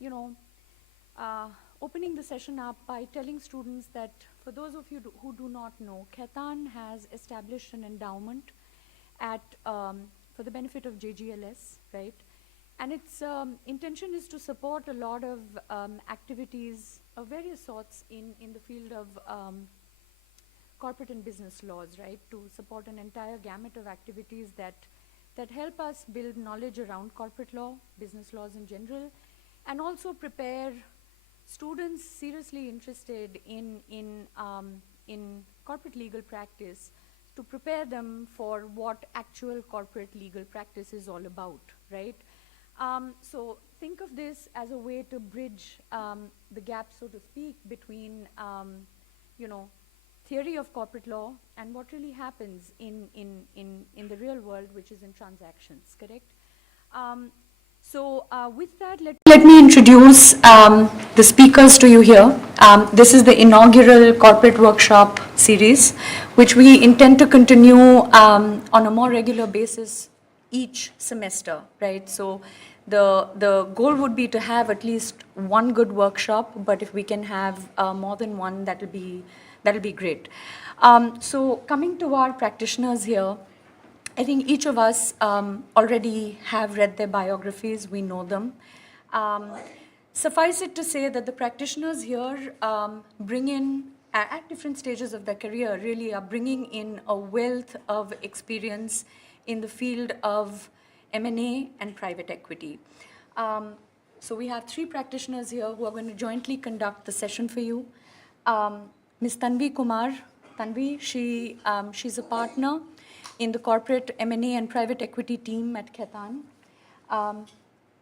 you know, uh, opening the session up by telling students that for those of you who do not know, Khaitan has established an endowment at for the benefit of JGLS, right? And its intention is to support a lot of activities of various sorts in the field of corporate and business laws, right? To support an entire gamut of activities that help us build knowledge around corporate law, business laws in general, and also prepare students seriously interested in corporate legal practice to prepare them for what actual corporate legal practice is all about, right? So think of this as a way to bridge the gap, so to speak, between you know, theory of corporate law and what really happens in the real world, which is in transactions, correct? With that, let me introduce the speakers to you here. This is the inaugural corporate workshop series, which we intend to continue on a more regular basis each semester, right? So the goal would be to have at least one good workshop, but if we can have more than one, that'll be great. So coming to our practitioners here, I think each of us already have read their biographies, we know them. Um, Suffice it to say that the practitioners here bring in, at different stages of their career, really are bringing in a wealth of experience in the field of M&A and private equity. So we have three practitioners here who are going to jointly conduct the session for you. Ms. Tanvi Kumar. Tanvi, she's a partner in the corporate M&A and private equity team at Khaitan.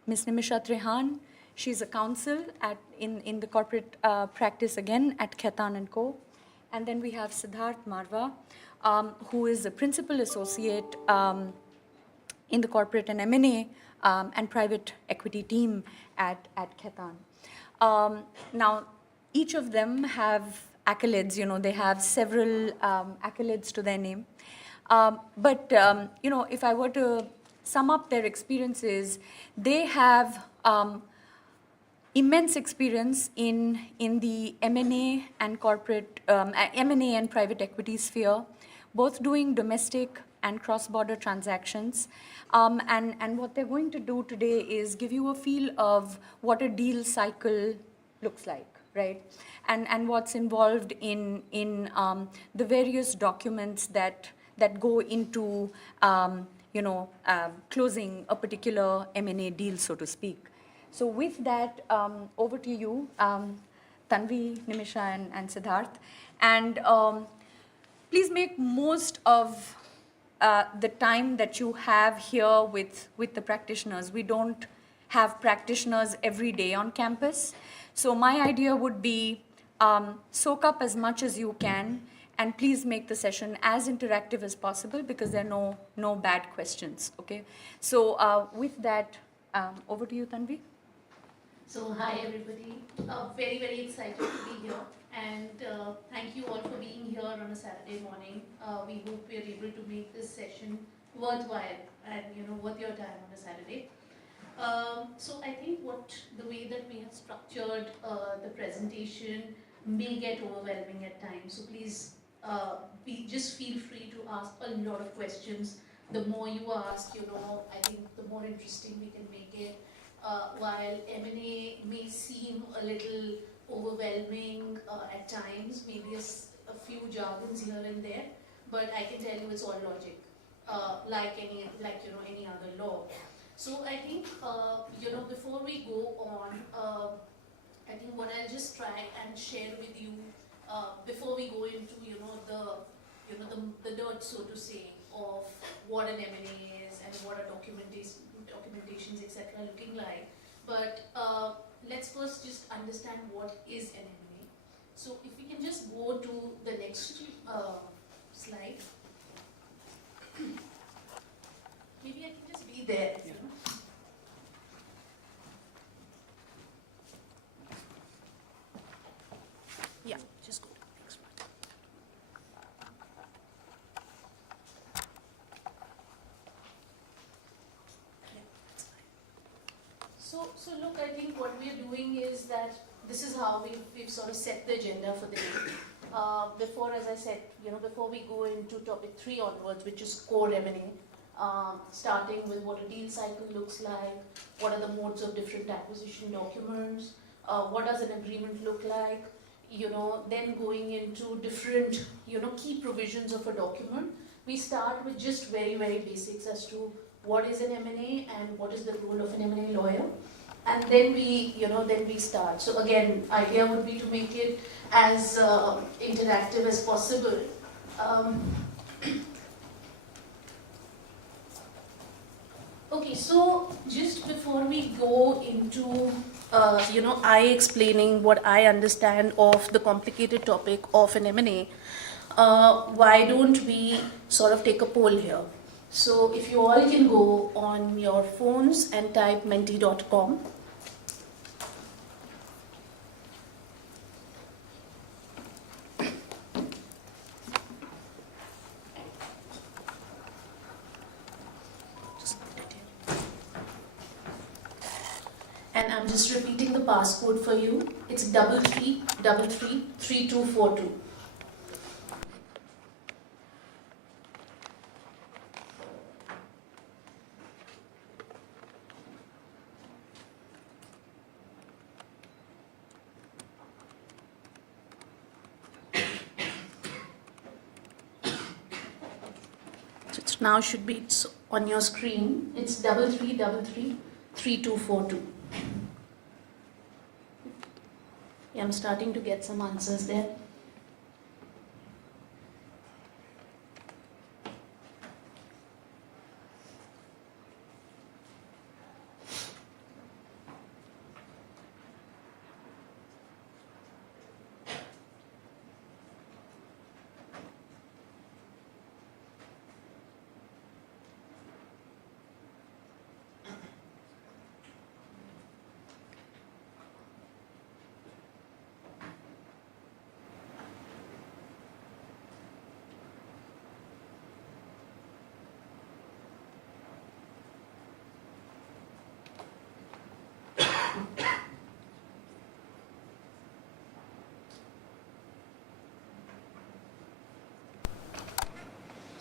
Ms. Nimisha Trehan, she's a counsel in the corporate practice again at Khaitan and Co. And then we have Siddharth Marva, who is a principal associate in the corporate and M&A and private equity team at Khaitan. Now, each of them have accolades, they have several accolades to their name. If I were to sum up their experiences, they have immense experience in the M&A and corporate M&A and private equity sphere, both doing domestic and cross-border transactions. And what they're going to do today is give you a feel of what a deal cycle looks like, right? And what's involved in the various documents that go into closing a particular M&A deal, so to speak. So with that, over to you, Tanvi, Nimisha, and Siddharth. And please make most of the time that you have here with the practitioners. We don't have practitioners every day on campus. So my idea would be soak up as much as you can, and please make the session as interactive as possible because there are no bad questions, okay? So with that, over to you, Tanvi. So hi everybody, very very excited to be here, and thank you all for being here on a Saturday morning. We hope we are able to make this session worthwhile and worth your time on a Saturday. So I think the way that we have structured the presentation may get overwhelming at times. So please just feel free to ask a lot of questions. The more you ask, I think the more interesting we can make it. While M&A may seem a little overwhelming at times, maybe a few jargons here and there, but I can tell you it's all logic, like any other law. So I think before we go on, I think what I'll just try and share with you before we go into the dirt, so to say, of what an M&A is and what a documentations etc. looking like. But let's first just understand what is an M&A. So if we can just go to the next slide. Maybe I can just be there. Yeah. Yeah, just go to the next one. Yeah, that's fine. So look, I think what we're doing is that this is how we've sort of set the agenda for the day. Before, as I said, before we go into topic 3 onwards, which is core M&A, starting with what a deal cycle looks like, what are the modes of different acquisition documents, what does an agreement look like, then going into different, key provisions of a document. We start with just very, very basics as to what is an M&A and what is the role of an M&A lawyer. And then we start. So again, idea would be to make it as interactive as possible. Okay, so just before we go into, I explaining what I understand of the complicated topic of an M&A, why don't we sort of take a poll here? So if you all can go on your phones and type menti.com. And I'm just repeating the passcode for you. It's 33333242. Now should be on your screen. It's 33333242. Yeah, I'm starting to get some answers there.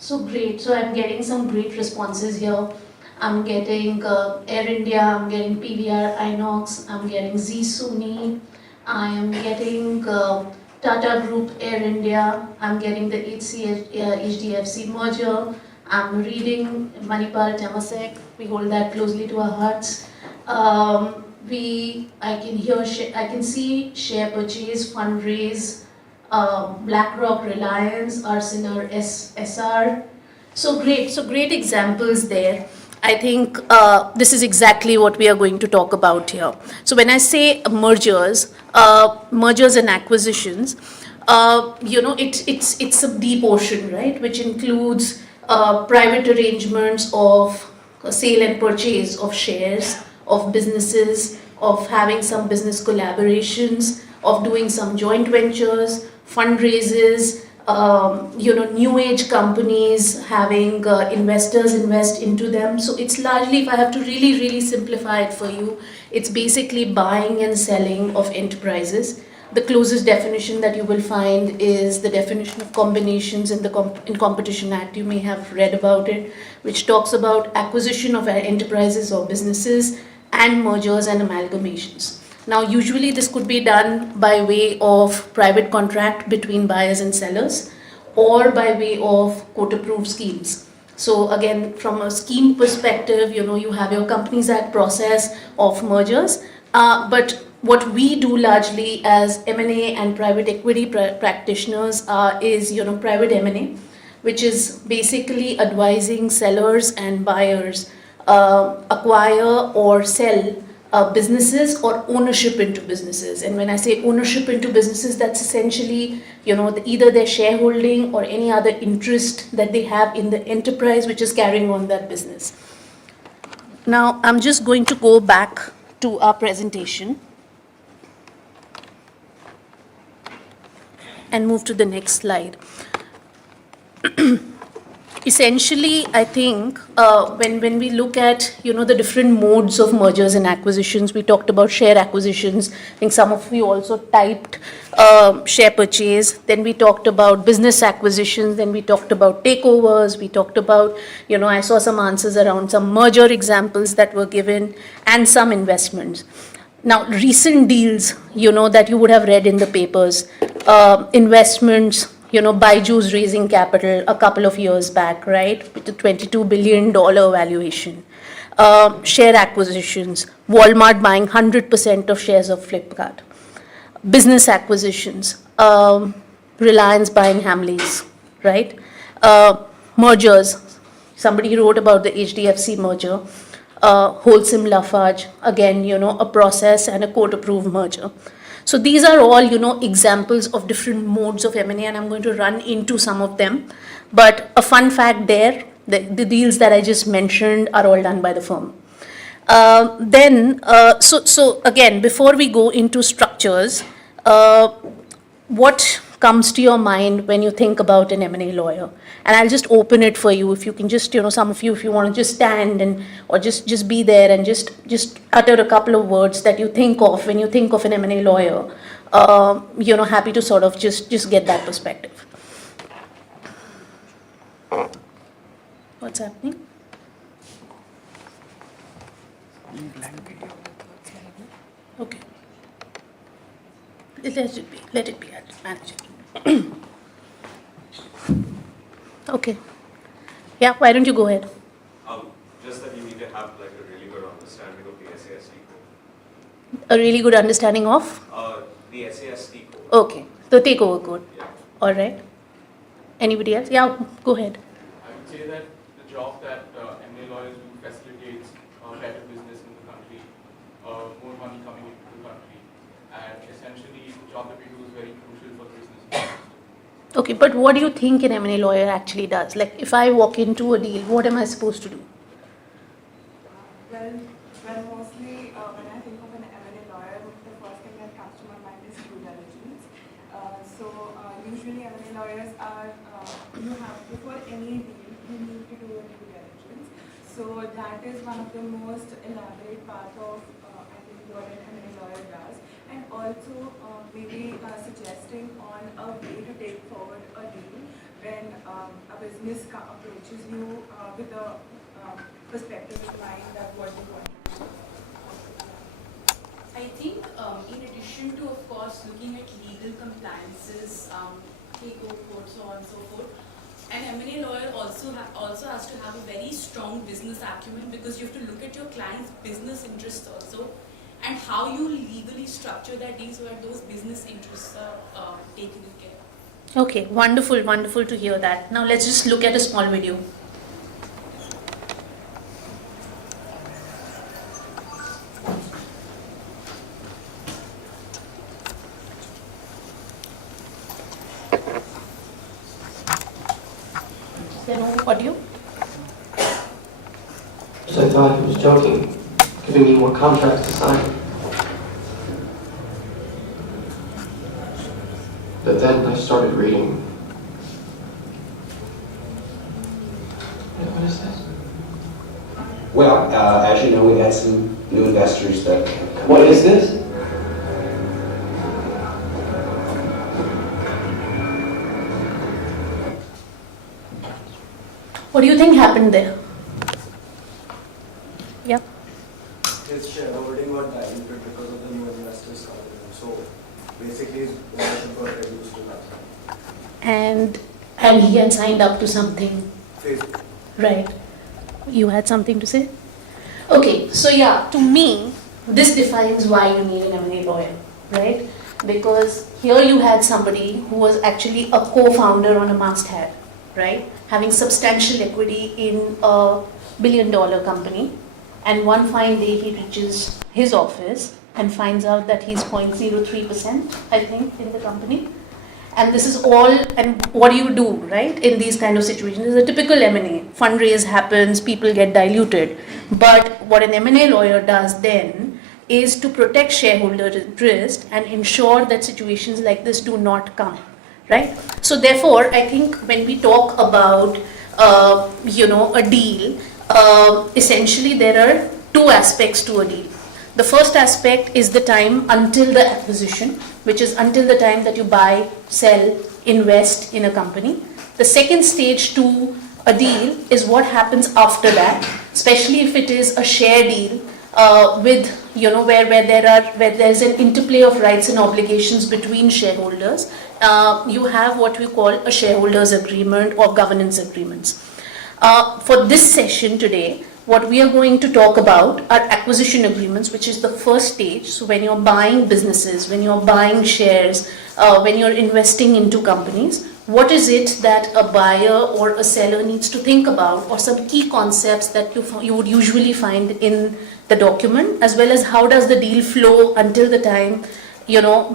So great. So I'm getting some great responses here. I'm getting Air India, I'm getting PVR Inox, I'm getting Z Suni, I am getting Tata Group Air India, I'm getting the HDFC merger, I'm reading Manipal Temasek, we hold that closely to our hearts. I can see share purchase, fundraise, BlackRock, Reliance, Arcelor, SR. So great examples there. I think this is exactly what we are going to talk about here. So when I say mergers and acquisitions, it's a deep ocean, right? Which includes private arrangements of sale and purchase of shares, of businesses, of having some business collaborations, of doing some joint ventures, fundraisers, new age companies having investors invest into them. So it's largely, if I have to really simplify it for you, it's basically buying and selling of enterprises. The closest definition that you will find is the definition of combinations in the in Competition Act. You may have read about it, which talks about acquisition of enterprises or businesses and mergers and amalgamations. Now, usually this could be done by way of private contract between buyers and sellers or by way of court-approved schemes. So again, from a scheme perspective, you have your Companies Act process of mergers, but what we do largely as M&A and private equity practitioners is, private M&A, which is basically advising sellers and buyers acquire or sell businesses or ownership into businesses. And when I say ownership into businesses, that's essentially, either their shareholding or any other interest that they have in the enterprise which is carrying on that business. Now, I'm just going to go back to our presentation and move to the next slide. Essentially, I think when we look at the different modes of mergers and acquisitions, we talked about share acquisitions. I think some of you also typed share purchase. Then we talked about business acquisitions. Then we talked about takeovers. We talked about I saw some answers around some merger examples that were given and some investments. Now, recent deals, that you would have read in the papers, investments, Baiju's raising capital a couple of years back, right, with a $22 billion valuation. Share acquisitions, Walmart buying 100% of shares of Flipkart. Business acquisitions, Reliance buying Hamleys, right? Mergers, somebody wrote about the HDFC merger. Wholesome Lafarge, again, a process and a court-approved merger. So these are all, examples of different modes of M&A, and I'm going to run into some of them. But a fun fact there, the deals that I just mentioned are all done by the firm. So again, before we go into structures, what comes to your mind when you think about an M&A lawyer? And I'll just open it for you. If you can just, some of you, if you want to just stand or just be there and just utter a couple of words that you think of when you think of an M&A lawyer, happy to sort of just get that perspective. What's happening? Okay. Let it be. I'll manage it. Okay. Yeah, why don't you go ahead? Just that you need to have like a really good understanding of the SAST code. A really good understanding of? The SAST code. Okay, the takeover code. Yeah. All right. Anybody else? Yeah, go ahead. I would say that the job that M&A lawyers do facilitates better business in the country, more money coming into the country, and essentially the job that we do is very crucial for the business. Okay, but what do you think an M&A lawyer actually does? Like, if I walk into a deal, what am I supposed to do? Well, mostly when I think of an M&A lawyer, the first thing that comes to my mind is due diligence. Usually M&A lawyers are, before any deal, you need to do a due diligence. So that is one of the most elaborate part of, I think, what an M&A lawyer does. And also maybe suggesting on a way to take forward a deal when a business approaches you with a perspective in mind that what you want. I think in addition to, of course, looking at legal compliances, takeover code, so on and so forth, an M&A lawyer also has to have a very strong business acumen, because you have to look at your client's business interests also, and how you legally structure that deal so that those business interests are taken care of. Okay, wonderful to hear that. Now let's just look at a small video. Audio? So I thought he was joking, giving me more contracts to sign. But then I started reading. What is this? Well, as you know, we had some new investors that have come. What is this? What do you think happened there? Yeah. His shareholding got diluted because of the new investors coming in. So basically, his ownership got reduced to that. And he had signed up to something. Facebook. Right. You had something to say? Okay, so yeah, to me, this defines why you need an M&A lawyer, right? Because here you had somebody who was actually a co-founder on a masthead, right? Having substantial equity in a billion-dollar company, and one fine day he reaches his office and finds out that he's 0.03%, I think, in the company. And this is all, and what do you do, right, in these kind of situations? There's a typical M&A. Fundraise happens, people get diluted. But what an M&A lawyer does then is to protect shareholder interest and ensure that situations like this do not come, right? So therefore, I think when we talk about a deal, essentially there are two aspects to a deal. The first aspect is the time until the acquisition, which is until the time that you buy, sell, invest in a company. The second stage to a deal is what happens after that, especially if it is a share deal with where there's an interplay of rights and obligations between shareholders. You have what we call a shareholders agreement or governance agreements. For this session today, what we are going to talk about are acquisition agreements, which is the first stage. So when you're buying businesses, when you're buying shares, when you're investing into companies, what is it that a buyer or a seller needs to think about, or some key concepts that you would usually find in the document, as well as how does the deal flow until the time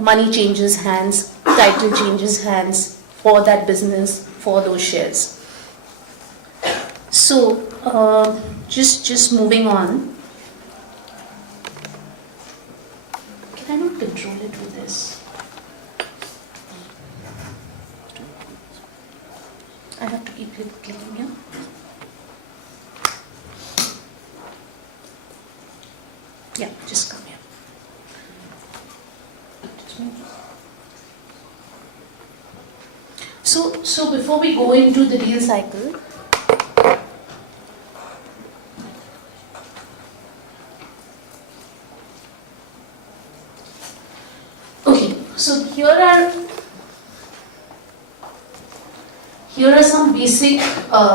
money changes hands, title changes hands for that business, for those shares. So just moving on. Can I not control it with this? I have to keep clicking here. Yeah, just come here. So before we go into the deal cycle, okay, so here are some basic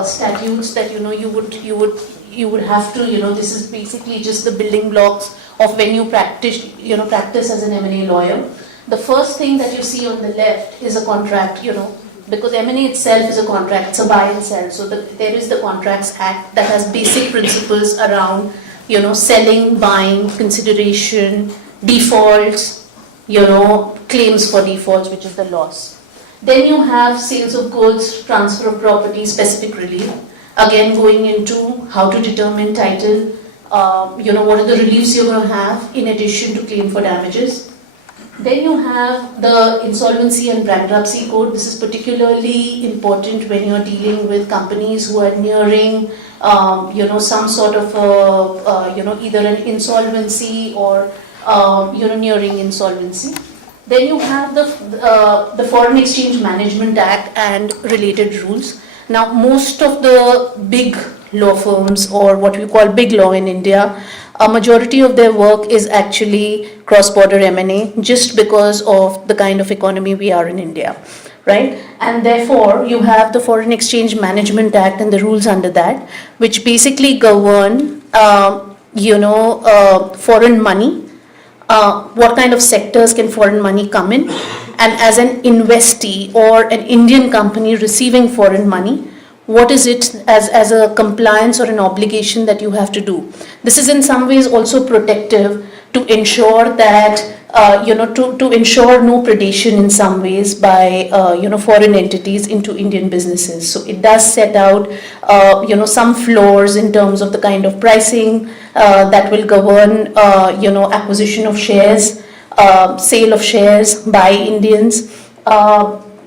statutes that you would have to, this is basically just the building blocks of when you practice as an M&A lawyer. The first thing that you see on the left is a contract, because M&A itself is a contract, it's a buy and sell. So there is the Contracts Act that has basic principles around, selling, buying, consideration, defaults, claims for defaults, which is the loss. Then you have sales of goods, transfer of property, specific relief. Again, going into how to determine title, what are the reliefs you're going to have in addition to claim for damages. Then you have the Insolvency and Bankruptcy Code. This is particularly important when you're dealing with companies who are nearing, some sort of, either an insolvency or, nearing insolvency. Then you have the Foreign Exchange Management Act and related rules. Now, most of the big law firms, or what we call big law in India, a majority of their work is actually cross-border M&A, just because of the kind of economy we are in India, right? And therefore, you have the Foreign Exchange Management Act and the rules under that, which basically govern, foreign money. What kind of sectors can foreign money come in, and as an investee or an Indian company receiving foreign money, what is it as a compliance or an obligation that you have to do. This is in some ways also protective to ensure that, to ensure no predation in some ways by, foreign entities into Indian businesses. So it does set out, some floors in terms of the kind of pricing that will govern, acquisition of shares, sale of shares by Indians.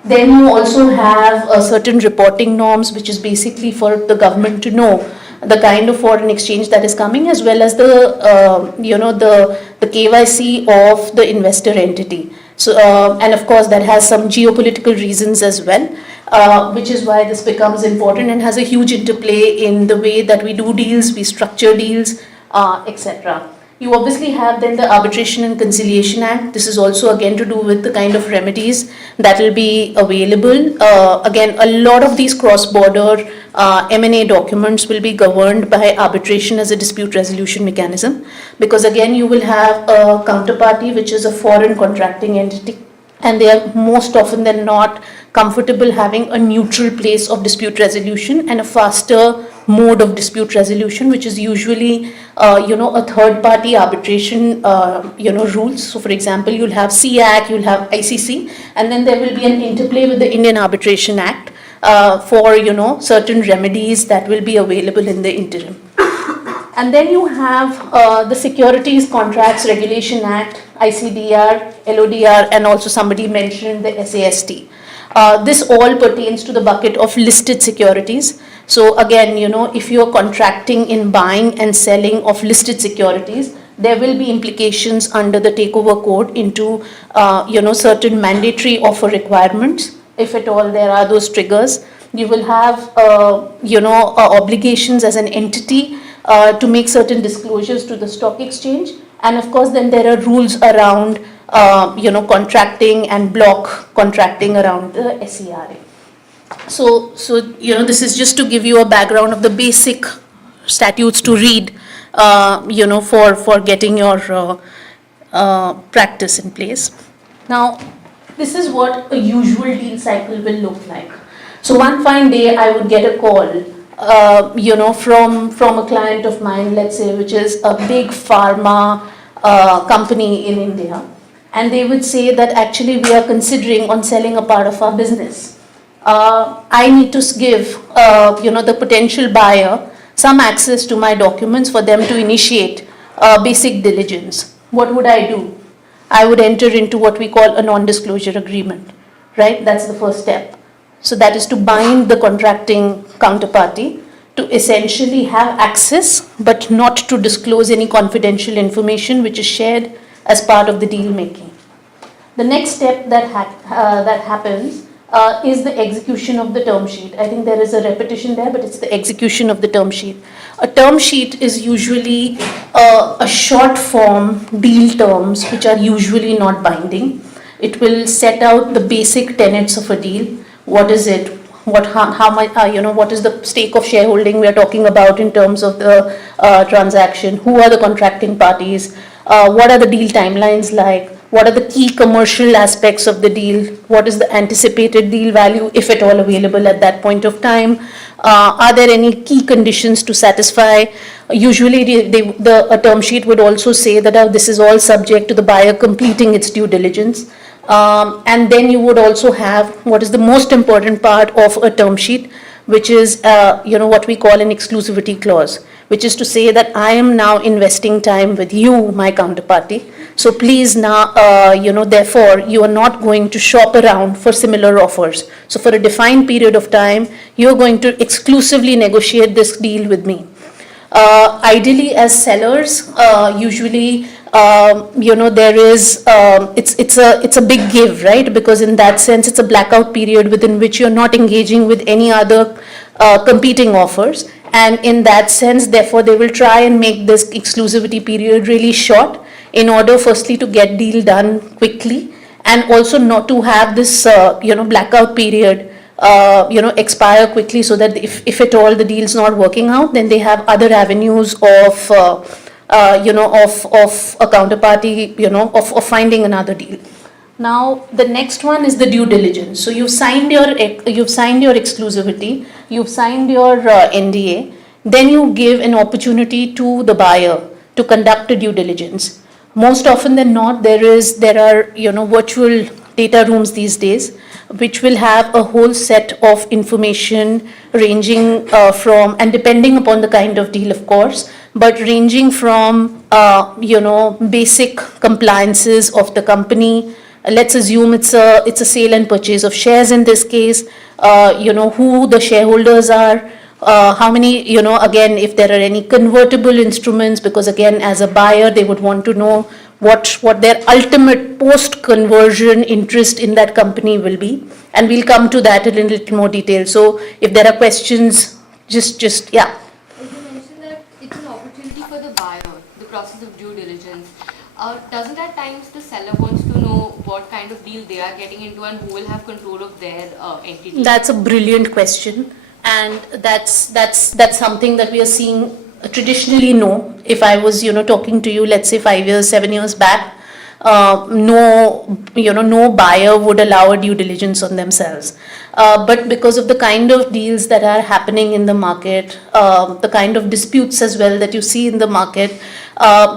Then you also have certain reporting norms, which is basically for the government to know the kind of foreign exchange that is coming, as well as the the KYC of the investor entity. So and of course that has some geopolitical reasons as well, which is why this becomes important and has a huge interplay in the way that we do deals, we structure deals, etc. You obviously have then the Arbitration and Conciliation Act. This is also again to do with the kind of remedies that will be available. Again, a lot of these cross-border M&A documents will be governed by arbitration as a dispute resolution mechanism, because again you will have a counterparty which is a foreign contracting entity, and they are most often than not comfortable having a neutral place of dispute resolution and a faster mode of dispute resolution, which is usually a third party arbitration rules. So for example, you'll have CAC, you'll have ICC, and then there will be an interplay with the Indian Arbitration Act for certain remedies that will be available in the interim. And then you have the Securities Contracts Regulation Act, ICDR, LODR, and also somebody mentioned the SAST. This all pertains to the bucket of listed securities. So again, if you're contracting in buying and selling of listed securities, there will be implications under the takeover code into, certain mandatory offer requirements. If at all there are those triggers, you will have, obligations as an entity to make certain disclosures to the stock exchange. And of course, then there are rules around, contracting and block contracting around the SERA. So, this is just to give you a background of the basic statutes to read, for getting your practice in place. Now, this is what a usual deal cycle will look like. So one fine day, I would get a call, from a client of mine, let's say, which is a big pharma company in India, and they would say that actually we are considering on selling a part of our business. I need to give, the potential buyer some access to my documents for them to initiate basic diligence. What would I do? I would enter into what we call a non-disclosure agreement, right? That's the first step. So that is to bind the contracting counterparty to essentially have access, but not to disclose any confidential information which is shared as part of the deal making. The next step that happens is the execution of the term sheet. I think there is a repetition there, but it's the execution of the term sheet. A term sheet is usually a short form deal terms which are usually not binding. It will set out the basic tenets of a deal. What is it? How much? What is the stake of shareholding we are talking about in terms of the transaction? Who are the contracting parties? What are the deal timelines like? What are the key commercial aspects of the deal? What is the anticipated deal value, if at all available at that point of time? Are there any key conditions to satisfy? Usually, a term sheet would also say that this is all subject to the buyer completing its due diligence. And then you would also have what is the most important part of a term sheet, which is what we call an exclusivity clause, which is to say that I am now investing time with you, my counterparty. So please now, therefore, you are not going to shop around for similar offers. So for a defined period of time, you're going to exclusively negotiate this deal with me. Ideally, as sellers, usually, there is, it's a big give, right? Because in that sense, it's a blackout period within which you're not engaging with any other competing offers. And in that sense, therefore, they will try and make this exclusivity period really short in order, firstly, to get deal done quickly, and also not to have this, blackout period, expire quickly, so that if at all the deal's not working out, then they have other avenues of, of a counterparty, of finding another deal. Now, the next one is the due diligence. So you've signed your exclusivity, you've signed your NDA, then you give an opportunity to the buyer to conduct a due diligence. Most often than not, there are virtual data rooms these days, which will have a whole set of information ranging from, and depending upon the kind of deal, of course, but ranging from basic compliances of the company. Let's assume it's a sale and purchase of shares in this case. Who the shareholders are. How many, again, if there are any convertible instruments, because again, as a buyer, they would want to know what their ultimate post-conversion interest in that company will be. And we'll come to that in a little more detail. So if there are questions, just yeah. You mentioned that it's an opportunity for the buyer, the process of due diligence. Doesn't at times the seller wants to know what kind of deal they are getting into and who will have control of their entity? That's a brilliant question. And that's something that we are seeing traditionally. No, if I was talking to you, let's say 5 years, 7 years back, no buyer would allow a due diligence on themselves. But because of the kind of deals that are happening in the market, the kind of disputes as well that you see in the market,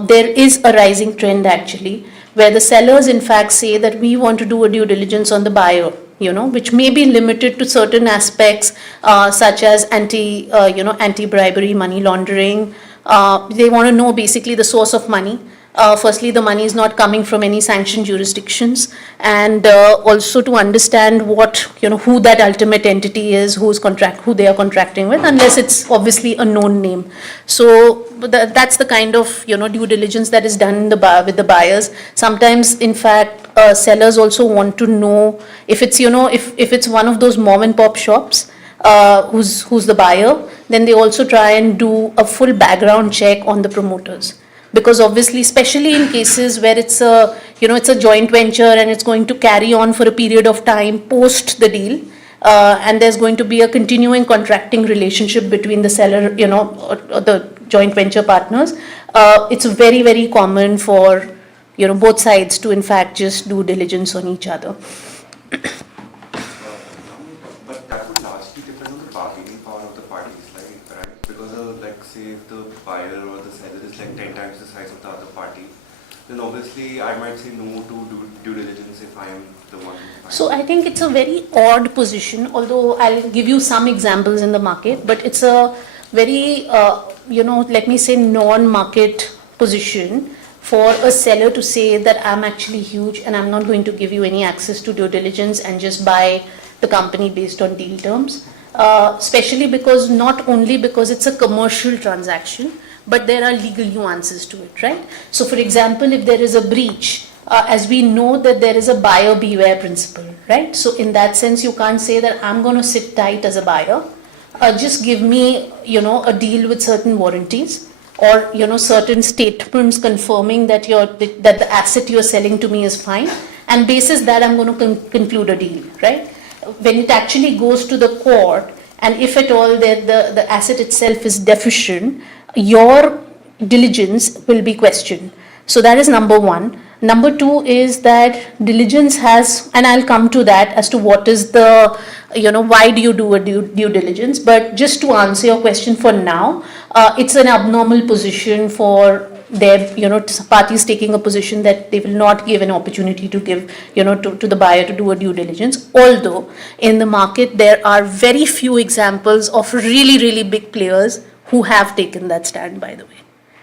there is a rising trend actually, where the sellers in fact say that we want to do a due diligence on the buyer, which may be limited to certain aspects, such as anti-bribery, money laundering. They want to know basically the source of money. Firstly, the money is not coming from any sanctioned jurisdictions, and also to understand what, who that ultimate entity is, who they are contracting with, unless it's obviously a known name. So that's the kind of, due diligence that is done in with the buyers. Sometimes, in fact, sellers also want to know if it's, if it's one of those mom and pop shops, who's the buyer, then they also try and do a full background check on the promoters. Because obviously, especially in cases where it's a joint venture and it's going to carry on for a period of time post the deal, and there's going to be a continuing contracting relationship between the seller, or the joint venture partners, it's very, very common for, both sides to in fact just do diligence on each other. But that would largely depend on the bargaining power of the parties, right? Because like say if the buyer or the seller is like 10 times the size of the other party, then obviously I might say no to due diligence if I am the one who finds. So I think it's a very odd position, although I'll give you some examples in the market, but it's a very, let me say non-market position for a seller to say that I'm actually huge and I'm not going to give you any access to due diligence and just buy the company based on deal terms. Especially because, not only because it's a commercial transaction, but there are legal nuances to it, right? So for example, if there is a breach, as we know that there is a buyer beware principle, right? So in that sense, you can't say that I'm going to sit tight as a buyer. Just give me, a deal with certain warranties, or, certain statements confirming that that the asset you're selling to me is fine. And basis that, I'm going to conclude a deal, right? When it actually goes to the court, and if at all the asset itself is deficient, your diligence will be questioned. So that is number one. Number two is that diligence has, and I'll come to that as to what is the, why do you do a due diligence? But just to answer your question for now, it's an abnormal position for their, parties taking a position that they will not give an opportunity to give, to the buyer to do a due diligence. Although in the market, there are very few examples of really, really big players who have taken that stand, by the way,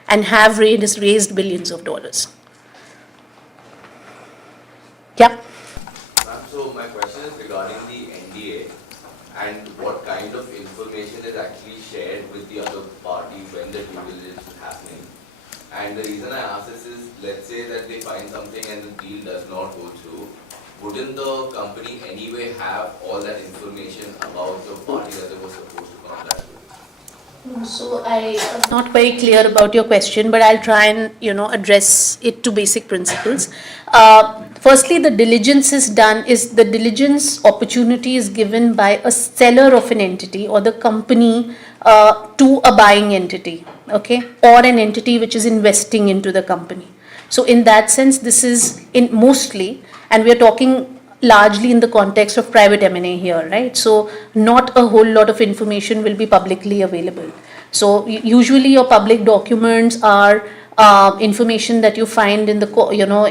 and have raised billions of dollars. Yeah. So my question is regarding the NDA and what kind of information is actually shared with the other party when the due diligence is happening. And the reason I ask this is, let's say that they find something and the deal does not go through, wouldn't the company anyway have all that information about the party that they were supposed to contract with? So I am not very clear about your question, but I'll try and address it to basic principles. Firstly, the diligence is done, the diligence opportunity is given by a seller of an entity or the company to a buying entity, okay, or an entity which is investing into the company. So in that sense, this is mostly, and we are talking largely in the context of private M&A here, right? So not a whole lot of information will be publicly available. So usually your public documents are information that you find in the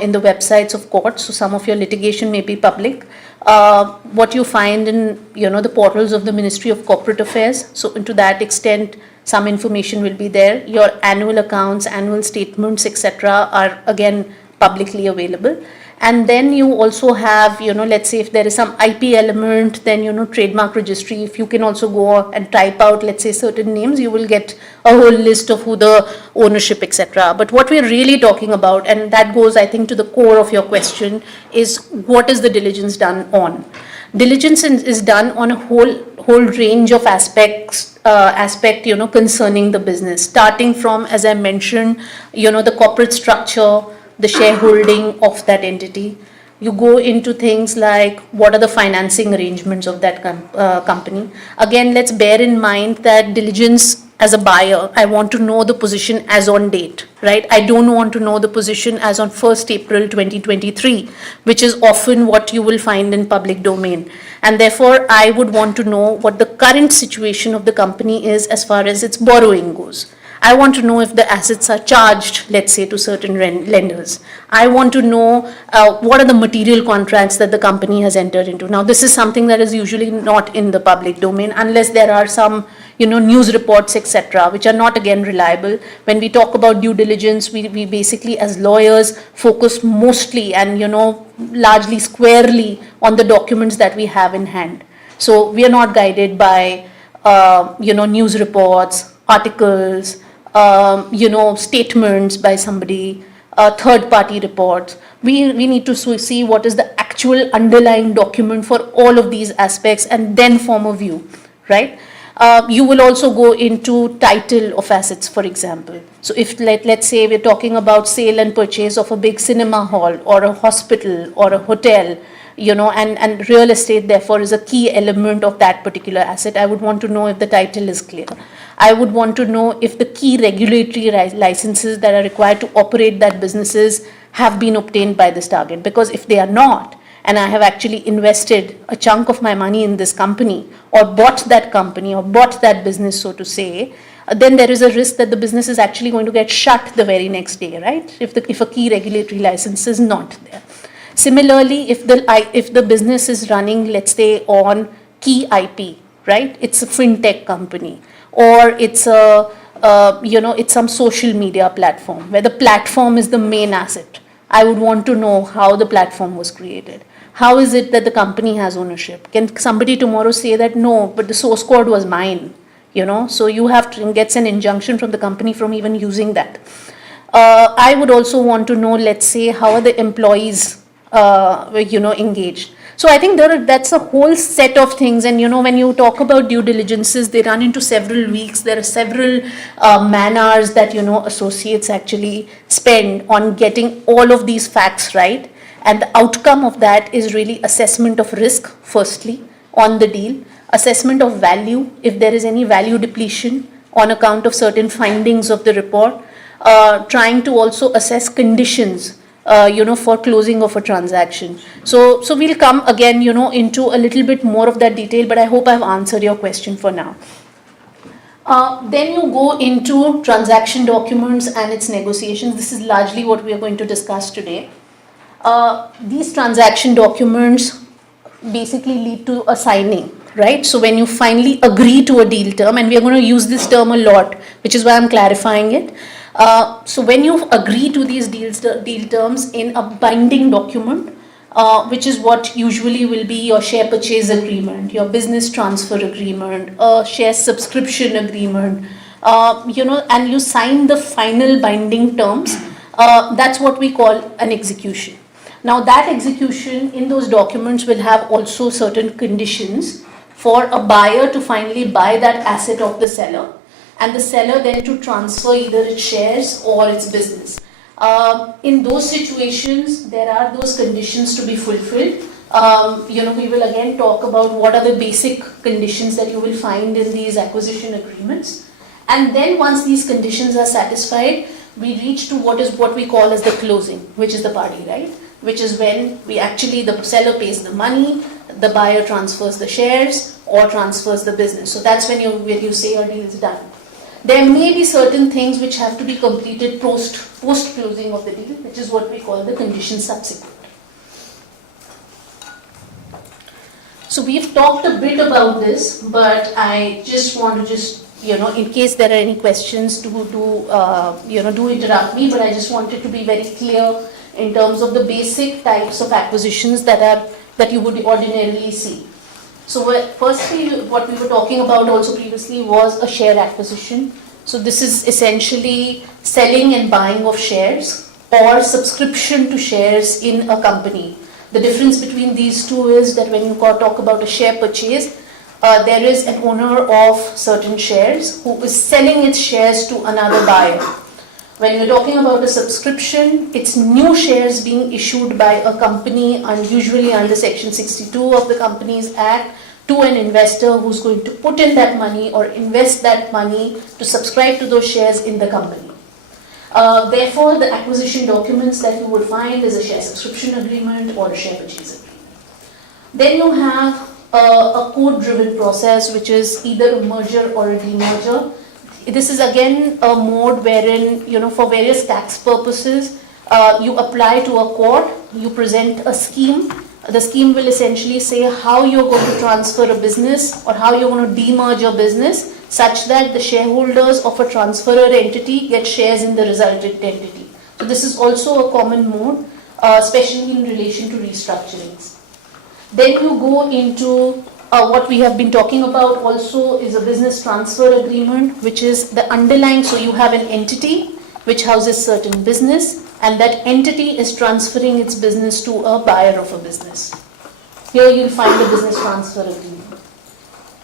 in the websites of courts. So some of your litigation may be public. What you find in the portals of the Ministry of Corporate Affairs. So to that extent, some information will be there. Your annual accounts, annual statements, etc., are again publicly available. And then you also have, let's say if there is some IP element, then, trademark registry. If you can also go and type out, let's say, certain names, you will get a whole list of who the ownership, etc. But what we're really talking about, and that goes, I think, to the core of your question, is what is the diligence done on? Diligence is done on a whole range of aspects, concerning the business, starting from, as I mentioned, the corporate structure, the shareholding of that entity. You go into things like what are the financing arrangements of that company. Again, let's bear in mind that diligence as a buyer, I want to know the position as on date, right? I don't want to know the position as on 1st April 2023, which is often what you will find in public domain. And therefore, I would want to know what the current situation of the company is as far as its borrowing goes. I want to know if the assets are charged, let's say, to certain lenders. I want to know what are the material contracts that the company has entered into. Now, this is something that is usually not in the public domain unless there are some, news reports, etc., which are not again reliable. When we talk about due diligence, we basically as lawyers focus mostly and largely squarely on the documents that we have in hand. So we are not guided by news reports, articles, statements by somebody, third-party reports. We need to see what is the actual underlying document for all of these aspects and then form a view, right? You will also go into title of assets, for example. So if let's say we're talking about sale and purchase of a big cinema hall or a hospital or a hotel, and real estate therefore is a key element of that particular asset, I would want to know if the title is clear. I would want to know if the key regulatory licenses that are required to operate that businesses have been obtained by this target. Because if they are not, and I have actually invested a chunk of my money in this company or bought that business, so to say, then there is a risk that the business is actually going to get shut the very next day, right? If a key regulatory license is not there. Similarly, if the business is running, let's say, on key IP, right? It's a fintech company, or it's it's some social media platform where the platform is the main asset. I would want to know how the platform was created. How is it that the company has ownership? Can somebody tomorrow say that no, but the source code was mine? So you have to get an injunction from the company from even using that. I would also want to know, let's say, how are the employees engaged. So I think that's a whole set of things. And when you talk about due diligences, they run into several weeks. There are several man hours that associates actually spend on getting all of these facts right. And the outcome of that is really assessment of risk, firstly, on the deal, assessment of value, if there is any value depletion on account of certain findings of the report, trying to also assess conditions for closing of a transaction. So we'll come again, into a little bit more of that detail, but I hope I've answered your question for now. Then you go into transaction documents and its negotiations. This is largely what we are going to discuss today. These transaction documents basically lead to a signing, right? So when you finally agree to a deal term, and we are going to use this term a lot, which is why I'm clarifying it. So when you agree to these deal terms in a binding document, which is what usually will be your share purchase agreement, your business transfer agreement, a share subscription agreement, and you sign the final binding terms, that's what we call an execution. Now that execution in those documents will have also certain conditions for a buyer to finally buy that asset of the seller, and the seller then to transfer either its shares or its business. In those situations, there are those conditions to be fulfilled. We will again talk about what are the basic conditions that you will find in these acquisition agreements. And then once these conditions are satisfied, we reach to what we call as the closing, which is the party, right? Which is when the seller pays the money, the buyer transfers the shares or transfers the business. So that's when you say your deal is done. There may be certain things which have to be completed post-closing of the deal, which is what we call the condition subsequent. So we've talked a bit about this, but I just want to in case there are any questions, do interrupt me, but I just wanted to be very clear in terms of the basic types of acquisitions that you would ordinarily see. So firstly, what we were talking about also previously was a share acquisition. So this is essentially selling and buying of shares or subscription to shares in a company. The difference between these two is that when you talk about a share purchase, there is an owner of certain shares who is selling its shares to another buyer. When you're talking about a subscription, it's new shares being issued by a company, and usually under Section 62 of the Companies Act, to an investor who's going to put in that money or invest that money to subscribe to those shares in the company. Therefore, the acquisition documents that you would find is a share subscription agreement or a share purchase agreement. Then you have a code-driven process, which is either a merger or a demerger. This is again a mode wherein, for various tax purposes, you apply to a court, you present a scheme. The scheme will essentially say how you're going to transfer a business or how you're going to demerge a business such that the shareholders of a transferor entity get shares in the resultant entity. So this is also a common mode, especially in relation to restructurings. Then you go into what we have been talking about also is a business transfer agreement, which is the underlying, so you have an entity which houses certain business, and that entity is transferring its business to a buyer of a business. Here you'll find the business transfer agreement.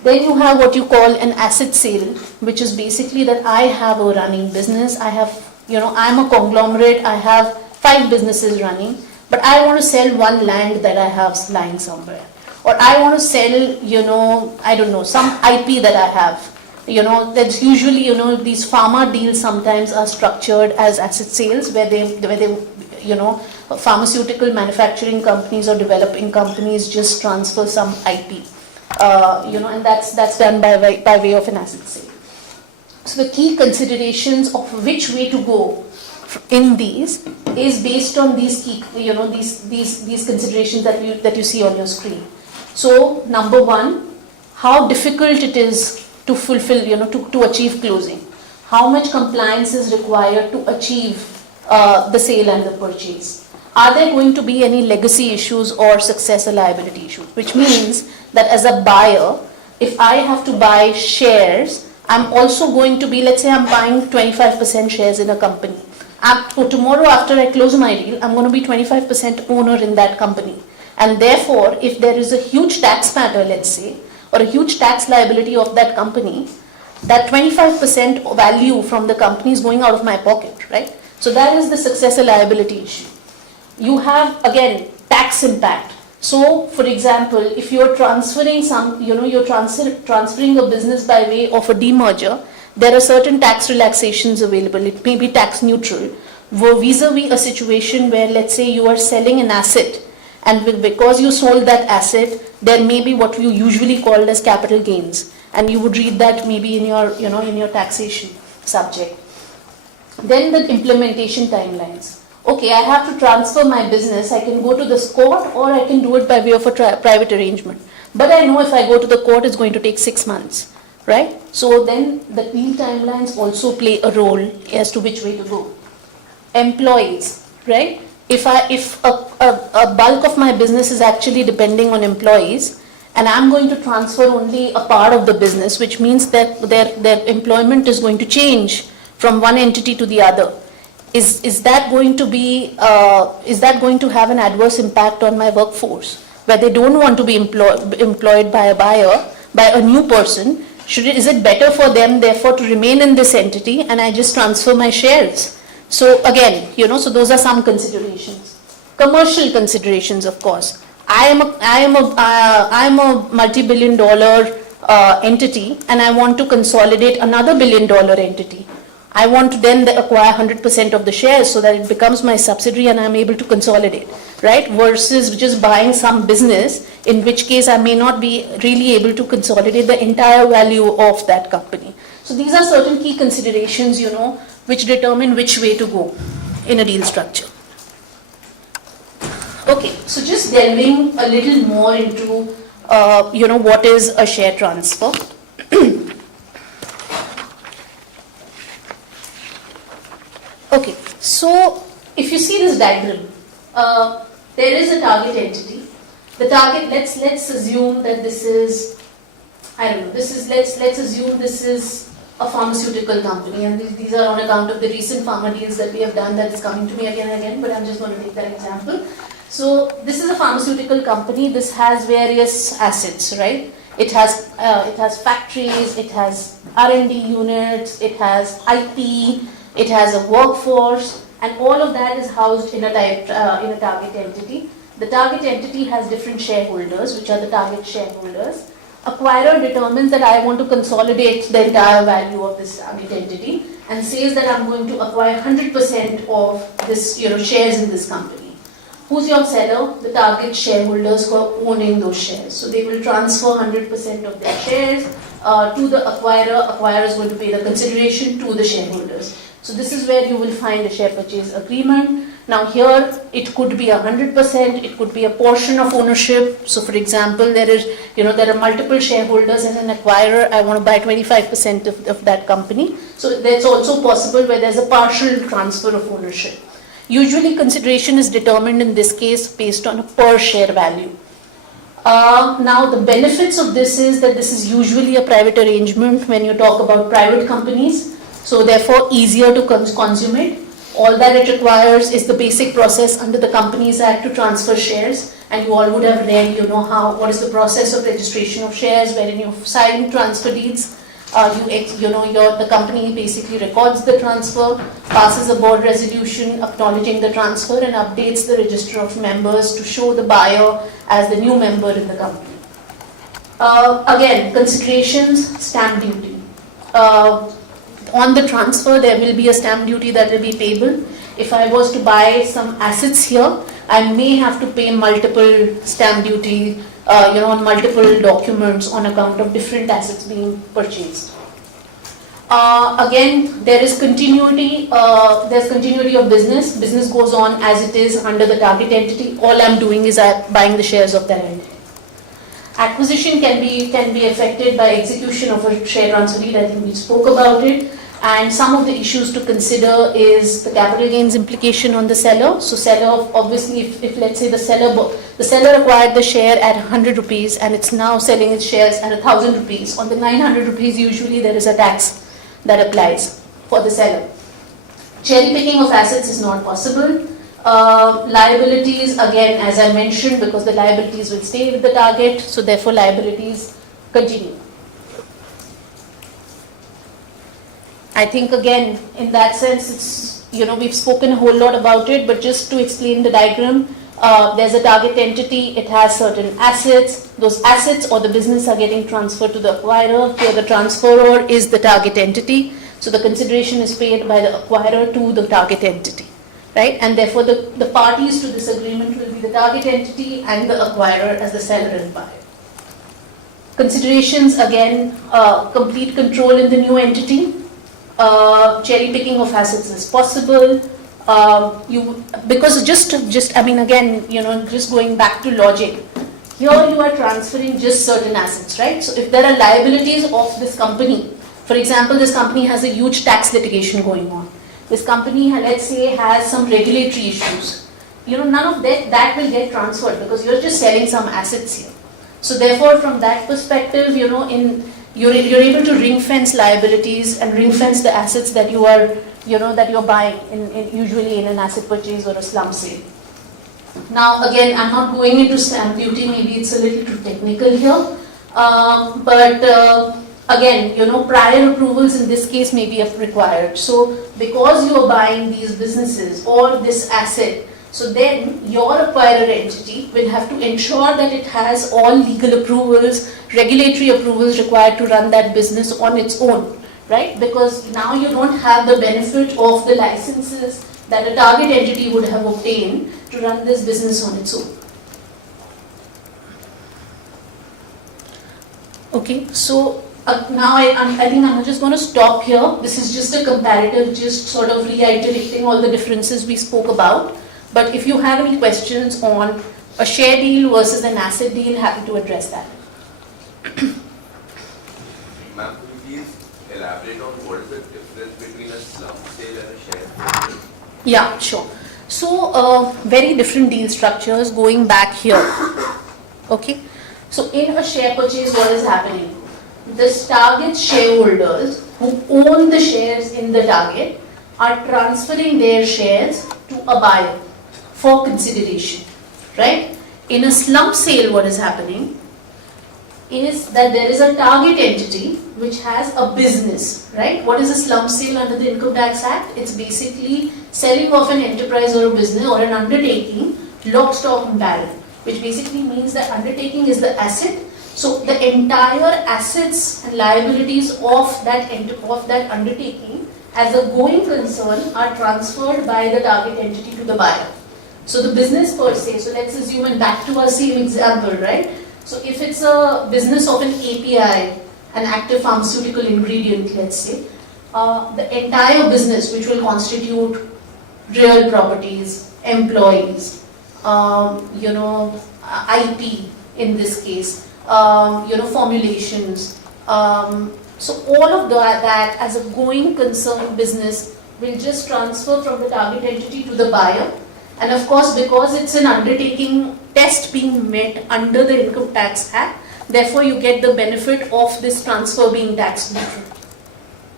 Then you have what you call an asset sale, which is basically that I have a running business, I'm a conglomerate, I have 5 businesses running, but I want to sell one land that I have lying somewhere. Or I want to sell, some IP that I have. That's usually, these pharma deals sometimes are structured as asset sales where they pharmaceutical manufacturing companies or developing companies just transfer some IP. And that's done by way of an asset sale. So the key considerations of which way to go in these is based on these key, these considerations that you see on your screen. So number one, how difficult it is to fulfill, to achieve closing. How much compliance is required to achieve the sale and the purchase? Are there going to be any legacy issues or successor liability issues? Which means that as a buyer, if I have to buy shares, I'm also going to be, let's say I'm buying 25% shares in a company. Tomorrow after I close my deal, I'm going to be 25% owner in that company. And therefore, if there is a huge tax matter, let's say, or a huge tax liability of that company, that 25% value from the company is going out of my pocket, right? So that is the successor liability issue. You have, again, tax impact. So, for example, if you're transferring you're transferring a business by way of a demerger, there are certain tax relaxations available. It may be tax neutral. Vis-a-vis a situation where, let's say, you are selling an asset, and because you sold that asset, there may be what you usually call as capital gains, and you would read that maybe in your, in your taxation subject. Then the implementation timelines. Okay, I have to transfer my business. I can go to this court, or I can do it by way of a private arrangement. But I know if I go to the court, it's going to take 6 months, right? So then the deal timelines also play a role as to which way to go. Employees, right? If a bulk of my business is actually depending on employees, and I'm going to transfer only a part of the business, which means that their employment is going to change from one entity to the other. Is that going to be is that going to have an adverse impact on my workforce, where they don't want to be employed by a buyer, by a new person? Is it better for them therefore to remain in this entity and I just transfer my shares? So again, so those are some considerations. Commercial considerations, of course. I am a multi-billion-dollar entity, and I want to consolidate another billion-dollar entity. I want to then acquire 100% of the shares so that it becomes my subsidiary and I'm able to consolidate, right? Versus just buying some business, in which case I may not be really able to consolidate the entire value of that company. So these are certain key considerations, which determine which way to go in a deal structure. Okay, so just delving a little more into, what is a share transfer. Okay, so if you see this diagram, there is a target entity. The target, let's assume that this is, let's assume this is a pharmaceutical company, and these are on account of the recent pharma deals that we have done that is coming to me again and again, but I'm just going to take that example. So this is a pharmaceutical company. This has various assets, right? It has factories, it has R&D units, it has IP, it has a workforce, and all of that is housed in a target entity. The target entity has different shareholders, which are the target shareholders. Acquirer determines that I want to consolidate the entire value of this target entity and says that I'm going to acquire 100% of this, shares in this company. Who's your seller? The target shareholders who are owning those shares. So they will transfer 100% of their shares to the acquirer. Acquirer is going to pay the consideration to the shareholders. So this is where you will find a share purchase agreement. Now here it could be 100%, it could be a portion of ownership. So for example, there are multiple shareholders as an acquirer. I want to buy 25% of that company. So that's also possible where there's a partial transfer of ownership. Usually consideration is determined in this case based on a per share value. Now the benefits of this is that this is usually a private arrangement when you talk about private companies. So therefore easier to consummate. All that it requires is the basic process under the Companies Act to transfer shares, and you all would have read, what is the process of registration of shares, wherein you sign transfer deeds. The company basically records the transfer, passes a board resolution acknowledging the transfer, and updates the register of members to show the buyer as the new member in the company. Again, considerations, stamp duty. On the transfer, there will be a stamp duty that will be payable. If I was to buy some assets here, I may have to pay multiple stamp duty, on multiple documents on account of different assets being purchased. Again, there is continuity. There's continuity of business. Business goes on as it is under the target entity. All I'm doing is buying the shares of that entity. Acquisition can be affected by execution of a share transfer deed. I think we spoke about it. And some of the issues to consider is the capital gains implication on the seller. So seller, obviously, if let's say the seller acquired the share at 100 rupees and it's now selling its shares at 1,000 rupees. On the 900 rupees, usually there is a tax that applies for the seller. Cherry picking of assets is not possible. Liabilities, again, as I mentioned, because the liabilities will stay with the target, so therefore liabilities continue. I think again, in that sense, it's, we've spoken a whole lot about it, but just to explain the diagram, there's a target entity, it has certain assets, those assets or the business are getting transferred to the acquirer. Here the transferor is the target entity, so the consideration is paid by the acquirer to the target entity, right? And therefore the parties to this agreement will be the target entity and the acquirer as the seller and buyer. Considerations, again, complete control in the new entity. Cherry picking of assets is possible. Because just going back to logic, here you are transferring just certain assets, right? So if there are liabilities of this company, for example, this company has a huge tax litigation going on. This company, let's say, has some regulatory issues. None of that will get transferred because you're just selling some assets here. So therefore, from that perspective, you're able to ring fence liabilities and ring fence the assets that you are, that you're buying usually in an asset purchase or a slump sale. Now again, I'm not going into stamp duty, maybe it's a little too technical here, but again, prior approvals in this case may be required. So because you are buying these businesses or this asset, so then your acquirer entity will have to ensure that it has all legal approvals, regulatory approvals required to run that business on its own, right? Because now you don't have the benefit of the licenses that a target entity would have obtained to run this business on its own. Okay, so now I think I'm just going to stop here. This is just a comparative, just sort of reiterating all the differences we spoke about. But if you have any questions on a share deal versus an asset deal, happy to address that. Ma'am, could you please elaborate on what is the difference between a slump sale and a share sale? Yeah, sure. So, very different deal structures going back here. Okay. So, in a share purchase, what is happening? The target shareholders who own the shares in the target are transferring their shares to a buyer for consideration, right? In a slump sale, what is happening is that there is a target entity which has a business, right? What is a slump sale under the Income Tax Act? It's basically selling off an enterprise or a business or an undertaking, lock, stock and barrel, which basically means that undertaking is the asset. So the entire assets and liabilities of that undertaking as a going concern are transferred by the target entity to the buyer. So the business per se, so let's assume, and back to our same example, right? So if it's a business of an API, an active pharmaceutical ingredient, let's say, the entire business, which will constitute real properties, employees, IP in this case, formulations. So all of that as a going concern business will just transfer from the target entity to the buyer. And of course, because it's an undertaking test being met under the Income Tax Act, therefore you get the benefit of this transfer being tax neutral.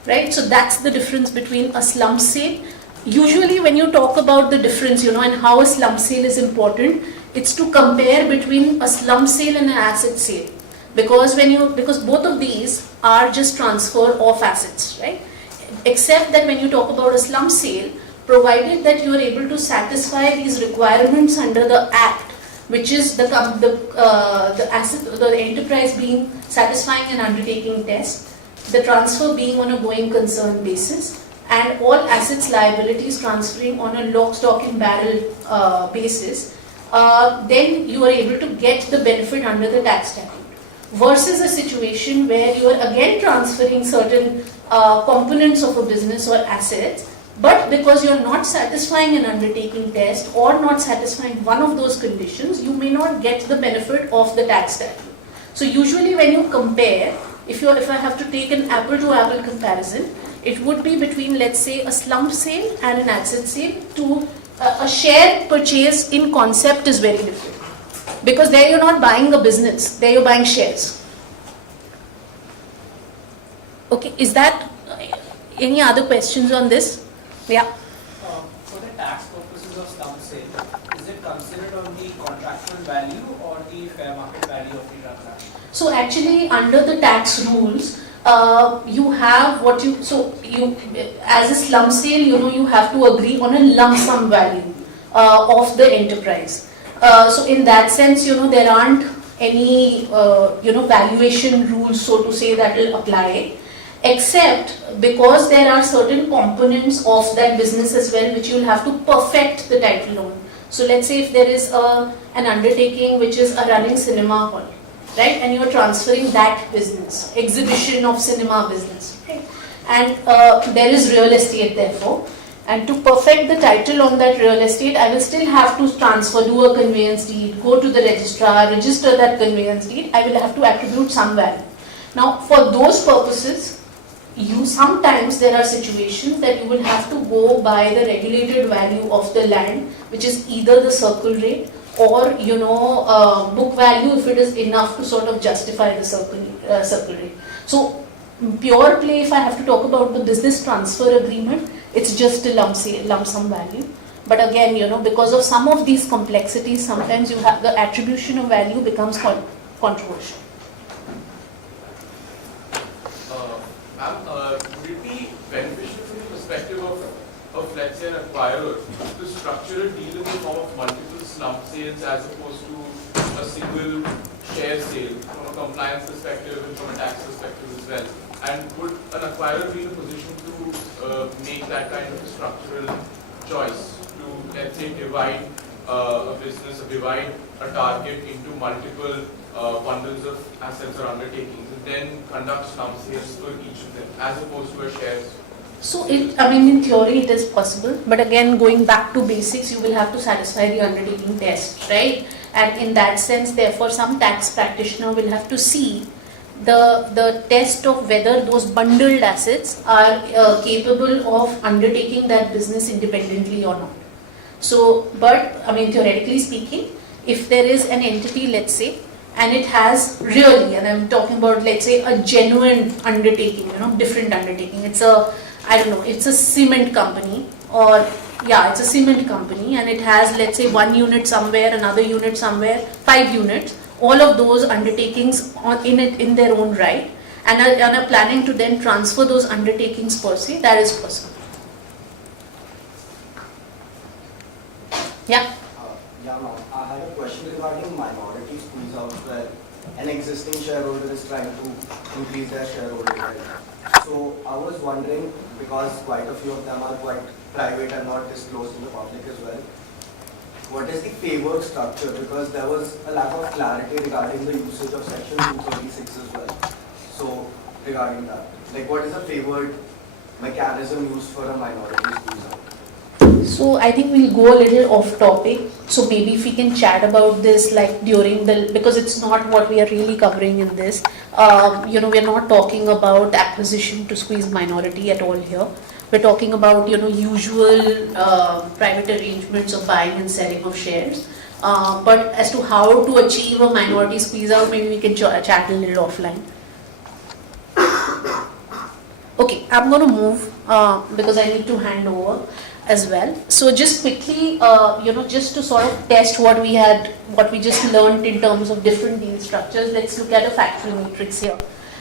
Right? So that's the difference between a slump sale. Usually when you talk about the difference, and how a slump sale is important, it's to compare between a slump sale and an asset sale. Because both of these are just transfer of assets, right? Except that when you talk about a slump sale, provided that you are able to satisfy these requirements under the Act, which is the enterprise being satisfying an undertaking test, the transfer being on a going concern basis, and all assets liabilities transferring on a lock, stock and barrel basis, then you are able to get the benefit under the tax statute. Versus a situation where you are again transferring certain components of a business or assets, but because you are not satisfying an undertaking test or not satisfying one of those conditions, you may not get the benefit of the tax statute. So usually when you compare, if I have to take an apple to apple comparison, it would be between, let's say, a slump sale and an asset sale. To a share purchase in concept is very different. Because there you're not buying a business, there you're buying shares. Okay, is that any other questions on this? Yeah. For the tax purposes of slump sale, is it considered on the contractual value or the fair market value of the transaction? So actually, under the tax rules, you have as a slump sale, you have to agree on a lump sum value of the enterprise. So in that sense, there aren't any, valuation rules, so to say, that will apply, except because there are certain components of that business as well, which you'll have to perfect the title on. So let's say if there is an undertaking which is a running cinema hall, right, and you're transferring that business, exhibition of cinema business, right? And there is real estate therefore. And to perfect the title on that real estate, I will still have to transfer, do a conveyance deed, go to the registrar, register that conveyance deed. I will have to attribute some value. Now, for those purposes, sometimes there are situations that you will have to go by the regulated value of the land, which is either the circle rate or book value if it is enough to sort of justify the circle rate. So, pure play, if I have to talk about the business transfer agreement, it's just a lump sum value. But again, because of some of these complexities, sometimes you have the attribution of value becomes controversial. Would it be beneficial from the perspective of let's say an acquirer to structure a deal in the form of multiple slump sales as opposed to a single share sale from a compliance perspective and from a tax perspective as well? And would an acquirer be in a position to make that kind of a structural choice to, let's say, divide a business or divide a target into multiple bundles of assets or undertakings and then conduct slump sales for each of them as opposed to a share? So in theory it is possible, but again going back to basics, you will have to satisfy the undertaking test, right? And in that sense, therefore, some tax practitioner will have to see the test of whether those bundled assets are capable of undertaking that business independently or not. So, but theoretically speaking, if there is an entity, let's say, and it has really, and I'm talking about, let's say, a genuine undertaking, different undertaking. It's it's a cement company, or it's a cement company, and it has, let's say, one unit somewhere, another unit somewhere, 5 units. All of those undertakings in their own right, and are planning to then transfer those undertakings per se, that is possible. Yeah? Ma'am, I had a question regarding minority squeeze out where an existing shareholder is trying to increase their shareholding. So I was wondering, because quite a few of them are quite private and not disclosed in the public as well, what is the favored structure? Because there was a lack of clarity regarding the usage of section 236 as well. So regarding that, like what is the favored mechanism used for a minority squeeze out? So I think we'll go a little off topic. So maybe if we can chat about this like during the, because it's not what we are really covering in this. We're not talking about acquisition to squeeze minority at all here. We're talking about, usual private arrangements of buying and selling of shares. But as to how to achieve a minority squeeze out, maybe we can chat a little offline. Okay, I'm going to move because I need to hand over as well. So just quickly, just to sort of test what we just learned in terms of different deal structures, let's look at a factual matrix here.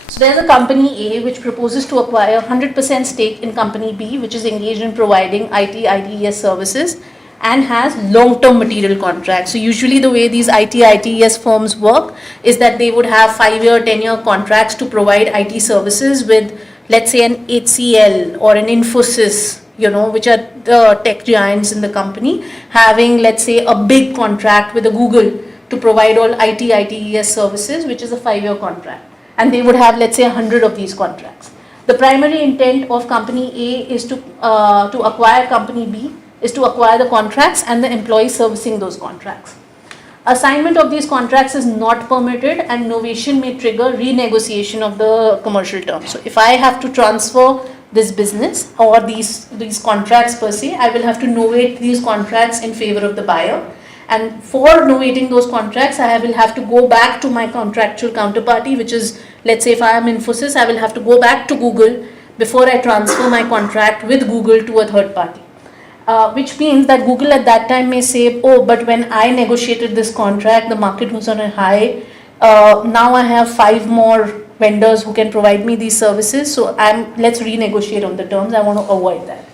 So there's a company A which proposes to acquire 100% stake in company B, which is engaged in providing IT/ITES services and has long-term material contracts. So usually the way these IT/ITES firms work is that they would have 5-year, 10-year contracts to provide IT services with, let's say, an HCL or an Infosys, which are the tech giants in the company, having, let's say, a big contract with a Google to provide all IT/ITES services, which is a 5-year contract. And they would have, let's say, 100 of these contracts. The primary intent of company A is to acquire company B, is to acquire the contracts and the employees servicing those contracts. Assignment of these contracts is not permitted and novation may trigger renegotiation of the commercial terms. So if I have to transfer this business or these contracts per se, I will have to novate these contracts in favor of the buyer. And for novating those contracts, I will have to go back to my contractual counterparty, which is, let's say if I am Infosys, I will have to go back to Google before I transfer my contract with Google to a third party. Which means that Google at that time may say, oh, but when I negotiated this contract, the market was on a high. Now I have 5 more vendors who can provide me these services. So let's renegotiate on the terms. I want to avoid that.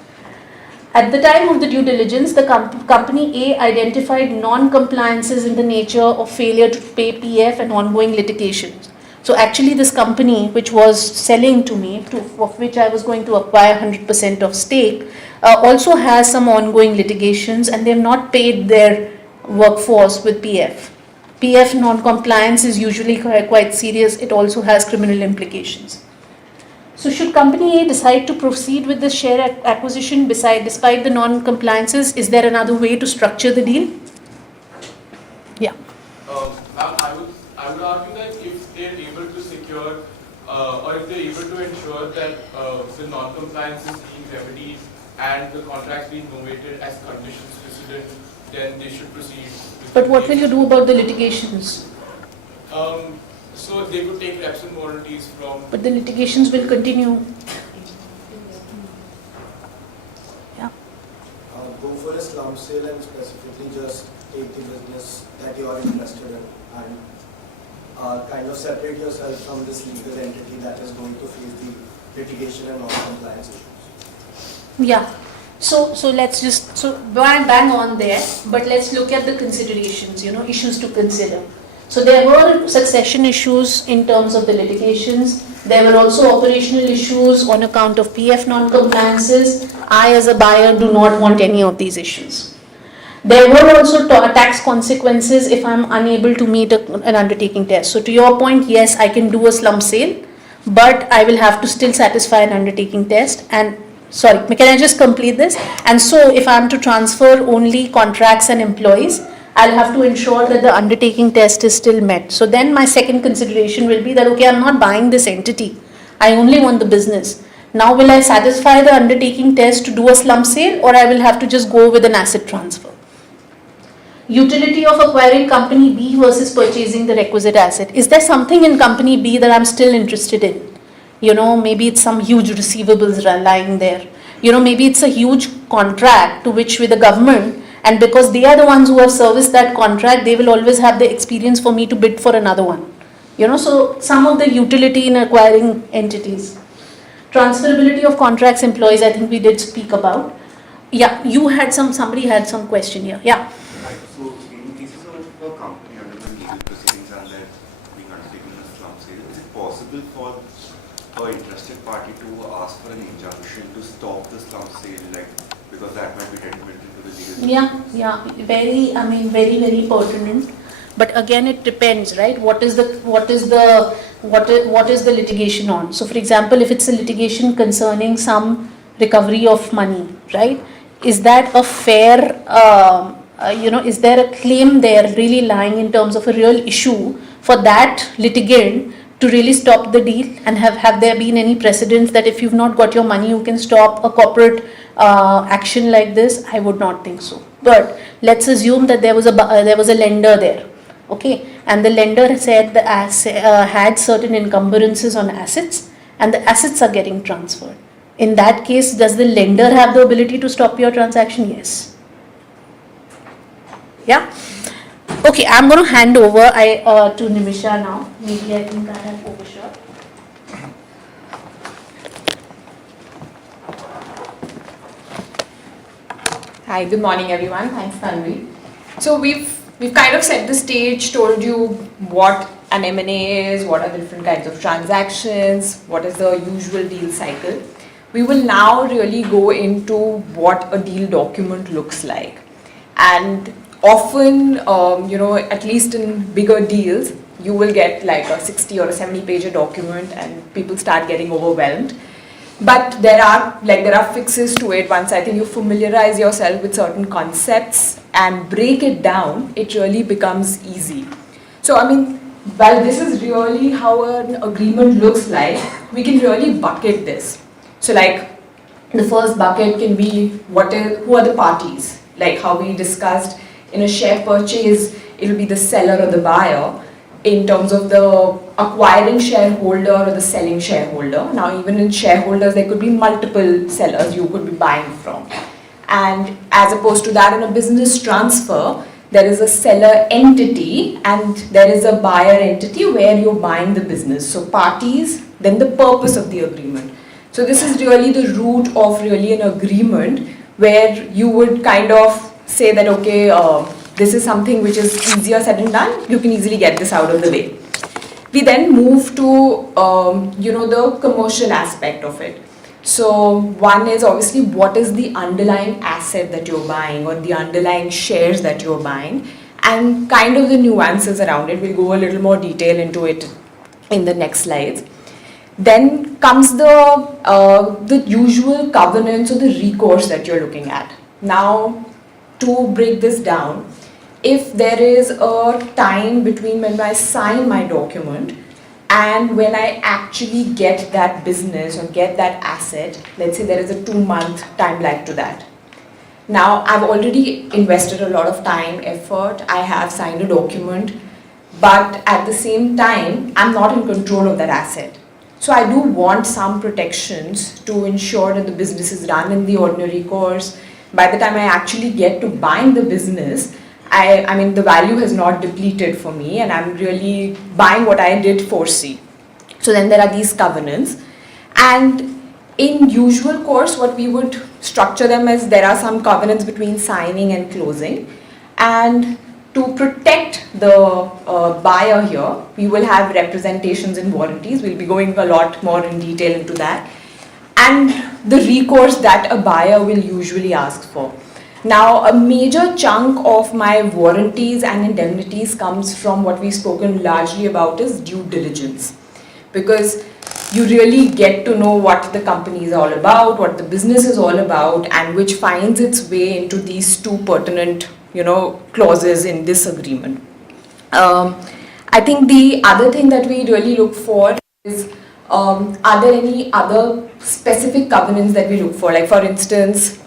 At the time of the due diligence, the company A identified non-compliances in the nature of failure to pay PF and ongoing litigations. So actually this company which was selling to me, of which I was going to acquire 100% of stake, also has some ongoing litigations and they have not paid their workforce with PF. PF non-compliance is usually quite serious. It also has criminal implications. So should company A decide to proceed with the share acquisition despite the non-compliances, is there another way to structure the deal? Yeah. Ma'am, I would argue that if they're able to secure or if they're able to ensure that the non-compliance is being remedied and the contracts being novated as conditions precedent, then they should proceed. But what will you do about the litigations? So they could take reps and warranties from... But the litigations will continue. Yeah. Go for a slump sale and specifically just take the business that you are interested in and kind of separate yourself from this legal entity that is going to face the litigation and non-compliance issues. Yeah. So let's just, bang on there, but let's look at the considerations, issues to consider. So there were succession issues in terms of the litigations. There were also operational issues on account of PF non-compliances. I as a buyer do not want any of these issues. There were also tax consequences if I'm unable to meet an undertaking test. So to your point, yes, I can do a slump sale, but I will have to still satisfy an undertaking test. And sorry, can I just complete this? And so if I'm to transfer only contracts and employees, I'll have to ensure that the undertaking test is still met. So then my second consideration will be that, okay, I'm not buying this entity. I only want the business. Now will I satisfy the undertaking test to do a slump sale, or I will have to just go with an asset transfer? Utility of acquiring company B versus purchasing the requisite asset. Is there something in company B that I'm still interested in? Maybe it's some huge receivables lying there. Maybe it's a huge contract to which with the government, and because they are the ones who have serviced that contract, they will always have the experience for me to bid for another one. So some of the utility in acquiring entities. Transferability of contracts, employees, I think we did speak about. Yeah, somebody had some question here. Yeah. Right. So in cases of a company under the legal proceedings and they're being undertaken in a slump sale, is it possible for an interested party to ask for an injunction to stop the slump sale, because that might be detrimental to the legal. Yeah, very, very pertinent. But again, it depends, right? What is the litigation on? So, for example, if it's a litigation concerning some recovery of money, right? Is that a fair, is there a claim there really lying in terms of a real issue for that litigant to really stop the deal? And have there been any precedents that if you've not got your money, you can stop a corporate action like this? I would not think so. But let's assume that there was a lender there, okay, and the lender said the had certain encumbrances on assets, and the assets are getting transferred. In that case, does the lender have the ability to stop your transaction? Yes. Yeah. Okay, I'm going to hand over to Nimisha now. Maybe I think I have overshot. Hi, good morning everyone. Thanks, Tanvi. So we've kind of set the stage, told you what an M&A is, what are the different kinds of transactions, what is the usual deal cycle. We will now really go into what a deal document looks like. And often, at least in bigger deals, you will get like a 60 or a 70-page document and people start getting overwhelmed. But there are fixes to it. Once I think you familiarize yourself with certain concepts and break it down, it really becomes easy. So while this is really how an agreement looks like, we can really bucket this. So like the first bucket can be who are the parties, like how we discussed in a share purchase, it will be the seller or the buyer in terms of the acquiring shareholder or the selling shareholder. Now even in shareholders there could be multiple sellers you could be buying from. And as opposed to that, in a business transfer, there is a seller entity and there is a buyer entity where you're buying the business. So parties, then the purpose of the agreement. So this is really the root of really an agreement where you would kind of say that, okay, this is something which is easier said than done. You can easily get this out of the way. We then move to, the commercial aspect of it. So one is obviously what is the underlying asset that you're buying or the underlying shares that you're buying, and kind of the nuances around it. We'll go a little more detail into it in the next slides. Then comes the usual covenants or the recourse that you're looking at. Now, to break this down, if there is a time between when I sign my document and when I actually get that business or get that asset, let's say there is a 2-month time lag to that. Now, I've already invested a lot of time, effort, I have signed a document, but at the same time, I'm not in control of that asset. So I do want some protections to ensure that the business is run in the ordinary course. By the time I actually get to buying the business, the value has not depleted for me and I'm really buying what I did foresee. So then there are these covenants. And in usual course, what we would structure them as there are some covenants between signing and closing. And to protect the buyer here, we will have representations and warranties. We'll be going a lot more in detail into that. And the recourse that a buyer will usually ask for. Now, a major chunk of my warranties and indemnities comes from what we've spoken largely about is due diligence. Because you really get to know what the company is all about, what the business is all about, and which finds its way into these two pertinent clauses in this agreement. I think the other thing that we really look for is are there any other specific covenants that we look for? Like for instance,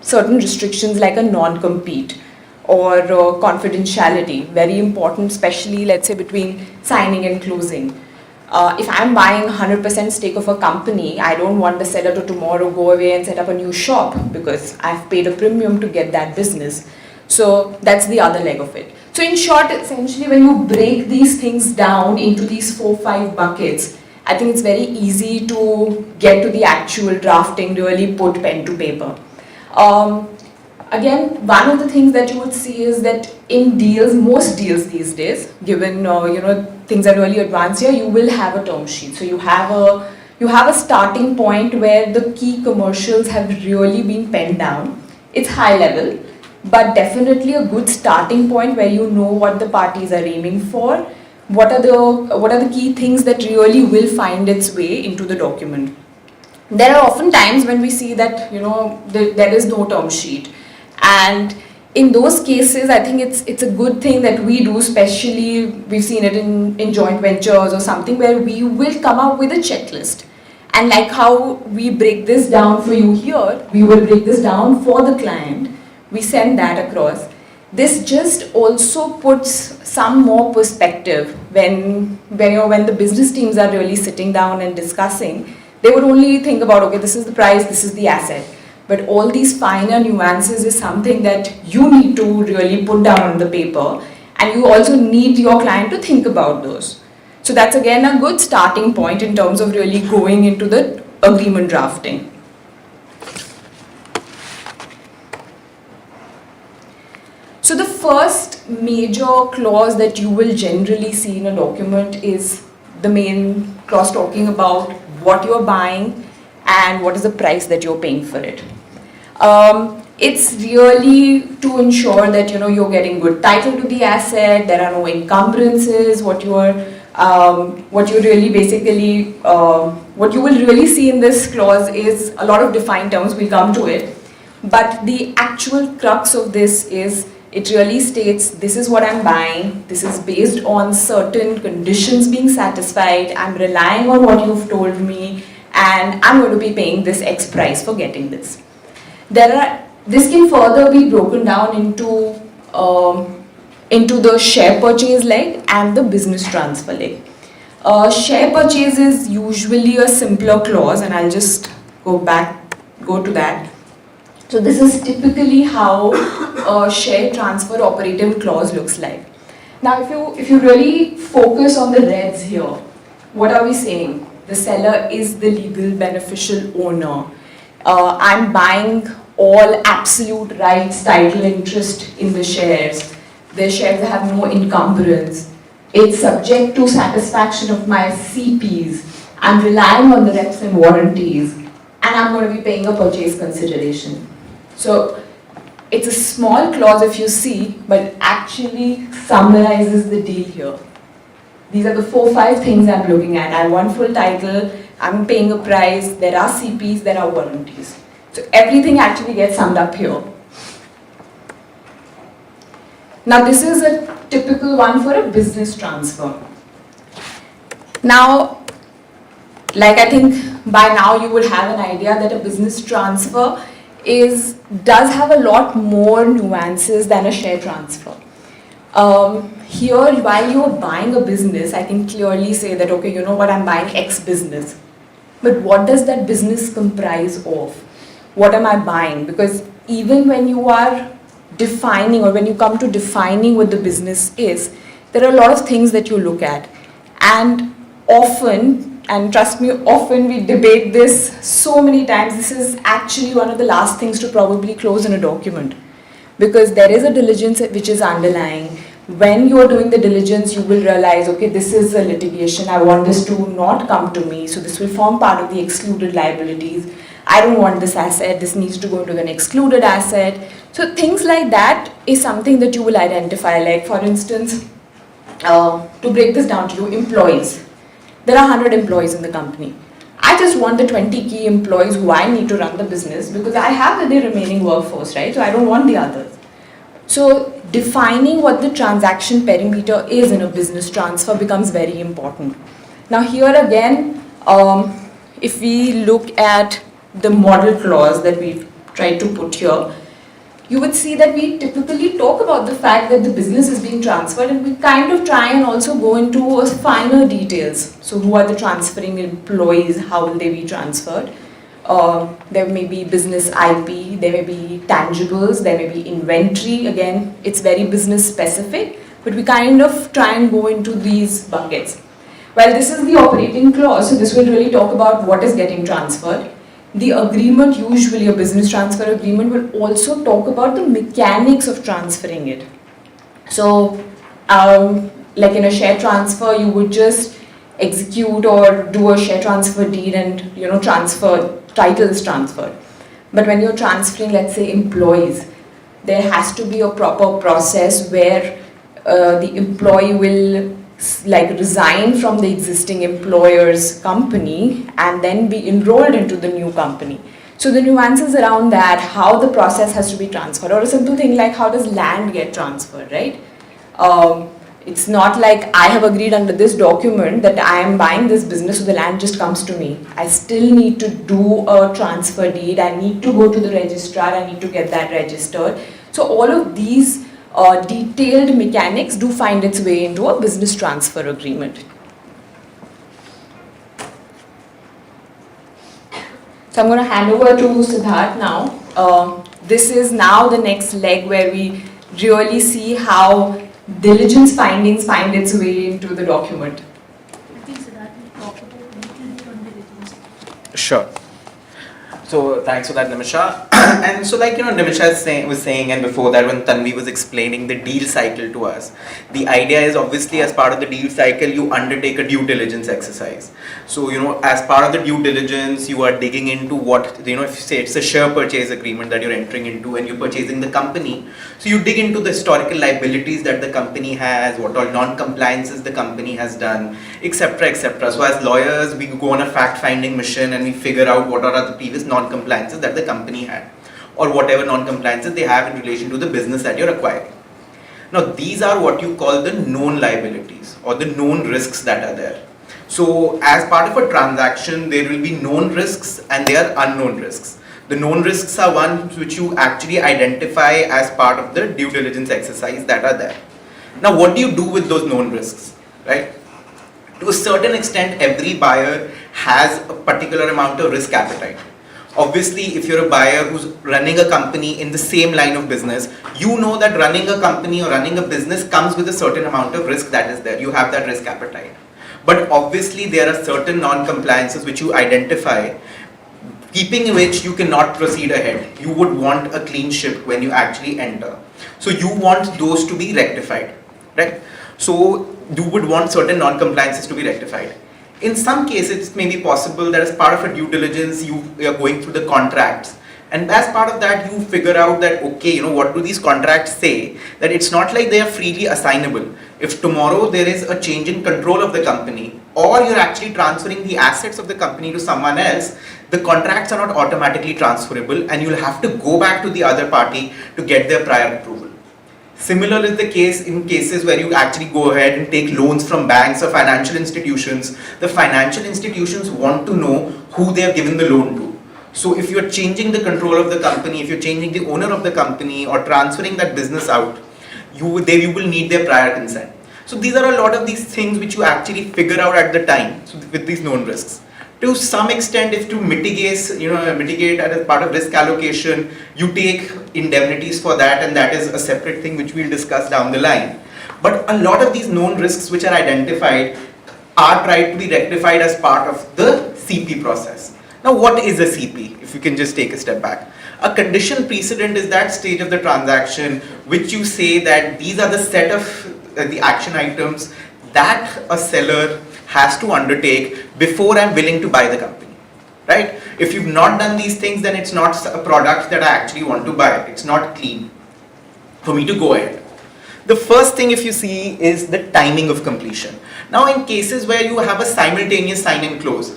certain restrictions like a non-compete or confidentiality, very important, especially let's say between signing and closing. If I'm buying 100% stake of a company, I don't want the seller to tomorrow go away and set up a new shop because I've paid a premium to get that business. So that's the other leg of it. So in short, essentially when you break these things down into these 4-5 buckets, I think it's very easy to get to the actual drafting, really put pen to paper. Again, one of the things that you would see is that in deals, most deals these days, given things are really advanced here, you will have a term sheet. So you have a You have a starting point where the key commercials have really been penned down. It's high level, but definitely a good starting point where you know what the parties are aiming for, what are the key things that really will find its way into the document. There are often times when we see that there is no term sheet, and in those cases I think it's a good thing that we do, especially we've seen it in joint ventures or something, where we will come up with a checklist. And like how we break this down for you here, we will break this down for the client, we send that across. This just also puts some more perspective when the business teams are really sitting down and discussing. They would only think about, okay, this is the price, this is the asset. But all these finer nuances is something that you need to really put down on the paper, and you also need your client to think about those. So that's again a good starting point in terms of really going into the agreement drafting. So the first major clause that you will generally see in a document is the main clause talking about what you're buying and what is the price that you're paying for it. It's really to ensure that you're getting good title to the asset, there are no encumbrances. What you really basically what you will really see in this clause is a lot of defined terms. We'll come to it, but the actual crux of this is it really states this is what I'm buying, this is based on certain conditions being satisfied, I'm relying on what you've told me, and I'm going to be paying this X price for getting this. This can further be broken down into the share purchase leg and the business transfer leg. Share purchase is usually a simpler clause, and I'll just go to that. So this is typically how a share transfer operative clause looks like. Now if you really focus on the reds here, what are we saying? The seller is the legal beneficial owner. I'm buying all absolute rights, title, interest in the shares. The shares have no encumbrance. It's subject to satisfaction of my CPs. I'm relying on the reps and warranties, and I'm going to be paying a purchase consideration. So it's a small clause if you see, but it actually summarizes the deal here. These are the 4-5 things I'm looking at. I want full title, I'm paying a price, there are CPs, there are warranties. So everything actually gets summed up here. Now this is a typical one for a business transfer. Now, like I think by now you would have an idea that a business transfer does have a lot more nuances than a share transfer. Here, while you're buying a business, I can clearly say that, okay, you know what, I'm buying X business. But what does that business comprise of? What am I buying? Because even when you are defining, or when you come to defining what the business is, there are a lot of things that you look at. And often, and trust me, often we debate this so many times, this is actually one of the last things to probably close in a document. Because there is a diligence which is underlying. When you are doing the diligence, you will realize, okay, this is a litigation, I want this to not come to me, so this will form part of the excluded liabilities. I don't want this asset, this needs to go into an excluded asset. So things like that is something that you will identify. Like for instance, to break this down to you, employees. There are 100 employees in the company. I just want the 20 key employees who I need to run the business, because I have the remaining workforce, right? So I don't want the others. So defining what the transaction perimeter is in a business transfer becomes very important. Now here again, if we look at the model clause that we've tried to put here, you would see that we typically talk about the fact that the business is being transferred, and we kind of try and also go into finer details. So who are the transferring employees, how will they be transferred? There may be business IP, there may be tangibles, there may be inventory. Again, it's very business specific, but we kind of try and go into these buckets. Well, this is the operating clause, so this will really talk about what is getting transferred. The agreement, usually a business transfer agreement, will also talk about the mechanics of transferring it. So, like in a share transfer, you would just execute or do a share transfer deed and transfer titles transferred. But when you're transferring, let's say, employees, there has to be a proper process where the employee will resign from the existing employer's company and then be enrolled into the new company. So the nuances around that, how the process has to be transferred, or a simple thing like how does land get transferred, right? It's not like I have agreed under this document that I am buying this business, so the land just comes to me. I still need to do a transfer deed. I need to go to the registrar. I need to get that registered. So all of these detailed mechanics do find its way into a business transfer agreement. So I'm going to hand over to Siddharth now. This is now the next leg where we really see how diligence findings find its way into the document. I think Siddharth will talk about a little bit on diligence. Sure. So thanks for that, Nimisha. And so Nimisha was saying, and before that when Tanvi was explaining the deal cycle to us, the idea is obviously as part of the deal cycle, you undertake a due diligence exercise. So, as part of the due diligence, you are digging into what, if you say it's a share purchase agreement that you're entering into and you're purchasing the company. So you dig into the historical liabilities that the company has, what all non-compliances the company has done, etc., etc. So as lawyers, we go on a fact-finding mission and we figure out what are the previous non-compliances that the company had, or whatever non-compliances they have in relation to the business that you're acquiring. Now, these are what you call the known liabilities or the known risks that are there. So, as part of a transaction, there will be known risks and there are unknown risks. The known risks are ones which you actually identify as part of the due diligence exercise that are there. Now, what do you do with those known risks, right? To a certain extent, every buyer has a particular amount of risk appetite. Obviously, if you're a buyer who's running a company in the same line of business, you know that running a company or running a business comes with a certain amount of risk that is there. You have that risk appetite. But obviously, there are certain non-compliances which you identify, keeping which you cannot proceed ahead. You would want a clean ship when you actually enter. So you want those to be rectified, right? So you would want certain non-compliances to be rectified. In some cases, it may be possible that as part of a due diligence, you are going through the contracts. And as part of that, you figure out that, okay, what do these contracts say? That it's not like they are freely assignable. If tomorrow there is a change in control of the company, or you're actually transferring the assets of the company to someone else, the contracts are not automatically transferable and you'll have to go back to the other party to get their prior approval. Similar is the case in cases where you actually go ahead and take loans from banks or financial institutions. The financial institutions want to know who they have given the loan to. So if you're changing the control of the company, if you're changing the owner of the company or transferring that business out, you will need their prior consent. So these are a lot of these things which you actually figure out at the time, so with these known risks. To some extent, if to mitigate as part of risk allocation, you take indemnities for that, and that is a separate thing which we'll discuss down the line. But a lot of these known risks which are identified are tried to be rectified as part of the CP process. Now, what is a CP? If you can just take a step back. A condition precedent is that stage of the transaction which you say that these are the set of the action items that a seller has to undertake before I'm willing to buy the company, right? If you've not done these things, then it's not a product that I actually want to buy. It's not clean for me to go ahead. The first thing, if you see, is the timing of completion. Now, in cases where you have a simultaneous sign and close,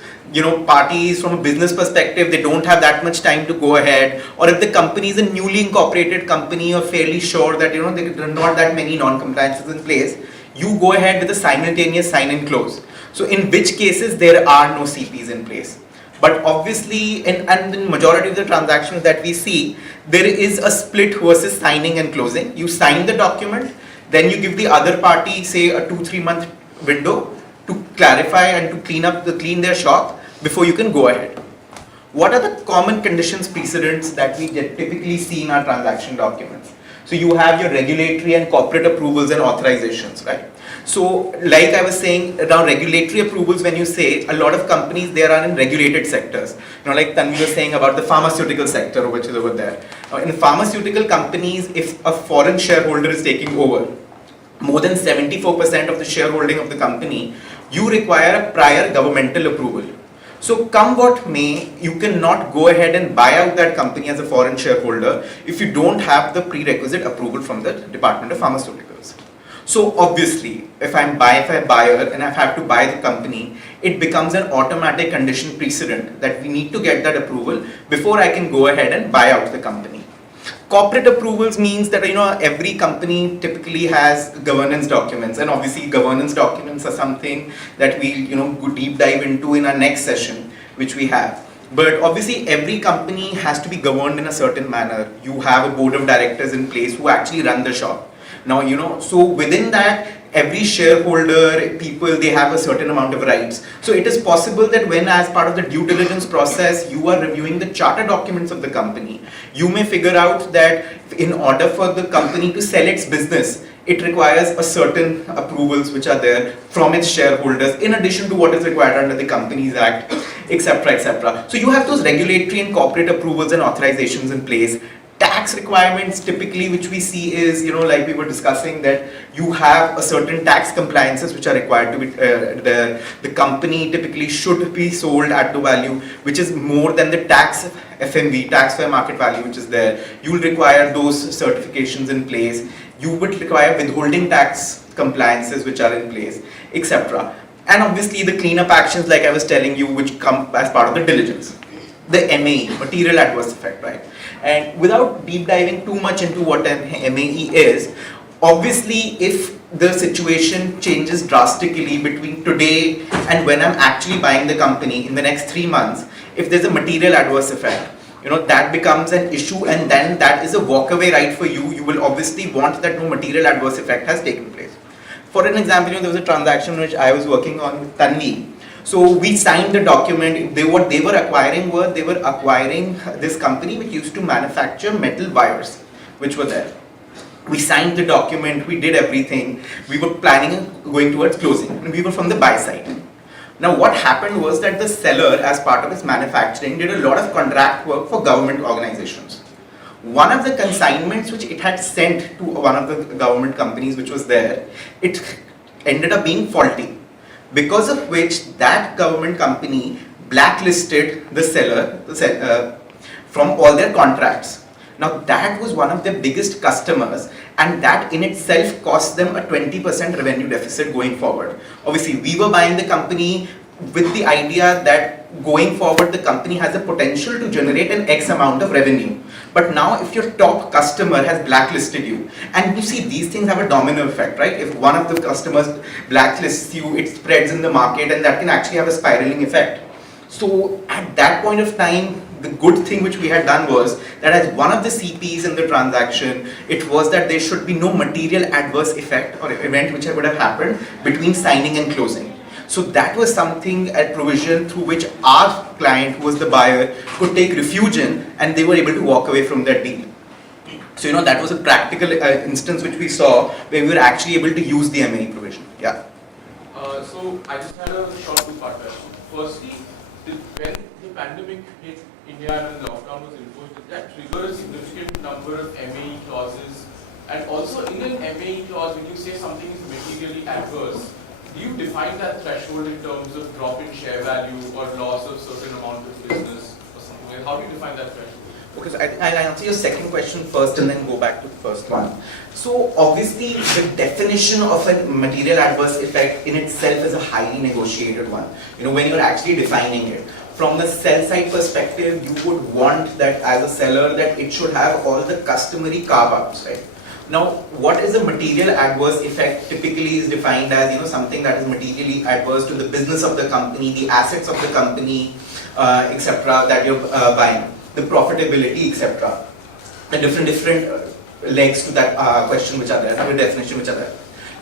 parties from a business perspective, they don't have that much time to go ahead, or if the company is a newly incorporated company, you're fairly sure that there are not that many non-compliances in place, you go ahead with a simultaneous sign and close. So in which cases there are no CPs in place. But obviously, and in majority of the transactions that we see, there is a split versus signing and closing. You sign the document, then you give the other party, say, a 2-3 month window to clarify and to clean their shop before you can go ahead. What are the common conditions precedents that we typically see in our transaction documents? So you have your regulatory and corporate approvals and authorizations, right? So like I was saying, around regulatory approvals, when you say a lot of companies, they are in regulated sectors. Like Tanvi was saying about the pharmaceutical sector, which is over there. In pharmaceutical companies, if a foreign shareholder is taking over, more than 74% of the shareholding of the company you require a prior governmental approval. So come what may, you cannot go ahead and buy out that company as a foreign shareholder if you don't have the prerequisite approval from the Department of Pharmaceuticals. So obviously, if I'm a buyer and I have to buy the company, it becomes an automatic condition precedent that we need to get that approval before I can go ahead and buy out the company. Corporate approvals means that every company typically has governance documents, and obviously governance documents are something that we'll go deep dive into in our next session, which we have. But obviously every company has to be governed in a certain manner. You have a board of directors in place who actually run the shop. Now, so within that, every shareholder, people, they have a certain amount of rights. So it is possible that when, as part of the due diligence process, you are reviewing the charter documents of the company, you may figure out that in order for the company to sell its business, it requires a certain approvals which are there from its shareholders, in addition to what is required under the Companies Act, etc., etc. So you have those regulatory and corporate approvals and authorizations in place. Tax requirements typically which we see is, like we were discussing, that you have a certain tax compliances which are required to be there. The company typically should be sold at the value which is more than the tax FMV, tax fair market value, which is there. You will require those certifications in place. You would require withholding tax compliances which are in place, etc. And obviously the cleanup actions, like I was telling you, which come as part of the diligence. The MAE, material adverse effect, right? And without deep diving too much into what an MAE is, obviously if the situation changes drastically between today and when I'm actually buying the company in the next 3 months, if there's a material adverse effect, that becomes an issue, and then that is a walkaway right for you. You will obviously want that no material adverse effect has taken place. For an example, there was a transaction which I was working on with Tanvi. So we signed the document. What they were acquiring this company which used to manufacture metal wires, which were there. We signed the document, we did everything. We were planning going towards closing, and we were from the buy side. Now what happened was that the seller, as part of its manufacturing, did a lot of contract work for government organizations. One of the consignments which it had sent to one of the government companies which was there, it ended up being faulty, because of which that government company blacklisted the seller from all their contracts. Now that was one of their biggest customers, and that in itself cost them a 20% revenue deficit going forward. Obviously we were buying the company with the idea that going forward the company has the potential to generate an X amount of revenue. But now if your top customer has blacklisted you, and you see these things have a domino effect, right? If one of the customers blacklists you, it spreads in the market, and that can actually have a spiraling effect. So at that point of time, the good thing which we had done was that as one of the CPs in the transaction, it was that there should be no material adverse effect or event which would have happened between signing and closing. So that was something, a provision through which our client, who was the buyer, could take refuge in, and they were able to walk away from that deal. So that was a practical instance which we saw where we were actually able to use the MAE provision. Yeah. So I just had a short two-part question. Firstly, when the pandemic hit India and the lockdown was imposed, did that trigger a significant number of MAE clauses? And also in an MAE clause, when you say something is materially adverse, do you define that threshold in terms of drop in share value or loss of certain amount of business or something? How do you define that threshold? Okay, so I'll answer your second question first and then go back to the first one. So obviously the definition of a material adverse effect in itself is a highly negotiated one. When you're actually defining it. From the sell side perspective, you would want that as a seller that it should have all the customary carve-outs, right? Now, what is a material adverse effect typically is defined as something that is materially adverse to the business of the company, the assets of the company, etc. that you're buying, the profitability, etc. The different legs to that question which are there, the definition which are there.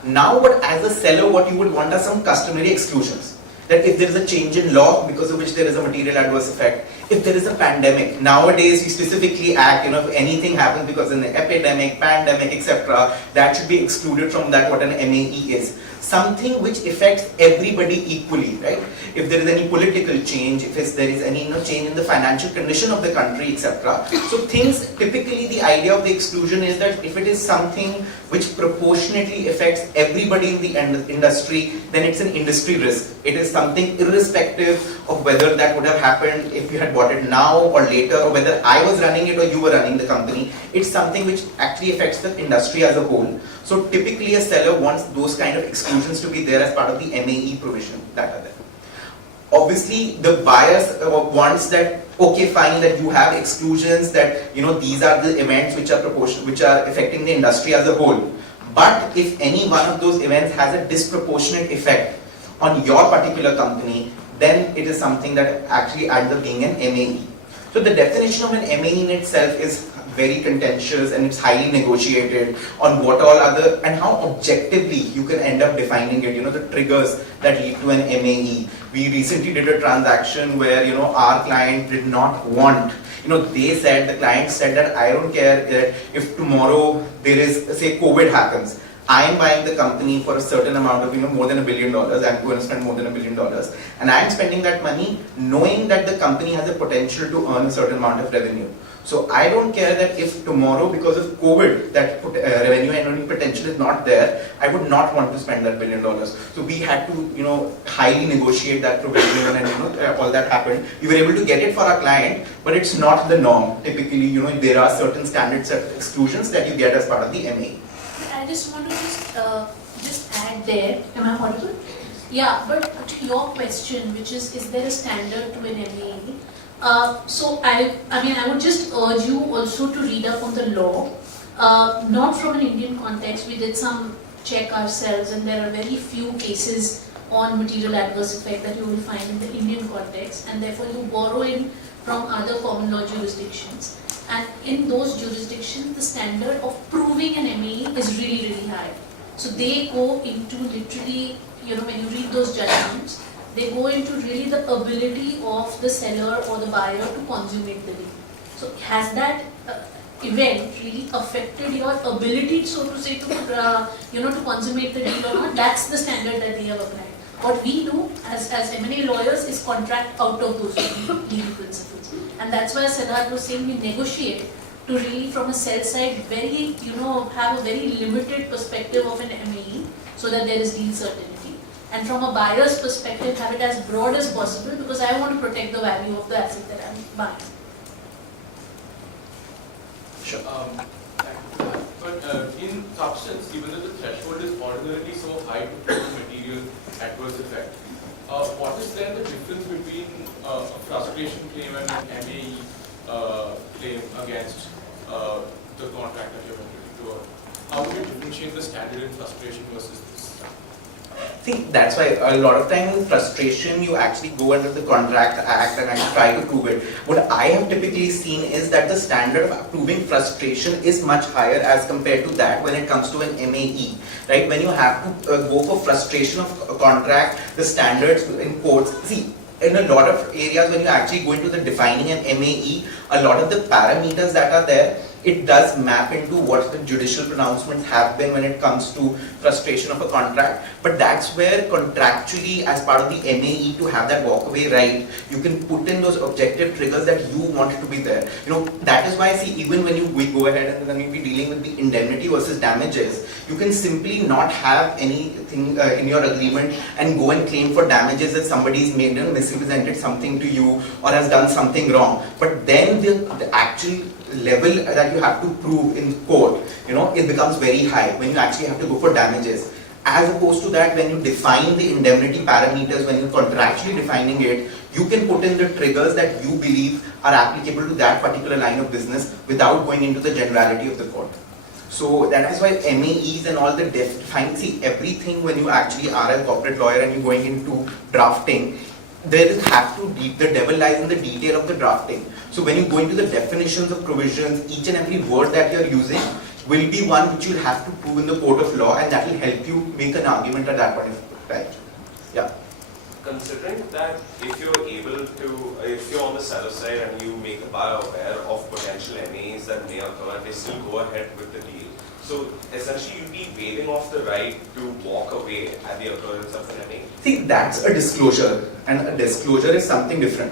Now, as a seller, what you would want are some customary exclusions. That if there is a change in law because of which there is a material adverse effect, if there is a pandemic, nowadays we specifically act, if anything happens because of an epidemic, pandemic, etc., that should be excluded from that what an MAE is. something which affects everybody equally, right? If there is any political change, if there is any change in the financial condition of the country, etc. So things, typically the idea of the exclusion is that if it is something which proportionately affects everybody in the industry, then it's an industry risk. It is something irrespective of whether that would have happened if you had bought it now or later, or whether I was running it or you were running the company. It's something which actually affects the industry as a whole. So typically a seller wants those kind of exclusions to be there as part of the MAE provision that are there. Obviously the buyers wants that, okay fine, that you have exclusions, that these are the events which are affecting the industry as a whole. But if any one of those events has a disproportionate effect on your particular company, then it is something that actually ends up being an MAE. So the definition of an MAE in itself is very contentious, and it's highly negotiated on what all other and how objectively you can end up defining it, the triggers that lead to an MAE. We recently did a transaction where our client did not want, the client said that I don't care if tomorrow there is, say, COVID happens. I am buying the company for a certain amount of, more than $1 billion. I'm going to spend more than $1 billion. And I am spending that money knowing that the company has a potential to earn a certain amount of revenue. So I don't care that if tomorrow, because of COVID, that revenue and earning potential is not there, I would not want to spend that $1 billion. So we had to, highly negotiate that provision, and all that happened. We were able to get it for our client, but it's not the norm. Typically, there are certain standard set of exclusions that you get as part of the MA. I just want to just add there. Am I audible? Yeah, but to your question, which is there a standard to an MAE? So I would just urge you also to read up on the law, not from an Indian context. We did some check ourselves, and there are very few cases on material adverse effect that you will find in the Indian context, and therefore you borrow in from other common law jurisdictions. And in those jurisdictions, the standard of proving an MAE is really, really high. So they go into literally, when you read those judgments, they go into really the ability of the seller or the buyer to consummate the deal. So has that event really affected your ability, so to say, to consummate the deal or not? That's the standard that they have applied. What we do as M&A lawyers is contract out of those legal principles. And that's why Siddharth was saying we negotiate to really, from a sell side, very, have a very limited perspective of an MAE so that there is deal certainty. And from a buyer's perspective, have it as broad as possible, because I want to protect the value of the asset that I'm buying. Sure. But in substance, even though the threshold is ordinarily so high to prove material adverse effect, what is then the difference between a frustration claim and an MAE claim against the contract that you're entering into? How would you differentiate the standard in frustration versus this? See, that's why a lot of time in frustration, you actually go under the Contract Act and try to prove it. What I have typically seen is that the standard of proving frustration is much higher as compared to that when it comes to an MAE, right? When you have to go for frustration of a contract, the standards in courts, see, in a lot of areas when you actually go into the defining an MAE, a lot of the parameters that are there, it does map into what the judicial pronouncements have been when it comes to frustration of a contract. But that's where contractually, as part of the MAE, to have that walkaway right, you can put in those objective triggers that you want to be there. That is why, see, even when we go ahead and then we're dealing with the indemnity versus damages, you can simply not have anything in your agreement and go and claim for damages if somebody's made and misrepresented something to you or has done something wrong. But then the actual level that you have to prove in court, it becomes very high when you actually have to go for damages. As opposed to that, when you define the indemnity parameters, when you're contractually defining it, you can put in the triggers that you believe are applicable to that particular line of business without going into the generality of the court. So that is why MAEs and all the see, everything when you actually are a corporate lawyer and you're going into drafting, there have to be, the devil lies in the detail of the drafting. So when you go into the definitions of provisions, each and every word that you're using will be one which you'll have to prove in the court of law, and that will help you make an argument at that point of time. Yeah. Considering that if you're on the seller side and you make the buyer aware of potential MAs that may occur, they still go ahead with the deal. So essentially you'd be waiving off the right to walk away at the occurrence of an MA. See, that's a disclosure, and a disclosure is something different.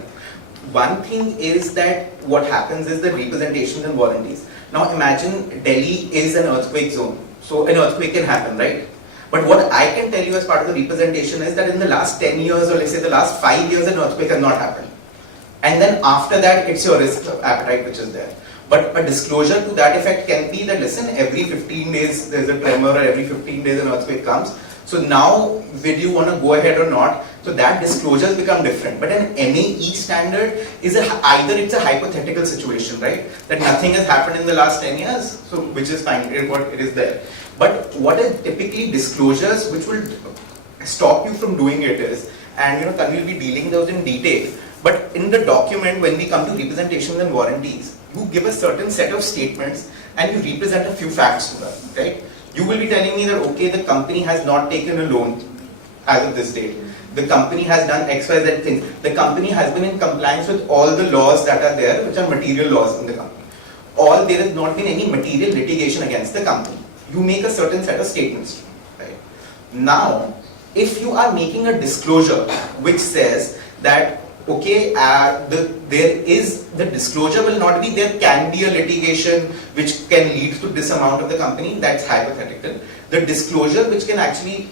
One thing is that what happens is the representations and warranties. Now imagine Delhi is an earthquake zone, so an earthquake can happen, right? But what I can tell you as part of the representation is that in the last 10 years, or let's say the last 5 years, an earthquake has not happened. And then after that, it's your risk appetite which is there. But a disclosure to that effect can be that, listen, every 15 days there's a tremor, or every 15 days an earthquake comes. So now, will you want to go ahead or not? So that disclosures become different. But an MAE standard is either it's a hypothetical situation, right? That nothing has happened in the last 10 years, so which is fine, it is there. But what is typically disclosures which will stop you from doing it is, and Tanvi will be dealing those in detail, but in the document when we come to representations and warranties, you give a certain set of statements and you represent a few facts to them, right? You will be telling me that, okay, the company has not taken a loan as of this date. The company has done X, Y, Z things. The company has been in compliance with all the laws that are there, which are material laws in the company. Or there has not been any material litigation against the company. You make a certain set of statements, right? Now, if you are making a disclosure which says that, okay, the disclosure will not be, there can be a litigation which can lead to this amount of the company, that's hypothetical. The disclosure which can actually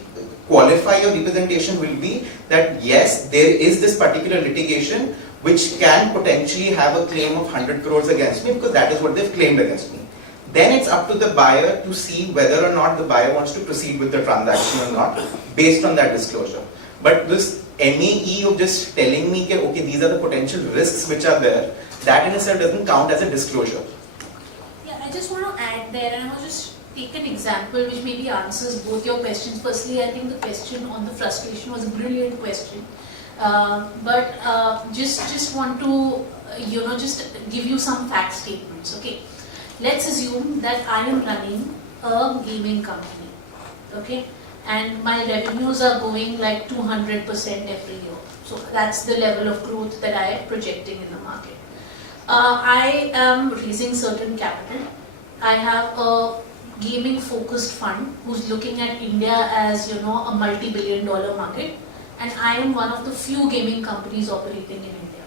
qualify your representation will be that yes, there is this particular litigation which can potentially have a claim of 100 crores against me because that is what they've claimed against me. Then it's up to the buyer to see whether or not the buyer wants to proceed with the transaction or not based on that disclosure. But this MAE of just telling me, okay, these are the potential risks which are there, that in itself doesn't count as a disclosure. Yeah, I just want to add there, and I'll just take an example which maybe answers both your questions. Firstly, I think the question on the frustration was a brilliant question. But just want to, just give you some fact statements, okay? Let's assume that I am running a gaming company, okay? And my revenues are going like 200% every year. So that's the level of growth that I am projecting in the market. I am raising certain capital. I have a gaming focused fund who's looking at India as, a multi-billion-dollar market. And I am one of the few gaming companies operating in India.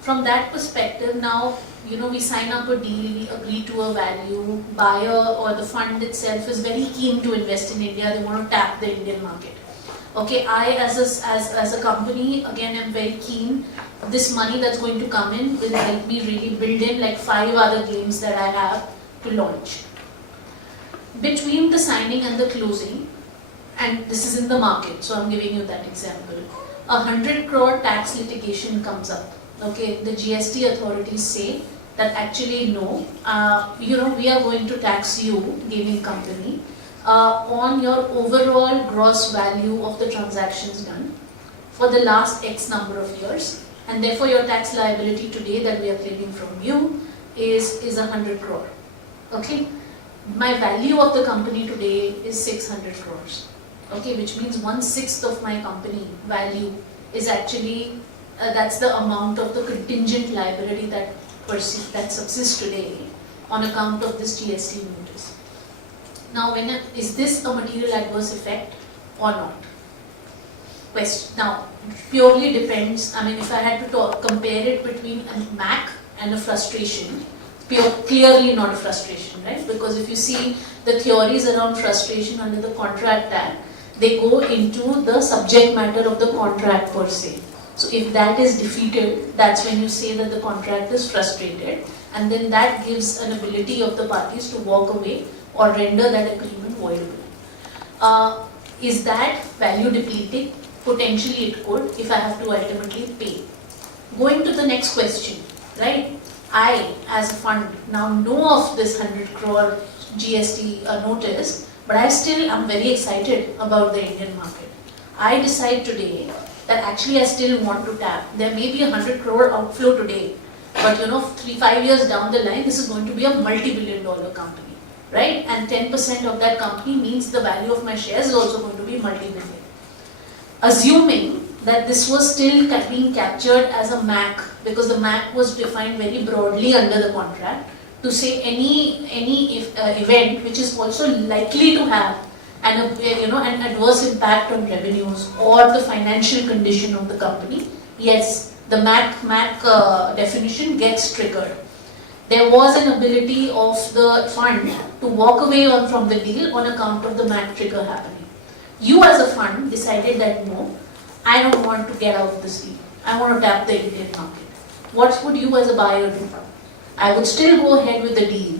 From that perspective, now, we sign up a deal, we agree to a value, buyer or the fund itself is very keen to invest in India, they want to tap the Indian market. Okay, I as a company, again, am very keen, this money that's going to come in will help me really build in like 5 other games that I have to launch. Between the signing and the closing, and this is in the market, so I'm giving you that example, 100 crore tax litigation comes up. Okay, the GST authorities say that actually no, we are going to tax you, gaming company, on your overall gross value of the transactions done for the last X number of years, and therefore your tax liability today that we are claiming from you is 100 crore. Okay, my value of the company today is 600 crores. Okay, which means 1/6 of my company value is actually that's the amount of the contingent liability that subsists today on account of this GST notice. Now, is this a material adverse effect or not? Now, purely depends. I mean, if I had to compare it between a MAC and a frustration, clearly not a frustration, right? Because if you see the theories around frustration under the Contract Act, they go into the subject matter of the contract per se. So if that is defeated, that's when you say that the contract is frustrated, and then that gives an ability of the parties to walk away or render that agreement voidable. Is that value depleting? Potentially it could, if I have to ultimately pay. Going to the next question, right? I, as a fund, now know of this 100 crore GST notice, but I'm very excited about the Indian market. I decide today that actually I still want to tap. There may be 100 crore outflow today, but 3-5 years down the line, this is going to be a multi-billion-dollar company, right? And 10% of that company means the value of my shares is also going to be multi-billion. Assuming that this was still being captured as a MAC, because the MAC was defined very broadly under the contract, to say any event which is also likely to have an adverse impact on revenues or the financial condition of the company, yes, the MAC definition gets triggered. There was an ability of the fund to walk away from the deal on account of the MAC trigger happening. You as a fund decided that no, I don't want to get out of this deal. I want to tap the Indian market. What would you as a buyer do? I would still go ahead with the deal.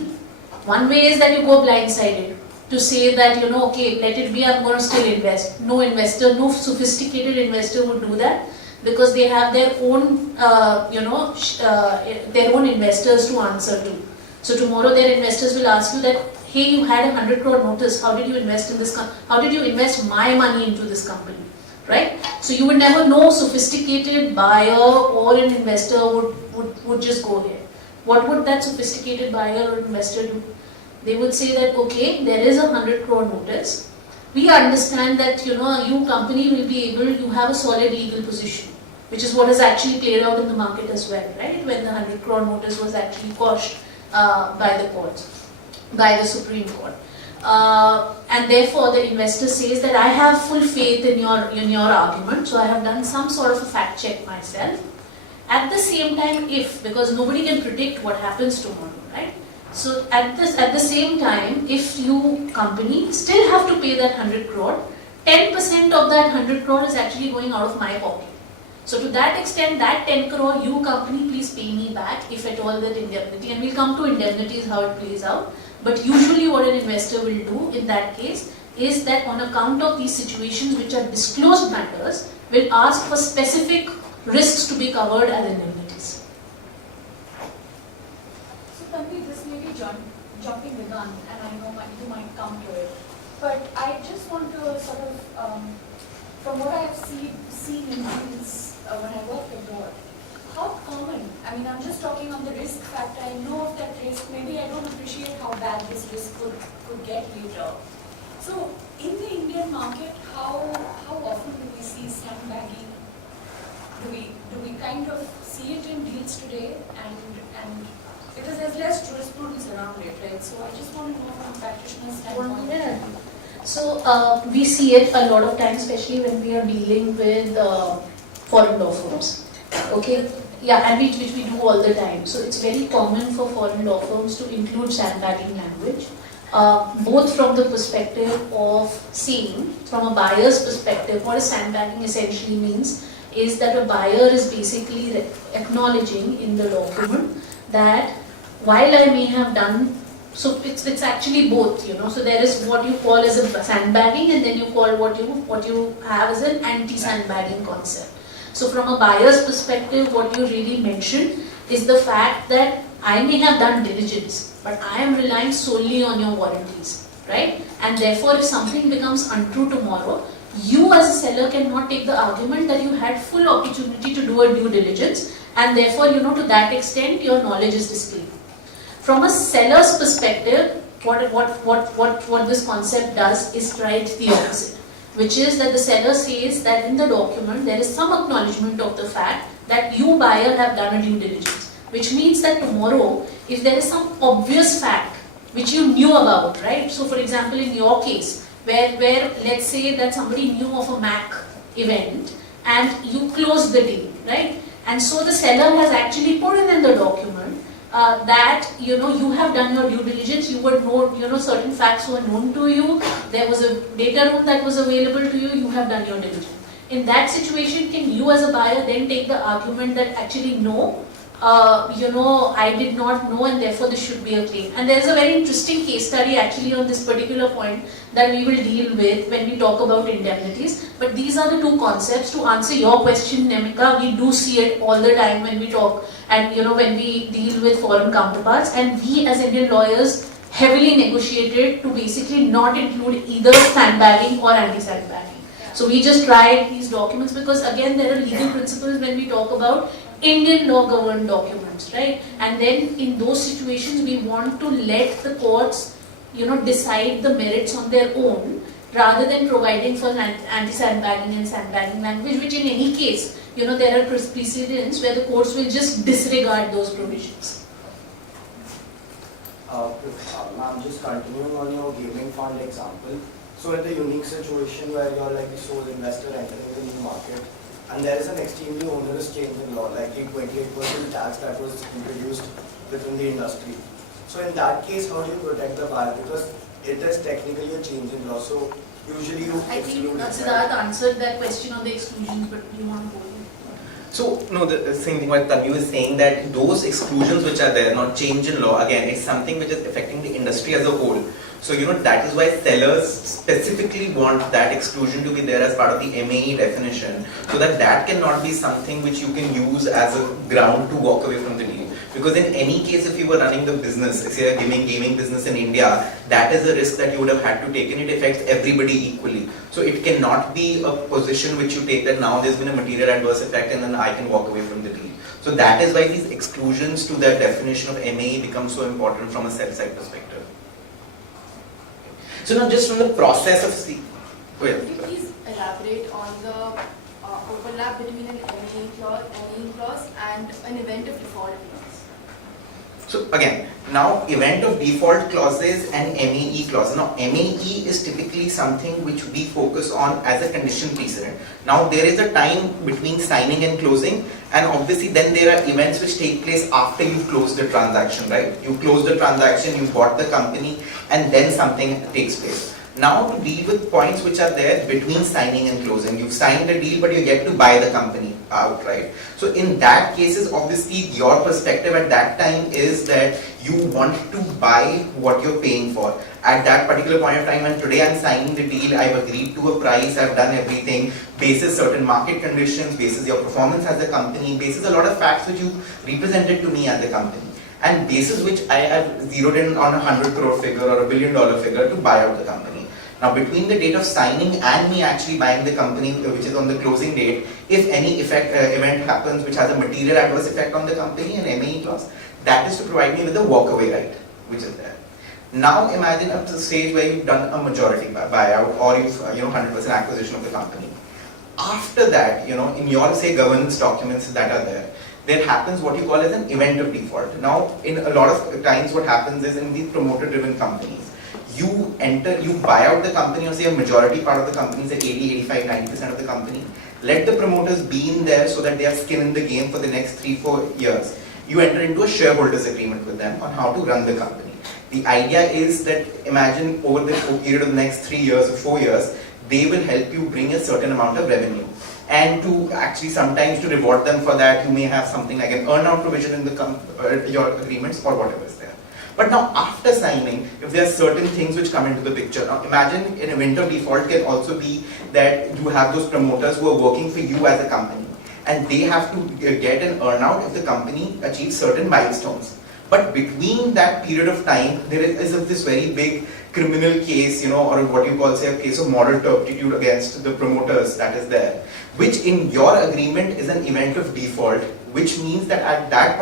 One way is that you go blindsided to say that, okay, let it be, I'm going to still invest. No investor, no sophisticated investor would do that because they have their own, their own investors to answer to. So tomorrow their investors will ask you that, hey, you had a 100 crore notice, how did you invest in this company? How did you invest my money into this company? Right? So you would never know sophisticated buyer or an investor would just go ahead. What would that sophisticated buyer or investor do? They would say that, okay, there is a 100 crore notice. We understand that, you company will be able, you have a solid legal position, which is what has actually played out in the market as well, right? When the 100 crore notice was actually quashed by the courts, by the Supreme Court. And therefore the investor says that I have full faith in your argument, so I have done some sort of a fact check myself. At the same time, because nobody can predict what happens tomorrow, right? So at the same time, if you company still have to pay that 100 crore, 10% of that 100 crore is actually going out of my pocket. So to that extent, that 10 crore, you company, please pay me back if at all that indemnity, and we'll come to indemnities how it plays out. But usually what an investor will do in that case is that on account of these situations which are disclosed matters, will ask for specific risks to be covered as indemnities. So Tanvi, this may be jumping the gun, and I know you might come to it, but I just want to sort of, from what I have seen in deals when I work abroad, how common, I mean, I'm just talking on the risk factor, I know of that risk, maybe I don't appreciate how bad this risk could get later. So, in the Indian market, how often do we see sandbagging? Do we kind of see it in deals today, and because there's less jurisprudence around it, right? So I just want to know from a practitioner's standpoint. Yeah. So we see it a lot of times, especially when we are dealing with foreign law firms. Okay, yeah, and which we do all the time. So it's very common for foreign law firms to include sandbagging language, both from the perspective of seeing, from a buyer's perspective, what a sandbagging essentially means is that a buyer is basically acknowledging in the document that while I may have done, so it's actually both, so there is what you call as a sandbagging, and then you call what you have as an anti-sandbagging concept. So from a buyer's perspective, what you really mentioned is the fact that I may have done diligence, but I am relying solely on your warranties, right? And therefore, if something becomes untrue tomorrow, you as a seller cannot take the argument that you had full opportunity to do a due diligence, and therefore, to that extent, your knowledge is displayed. From a seller's perspective, what this concept does is right the opposite, which is that the seller says that in the document there is some acknowledgement of the fact that you buyer have done a due diligence, which means that tomorrow, if there is some obvious fact which you knew about, right? So for example, in your case, where let's say that somebody knew of a MAC event and you closed the deal, right? And so the seller has actually put in the document that you have done your due diligence, you would know, certain facts were known to you, there was a data room that was available to you, you have done your diligence. In that situation, can you as a buyer then take the argument that actually no, I did not know and therefore this should be a claim? And there is a very interesting case study actually on this particular point that we will deal with when we talk about indemnities. But these are the two concepts. To answer your question, Nemika, we do see it all the time when we talk and when we deal with foreign counterparts, and we as Indian lawyers heavily negotiated to basically not include either sandbagging or anti-sandbagging. So we just tried these documents because again there are legal principles when we talk about Indian law governed documents, right? And then in those situations we want to let the courts, decide the merits on their own rather than providing for anti-sandbagging and sandbagging language, which in any case, there are precedents where the courts will just disregard those provisions. Ma'am, just continuing on your gaming fund example. So in the unique situation where you're like the sole investor entering the new market, and there is an extremely onerous change in law, like the 28% tax that was introduced within the industry. So in that case, how do you protect the buyer? Because it is technically a change in law, so usually you I think exclude it, right? Siddharth answered that question on the exclusions, but you want to go in? So, no, the same thing what Tanvi was saying, that those exclusions which are there, not change in law, again, it's something which is affecting the industry as a whole. So, that is why sellers specifically want that exclusion to be there as part of the MAE definition, so that that cannot be something which you can use as a ground to walk away from the deal. Because in any case, if you were running the business, say a gaming business in India, that is a risk that you would have had to take, and it affects everybody equally. So it cannot be a position which you take that now there's been a material adverse effect and then I can walk away from the deal. So that is why these exclusions to the definition of MAE become so important from a sell side perspective. So now just from the process of Could you please elaborate on the overlap between an MAE clause and an event of default clause? So again, now event of default clauses and MAE clause. Now MAE is typically something which we focus on as a condition precedent. Now there is a time between signing and closing, and obviously then there are events which take place after you've closed the transaction, right? You close the transaction, you bought the company, and then something takes place. Now to deal with points which are there between signing and closing. You've signed the deal, but you get to buy the company outright. So in that cases, obviously your perspective at that time is that you want to buy what you're paying for. At that particular point of time, and today I'm signing the deal, I've agreed to a price, I've done everything, basis certain market conditions, basis your performance as a company, basis a lot of facts which you represented to me as a company. And basis which I have zeroed in on 100 crore figure or $1 billion figure to buy out the company. Now between the date of signing and me actually buying the company, which is on the closing date, if any event happens which has a material adverse effect on the company, an MAE clause, that is to provide me with a walkaway right, which is there. Now imagine up to the stage where you've done a majority buyout or you've 100% acquisition of the company. After that, in your say governance documents that are there happens what you call as an event of default. Now in a lot of times what happens is in these promoter driven companies, you buy out the company or say a majority part of the company, say 80, 85, 90% of the company. Let the promoters be in there so that they have skin in the game for the next 3-4 years. You enter into a shareholders agreement with them on how to run the company. The idea is that imagine over the period of the next 3 years or 4 years, they will help you bring a certain amount of revenue. And to actually sometimes to reward them for that, you may have something like an earn-out provision in the your agreements or whatever is there. But now after signing, if there are certain things which come into the picture, now imagine an event of default can also be that you have those promoters who are working for you as a company and they have to get an earn-out if the company achieves certain milestones. But between that period of time, there is this very big criminal case, or what you call say a case of moral turpitude against the promoters that is there, which in your agreement is an event of default, which means that at that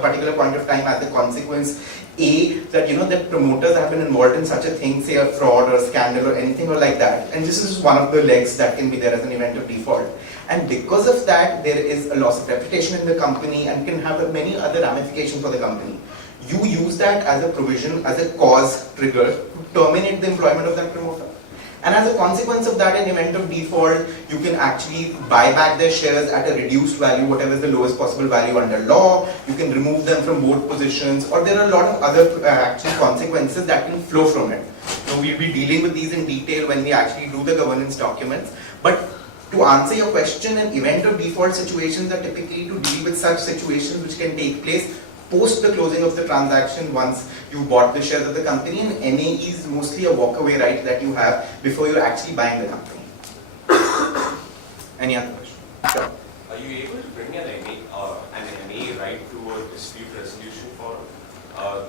particular point of time, as a consequence, that promoters have been involved in such a thing, say a fraud or a scandal or anything or like that, and this is one of the legs that can be there as an event of default. And because of that, there is a loss of reputation in the company and can have many other ramifications for the company. You use that as a provision, as a cause trigger to terminate the employment of that promoter. And as a consequence of that, in event of default, you can actually buy back their shares at a reduced value, whatever is the lowest possible value under law. You can remove them from board positions, or there are a lot of other actual consequences that can flow from it. So we'll be dealing with these in detail when we actually do the governance documents. But to answer your question, an event of default situations are typically to deal with such situations which can take place post the closing of the transaction once you bought the shares of the company, and MAE is mostly a walkaway right that you have before you're actually buying the company. Any other question? Sure. Are you able to bring an MAE right to a dispute resolution forum?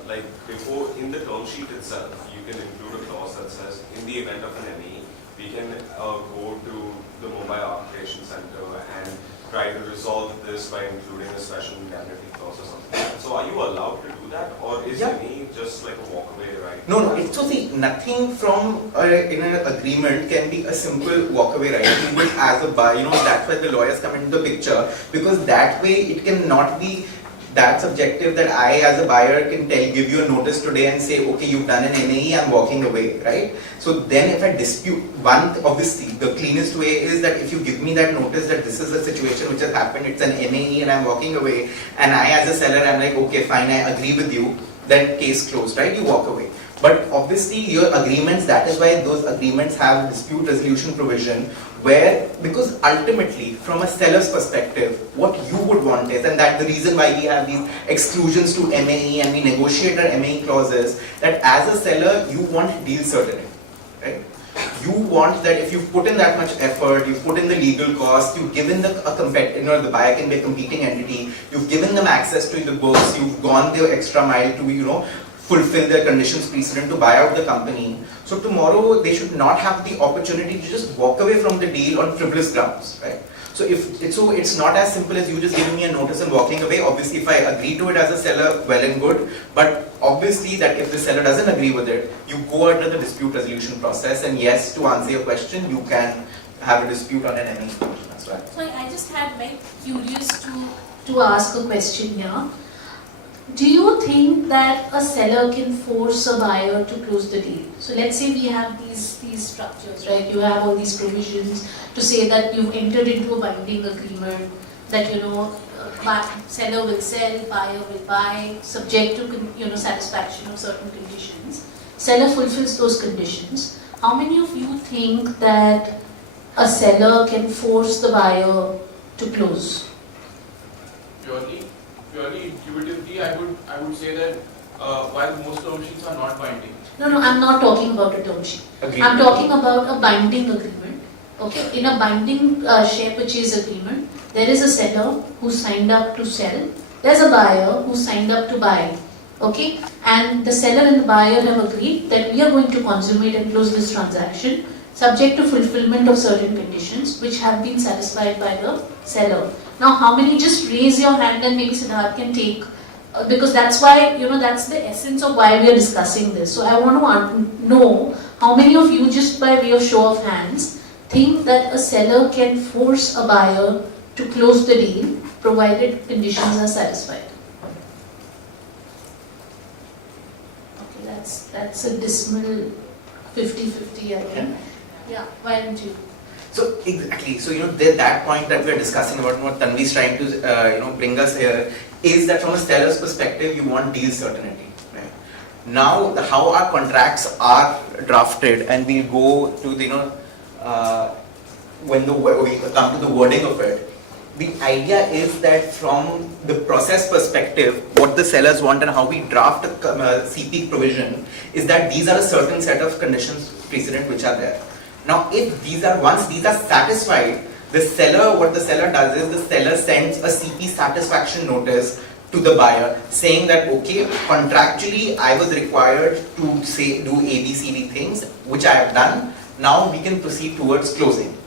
Like before, in the term sheet itself, you can include a clause that says, in the event of an MAE, we can go to the mobile arbitration center and try to resolve this by including a special indemnity clause or something. So are you allowed to do that, or is MAE just like a walkaway right? No. So see, nothing from in an agreement can be a simple walkaway right. You will as a buyer, that's why the lawyers come into the picture, because that way it cannot be that subjective that I as a buyer can give you a notice today and say, okay, you've done an MAE, I'm walking away, right? So then if I dispute, obviously the cleanest way is that if you give me that notice that this is a situation which has happened, it's an MAE and I'm walking away, and I as a seller, I'm like, okay, fine, I agree with you, then case closed, right? You walk away. But obviously your agreements, that is why those agreements have dispute resolution provision, where, because ultimately from a seller's perspective, what you would want is, and that's the reason why we have these exclusions to MAE and we negotiate our MAE clauses, that as a seller you want deal certainty, right? You want that if you've put in that much effort, you've put in the legal cost, you've given the the buyer can be a competing entity, you've given them access to the books, you've gone the extra mile to fulfill their conditions precedent to buy out the company. So tomorrow they should not have the opportunity to just walk away from the deal on frivolous grounds, right? So it's not as simple as you just giving me a notice and walking away. Obviously, if I agree to it as a seller, well and good. But obviously, that if the seller doesn't agree with it, you go under the dispute resolution process. And yes, to answer your question, you can have a dispute on an ME. That's right. So I just had very curious to ask a question here. Do you think that a seller can force a buyer to close the deal? So let's say we have these structures, right? You have all these provisions to say that you've entered into a binding agreement that seller will sell, buyer will buy, subject to satisfaction of certain conditions. Seller fulfills those conditions. How many of you think that a seller can force the buyer to close? Purely intuitively, I would say that while most term sheets are not binding. No, I'm not talking about a term sheet. Agreement. I'm talking about a binding agreement. Okay, in a binding share purchase agreement, there is a seller who signed up to sell. There's a buyer who signed up to buy. Okay, and the seller and the buyer have agreed that we are going to consummate and close this transaction subject to fulfillment of certain conditions which have been satisfied by the seller. Now, how many, just raise your hand and maybe Siddharth can take, because that's why, that's the essence of why we are discussing this. So I want to know how many of you, just by way of show of hands, think that a seller can force a buyer to close the deal provided conditions are satisfied. Okay, that's a dismal 50-50, I think. Yeah, why don't you? So exactly, so that point that we are discussing about what Tanvi is trying to bring us here is that from a seller's perspective, you want deal certainty. Right? Now, how our contracts are drafted, and we'll go to when we come to the wording of it. The idea is that from the process perspective, what the sellers want and how we draft a CP provision is that these are a certain set of conditions precedent which are there. Now, if once these are satisfied, what the seller does is the seller sends a CP satisfaction notice to the buyer saying that, okay, contractually I was required to do A, B, C, D things, which I have done. Now we can proceed towards closing.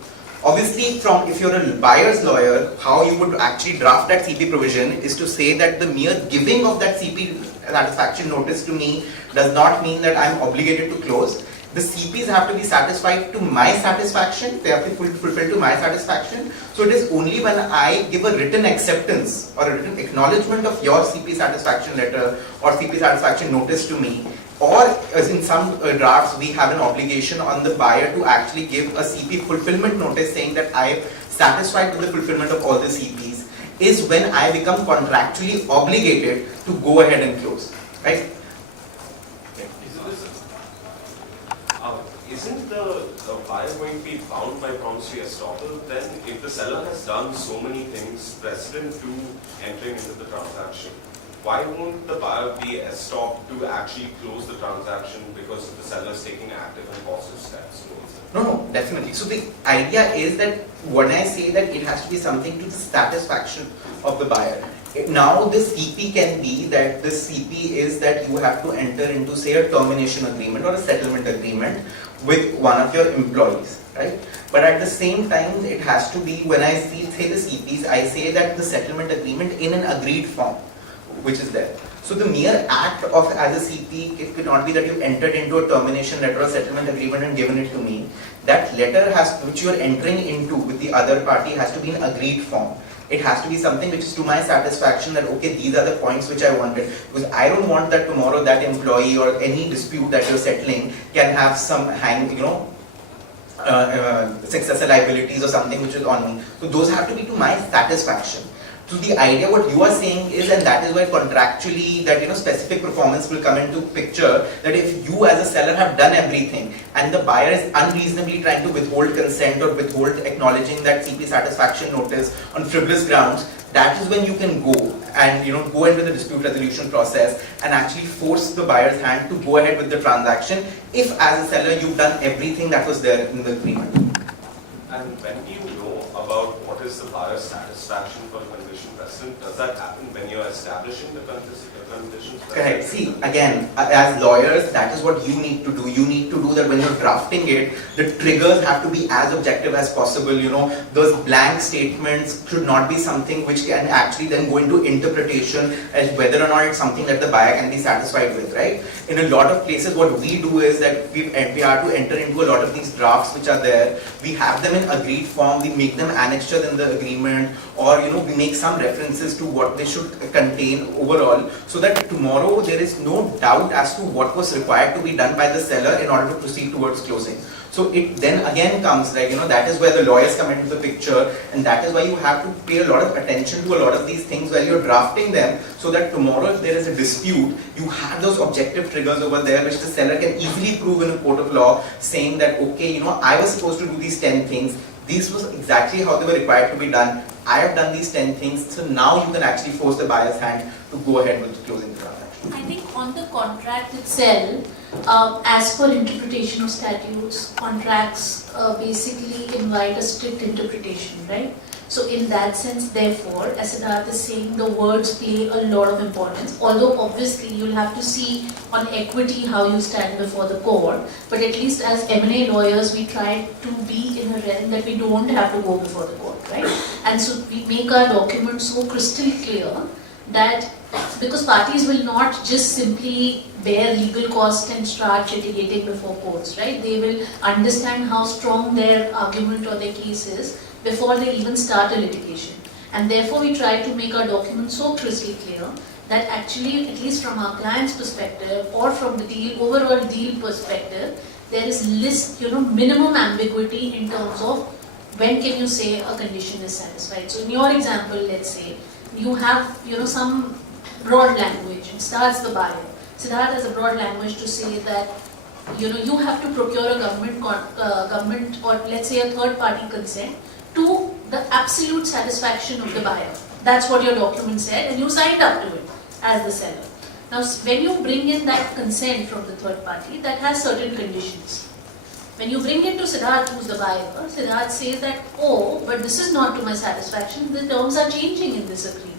Obviously, if you're a buyer's lawyer, how you would actually draft that CP provision is to say that the mere giving of that CP satisfaction notice to me does not mean that I'm obligated to close. The CPs have to be satisfied to my satisfaction, they have to fulfill to my satisfaction. So it is only when I give a written acceptance or a written acknowledgement of your CP satisfaction letter or CP satisfaction notice to me, or as in some drafts we have an obligation on the buyer to actually give a CP fulfillment notice saying that I am satisfied with the fulfillment of all the CPs, is when I become contractually obligated to go ahead and close, right? Isn't the buyer going to be bound by promissory estoppel then if the seller has done so many things precedent to entering into the transaction? Why won't the buyer be estopped to actually close the transaction because the seller is taking active and positive steps towards it? No, definitely. So the idea is that when I say that it has to be something to the satisfaction of the buyer. Now the CP can be that the CP is that you have to enter into, say, a termination agreement or a settlement agreement with one of your employees, right? But at the same time, it has to be, when I say the CPs, I say that the settlement agreement in an agreed form, which is there. So the mere act of as a CP, it could not be that you entered into a termination letter or settlement agreement and given it to me. That letter which you are entering into with the other party has to be in agreed form. It has to be something which is to my satisfaction, that okay, these are the points which I wanted, because I don't want that tomorrow that employee or any dispute that you're settling can have some successor liabilities or something which is on me. So those have to be to my satisfaction. So the idea, what you are saying is, and that is why contractually that specific performance will come into picture, that if you as a seller have done everything and the buyer is unreasonably trying to withhold consent or withhold acknowledging that CP satisfaction notice on frivolous grounds, that is when you can go and go into the dispute resolution process and actually force the buyer's hand to go ahead with the transaction if as a seller you've done everything that was there in the agreement. And when do you know about what is the buyer's satisfaction for the condition precedent? Does that happen when you're establishing the conditions precedent? Correct. See, again, as lawyers, that is what you need to do. You need to do that when you're drafting it. The triggers have to be as objective as possible. Those blank statements should not be something which can actually then go into interpretation as whether or not it's something that the buyer can be satisfied with, right? In a lot of places, what we do is that we are to enter into a lot of these drafts which are there. We have them in agreed form. We make them annexed in the agreement, or we make some references to what they should contain overall, so that tomorrow there is no doubt as to what was required to be done by the seller in order to proceed towards closing. So it then again comes like, that is where the lawyers come into the picture, and that is why you have to pay a lot of attention to a lot of these things while you're drafting them, so that tomorrow if there is a dispute, you have those objective triggers over there which the seller can easily prove in a court of law, saying that okay, I was supposed to do these 10 things, these was exactly how they were required to be done, I have done these 10 things, so now you can actually force the buyer's hand to go ahead with closing the transaction. I think on the contract itself, as per interpretation of statutes, contracts basically invite a strict interpretation, right? So in that sense, therefore, as Siddharth is saying, the words play a lot of importance. Although obviously you'll have to see on equity how you stand before the court, but at least as M&A lawyers, we try to be in a realm that we don't have to go before the court, right? And so we make our document so crystal clear that because parties will not just simply bear legal cost and start litigating before courts, right? They will understand how strong their argument or their case is before they even start a litigation. And therefore we try to make our document so crystal clear that actually, at least from our client's perspective or from the overall deal perspective, there is minimum ambiguity in terms of when can you say a condition is satisfied. So in your example, let's say, you have some broad language, and starts the buyer. Siddharth has a broad language to say that you have to procure a government or let's say a third party consent to the absolute satisfaction of the buyer. That's what your document said, and you signed up to it as the seller. Now when you bring in that consent from the third party, that has certain conditions. When you bring it to Siddharth, who's the buyer, Siddharth says that, oh, but this is not to my satisfaction, the terms are changing in this agreement.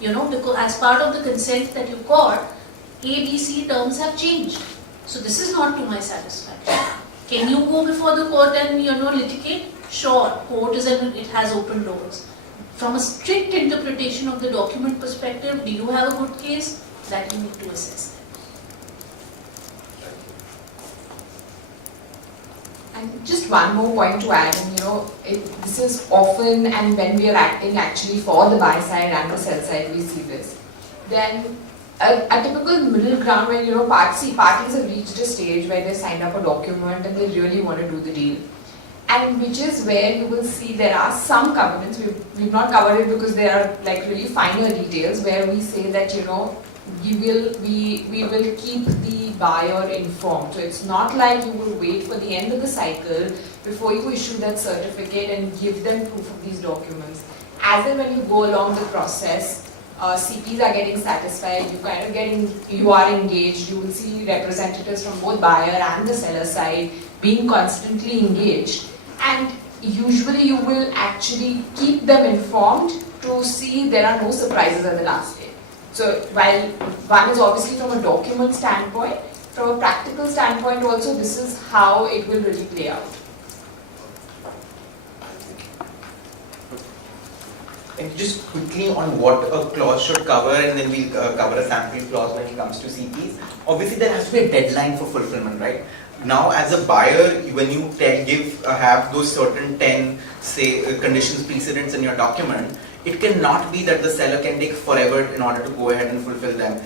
Because as part of the consent that you got, A, B, C terms have changed. So this is not to my satisfaction. Can you go before the court and litigate? Sure, court it has open doors. From a strict interpretation of the document perspective, do you have a good case? That you need to assess. And just one more point to add, this is often, and when we are acting actually for the buy side and the sell side, we see this. Then a typical middle ground where parties have reached a stage where they signed up a document and they really want to do the deal, and which is where you will see there are some covenants. We've not covered it because they are like really finer details where we say that we will keep the buyer informed. So it's not like you will wait for the end of the cycle before you issue that certificate and give them proof of these documents. As and when you go along the process, CPs are getting satisfied, you are engaged, you will see representatives from both buyer and the seller side being constantly engaged, and usually you will actually keep them informed to see there are no surprises at the last day. So while one is obviously from a document standpoint, from a practical standpoint also, this is how it will really play out. And just quickly on what a clause should cover, and then we'll cover a sample clause when it comes to CPs. Obviously there has to be a deadline for fulfillment, right? Now as a buyer, when you have those certain 10 conditions precedents in your document, it cannot be that the seller can take forever in order to go ahead and fulfill them.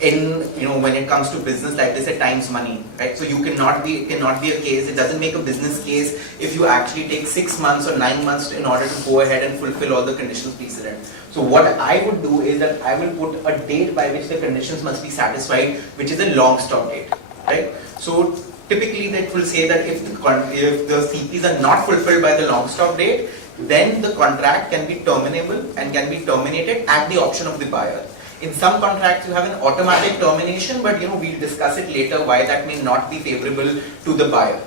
When it comes to business like this, at times money, right? So it cannot be a case, it doesn't make a business case if you actually take 6 months or 9 months in order to go ahead and fulfill all the conditions precedent. So what I would do is that I will put a date by which the conditions must be satisfied, which is a long stop date, right? So typically that will say that if the CPs are not fulfilled by the long stop date, then the contract can be terminable and can be terminated at the option of the buyer. In some contracts, you have an automatic termination, but we'll discuss it later why that may not be favorable to the buyer.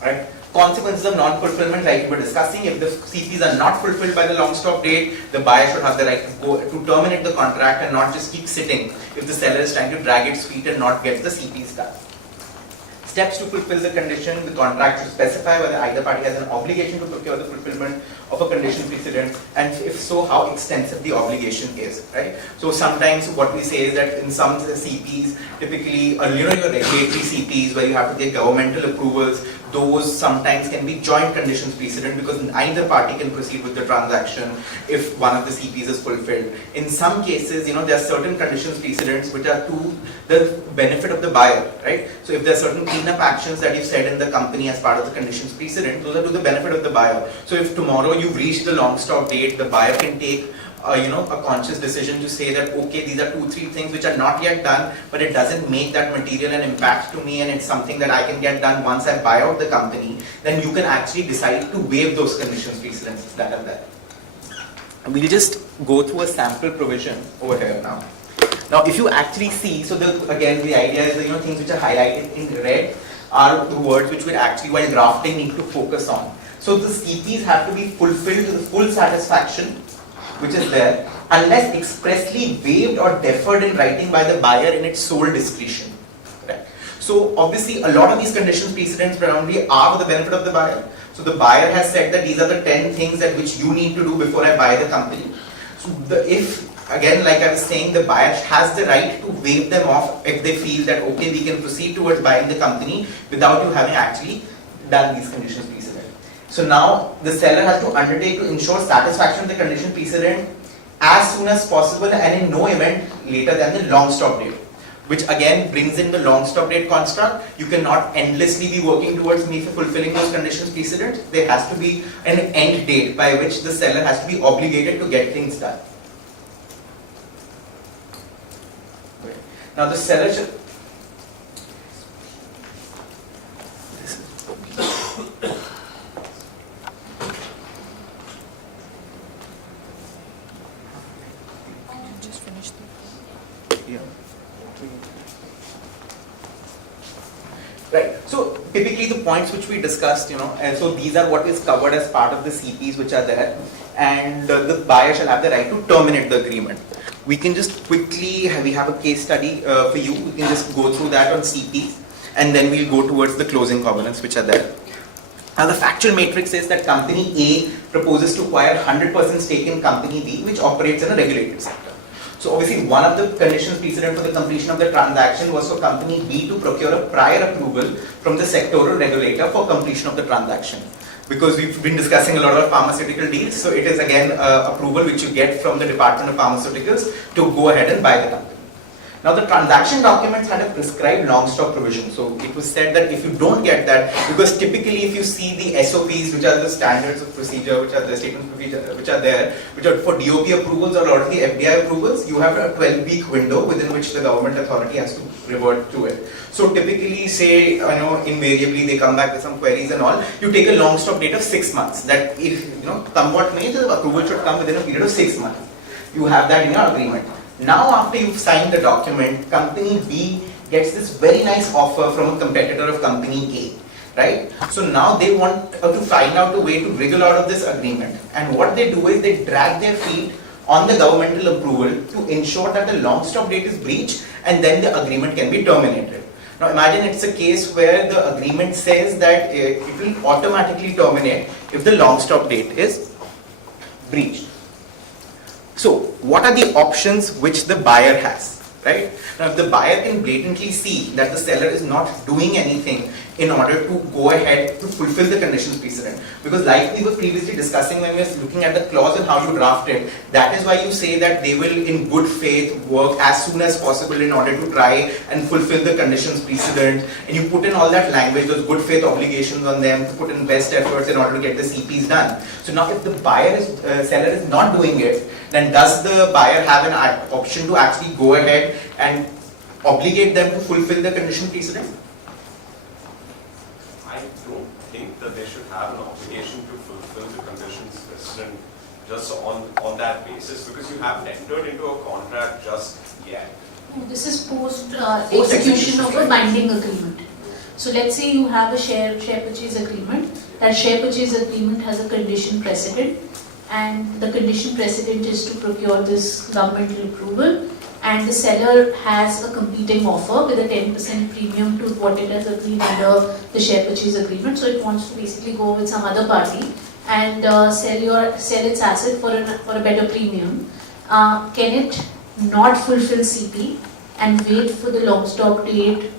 Right? Consequences of non-fulfillment, like we were discussing, if the CPs are not fulfilled by the long stop date, the buyer should have the right to terminate the contract and not just keep sitting if the seller is trying to drag its feet and not get the CPs done. Steps to fulfill the condition, the contract should specify whether either party has an obligation to procure the fulfillment of a condition precedent, and if so, how extensive the obligation is, right? So sometimes what we say is that in some CPs, typically, your regulatory CPs where you have to get governmental approvals, those sometimes can be joint conditions precedent because neither party can proceed with the transaction if one of the CPs is fulfilled. In some cases, there are certain conditions precedents which are to the benefit of the buyer, right? So if there are certain cleanup actions that you've said in the company as part of the conditions precedent, those are to the benefit of the buyer. So if tomorrow you've reached the long stop date, the buyer can take a conscious decision to say that, okay, these are 2-3 things which are not yet done, but it doesn't make that material an impact to me and it's something that I can get done once I buy out the company, then you can actually decide to waive those conditions precedents that are there. We'll just go through a sample provision over here now. Now, if you actually see, so again, the idea is that, things which are highlighted in red are the words which we actually, while drafting, need to focus on. So the CPs have to be fulfilled to the full satisfaction, which is there, unless expressly waived or deferred in writing by the buyer in its sole discretion. Right? So obviously a lot of these conditions precedents predominantly are for the benefit of the buyer. So the buyer has said that these are the 10 things that which you need to do before I buy the company. So if, again, like I was saying, the buyer has the right to waive them off if they feel that, okay, we can proceed towards buying the company without you having actually done these conditions precedent. So now the seller has to undertake to ensure satisfaction of the condition precedent as soon as possible and in no event later than the long stop date, which again brings in the long stop date construct. You cannot endlessly be working towards me for fulfilling those conditions precedent. There has to be an end date by which the seller has to be obligated to get things done. Now the seller should Right. So typically the points which we discussed, and so these are what is covered as part of the CPs which are there, and the buyer shall have the right to terminate the agreement. We can just quickly, we have a case study for you. We can just go through that on CPs, and then we'll go towards the closing covenants which are there. Now the factual matrix says that company A proposes to acquire 100% stake in company B, which operates in a regulated sector. So obviously one of the conditions precedent for the completion of the transaction was for company B to procure a prior approval from the sectoral regulator for completion of the transaction. Because we've been discussing a lot of pharmaceutical deals, so it is again approval which you get from the Department of Pharmaceuticals to go ahead and buy the company. Now the transaction documents had a prescribed long stop provision. So it was said that if you don't get that, because typically if you see the SOPs, which are the standards of procedure, which are the statements of procedure, which are there, which are for DOP approvals or a lot of the FDI approvals, you have a 12-week window within which the government authority has to revert to it. So typically say, invariably they come back with some queries and all, you take a long stop date of 6 months. That if, come what may, the approval should come within a period of 6 months. You have that in your agreement. Now after you've signed the document, company B gets this very nice offer from a competitor of company A, right? So now they want to find out a way to wriggle out of this agreement. And what they do is they drag their feet on the governmental approval to ensure that the long stop date is breached and then the agreement can be terminated. Now imagine it's a case where the agreement says that it will automatically terminate if the long stop date is breached. So what are the options which the buyer has, right? Now, if the buyer can blatantly see that the seller is not doing anything in order to go ahead to fulfill the conditions precedent, because like we were previously discussing when we were looking at the clause and how you draft it, that is why you say that they will in good faith work as soon as possible in order to try and fulfill the conditions precedent, and you put in all that language, those good faith obligations on them to put in best efforts in order to get the CPs done. So now if the seller is not doing it, then does the buyer have an option to actually go ahead and obligate them to fulfill the condition precedent? I don't think that they should have an obligation to fulfill the conditions precedent just on that basis, because you haven't entered into a contract just yet. This is post execution of a binding agreement. So let's say you have a share purchase agreement. That share purchase agreement has a condition precedent, and the condition precedent is to procure this governmental approval, and the seller has a competing offer with a 10% premium to what it has agreed under the share purchase agreement. So it wants to basically go with some other party and sell its asset for a better premium. Can it not fulfill CP and wait for the long stop date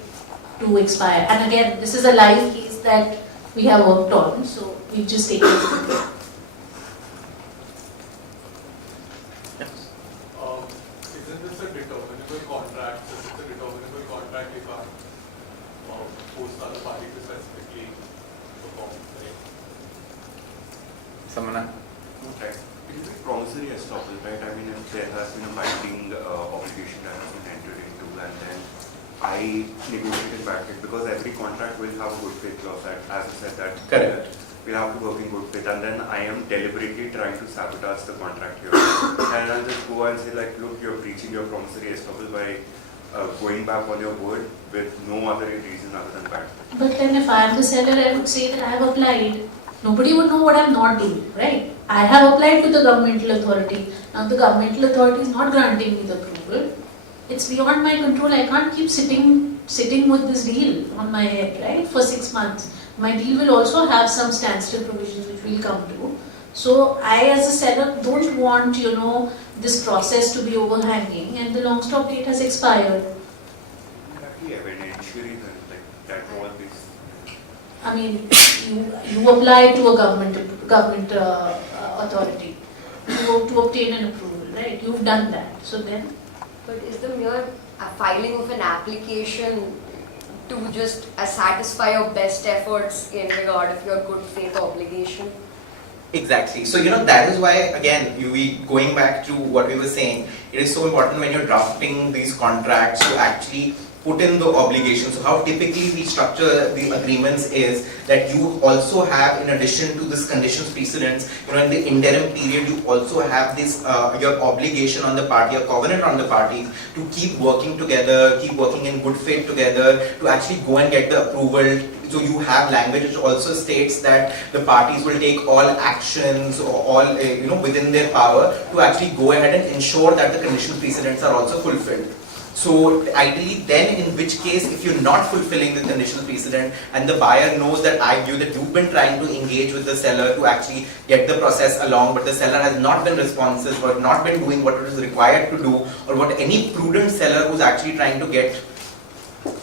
to expire? And again, this is a live case that we have worked on, so we've just taken it from there. Isn't this a determinable contract? If it's a determinable contract, you can't force the other party to specifically perform, right? Samana? Okay. It is a promissory estoppel, right? I mean, if there has been a binding obligation that has been entered into, and then I negotiated back it, because every contract will have a good faith clause, that, as I said, that correct. We'll have to work in good faith, and then I am deliberately trying to sabotage the contract here. And I'll just go and say, like, look, you're breaching your promissory estoppel by going back on your word with no other reason other than bad. But then if I am the seller, I would say that I have applied. Nobody would know what I'm not doing, right? I have applied to the governmental authority. Now the governmental authority is not granting me the approval. It's beyond my control. I can't keep sitting with this deal on my head, right, for 6 months. My deal will also have some standstill provisions which we'll come to. So I as a seller don't want, this process to be overhanging, and the long stop date has expired. Exactly, evidentiary, like that all this. I mean, you apply to a government authority to obtain an approval, right? You've done that. So then? But is the mere filing of an application to just satisfy your best efforts in regard of your good faith obligation? Exactly. So, that is why, again, going back to what we were saying, it is so important when you're drafting these contracts to actually put in the obligations. So how typically we structure the agreements is that you also have, in addition to this conditions precedents, in the interim period, you also have this, your obligation on the party, your covenant on the party to keep working together, keep working in good faith together, to actually go and get the approval. So you have language which also states that the parties will take all actions or all, within their power to actually go ahead and ensure that the condition precedents are also fulfilled. So ideally then, in which case, if you're not fulfilling the conditional precedent and the buyer knows that you've been trying to engage with the seller to actually get the process along, but the seller has not been responsive or not been doing what it is required to do, or what any prudent seller who's actually trying to get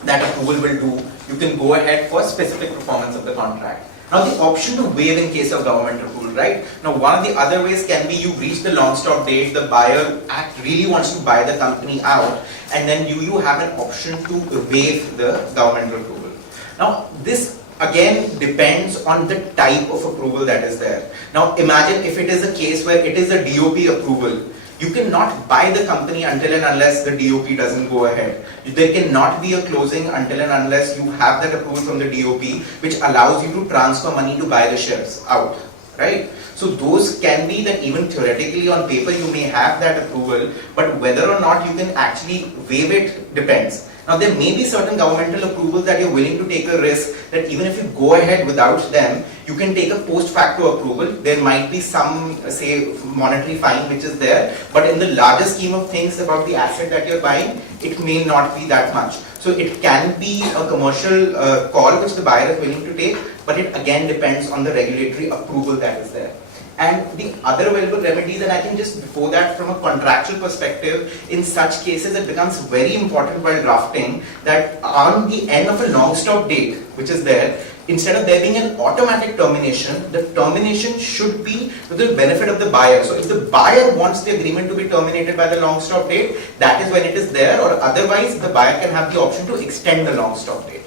that approval will do, you can go ahead for specific performance of the contract. Now the option to waive in case of government approval, right? Now one of the other ways can be you reach the long stop date, the buyer really wants to buy the company out, and then you have an option to waive the government approval. Now this again depends on the type of approval that is there. Now imagine if it is a case where it is a DOP approval. You cannot buy the company until and unless the DOP doesn't go ahead. There cannot be a closing until and unless you have that approval from the DOP, which allows you to transfer money to buy the shares out, right? So those can be that even theoretically on paper you may have that approval, but whether or not you can actually waive it depends. Now there may be certain governmental approvals that you're willing to take a risk that even if you go ahead without them, you can take a post facto approval. There might be some, say, monetary fine which is there, but in the larger scheme of things about the asset that you're buying, it may not be that much. So it can be a commercial call which the buyer is willing to take, but it again depends on the regulatory approval that is there. And the other available remedies, and I think just before that, from a contractual perspective, in such cases it becomes very important while drafting that on the end of a long stop date, which is there, instead of there being an automatic termination, the termination should be to the benefit of the buyer. So if the buyer wants the agreement to be terminated by the long stop date, that is when it is there, or otherwise the buyer can have the option to extend the long stop date.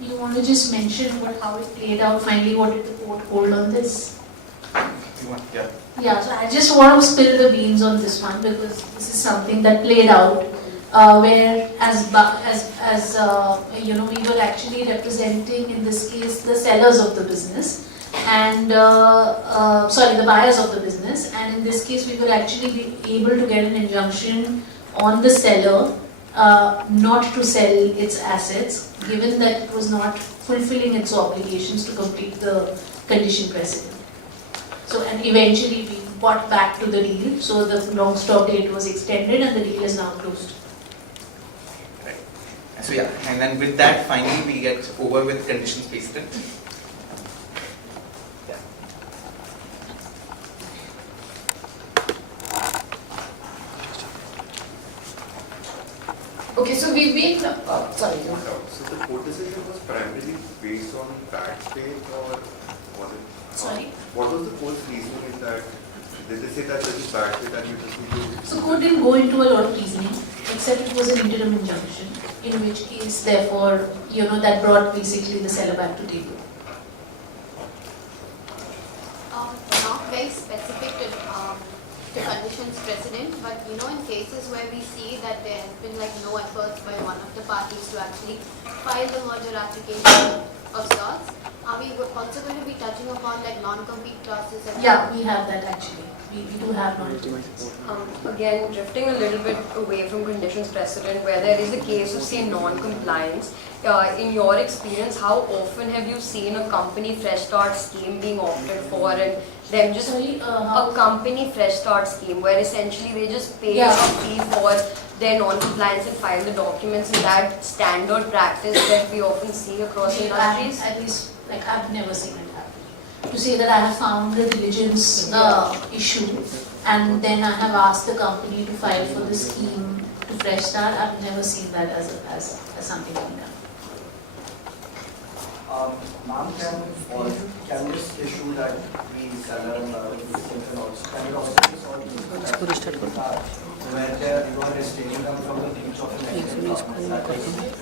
You want to just mention how it played out finally? What did the court hold on this? Yeah. Yeah, so I just want to spill the beans on this one because this is something that played out where we were actually representing in this case the sellers of the business and the buyers of the business, and in this case we were actually able to get an injunction on the seller not to sell its assets given that it was not fulfilling its obligations to complete the condition precedent. So, and eventually we got back to the deal, so the long stop date was extended and the deal is now closed. Right. So yeah, and then with that finally we get over with conditions precedent. Yeah. Okay, so we've been, sorry. So the court decision was primarily based on bad faith, or was it? Sorry? What was the court's reasoning in that? Did they say that this is bad faith and you just need to... So court didn't go into a lot of reasoning, except it was an interim injunction, in which case therefore, that brought basically the seller back to table. Not very specific to conditions precedent, but in cases where we see that there has been no efforts by one of the parties to actually file the merger application of sorts, are we also going to be touching upon non-compete clauses? Yeah, we have that actually. We do have non-compete. Again, drifting a little bit away from conditions precedent, where there is a case of, say, non-compliance. In your experience, how often have you seen a company fresh start scheme being opted for, and them just a company fresh start scheme where essentially they just pay a fee for their non-compliance and file the documents, in that standard practice that we often see across industries? At least, I've never seen it happen. To say that I have found a diligence issue and then I have asked the company to file for the scheme to fresh start, I've never seen that as something being done. Ma'am, can this issue that we seller can it also be solved where you are restraining them from the breach of an agreement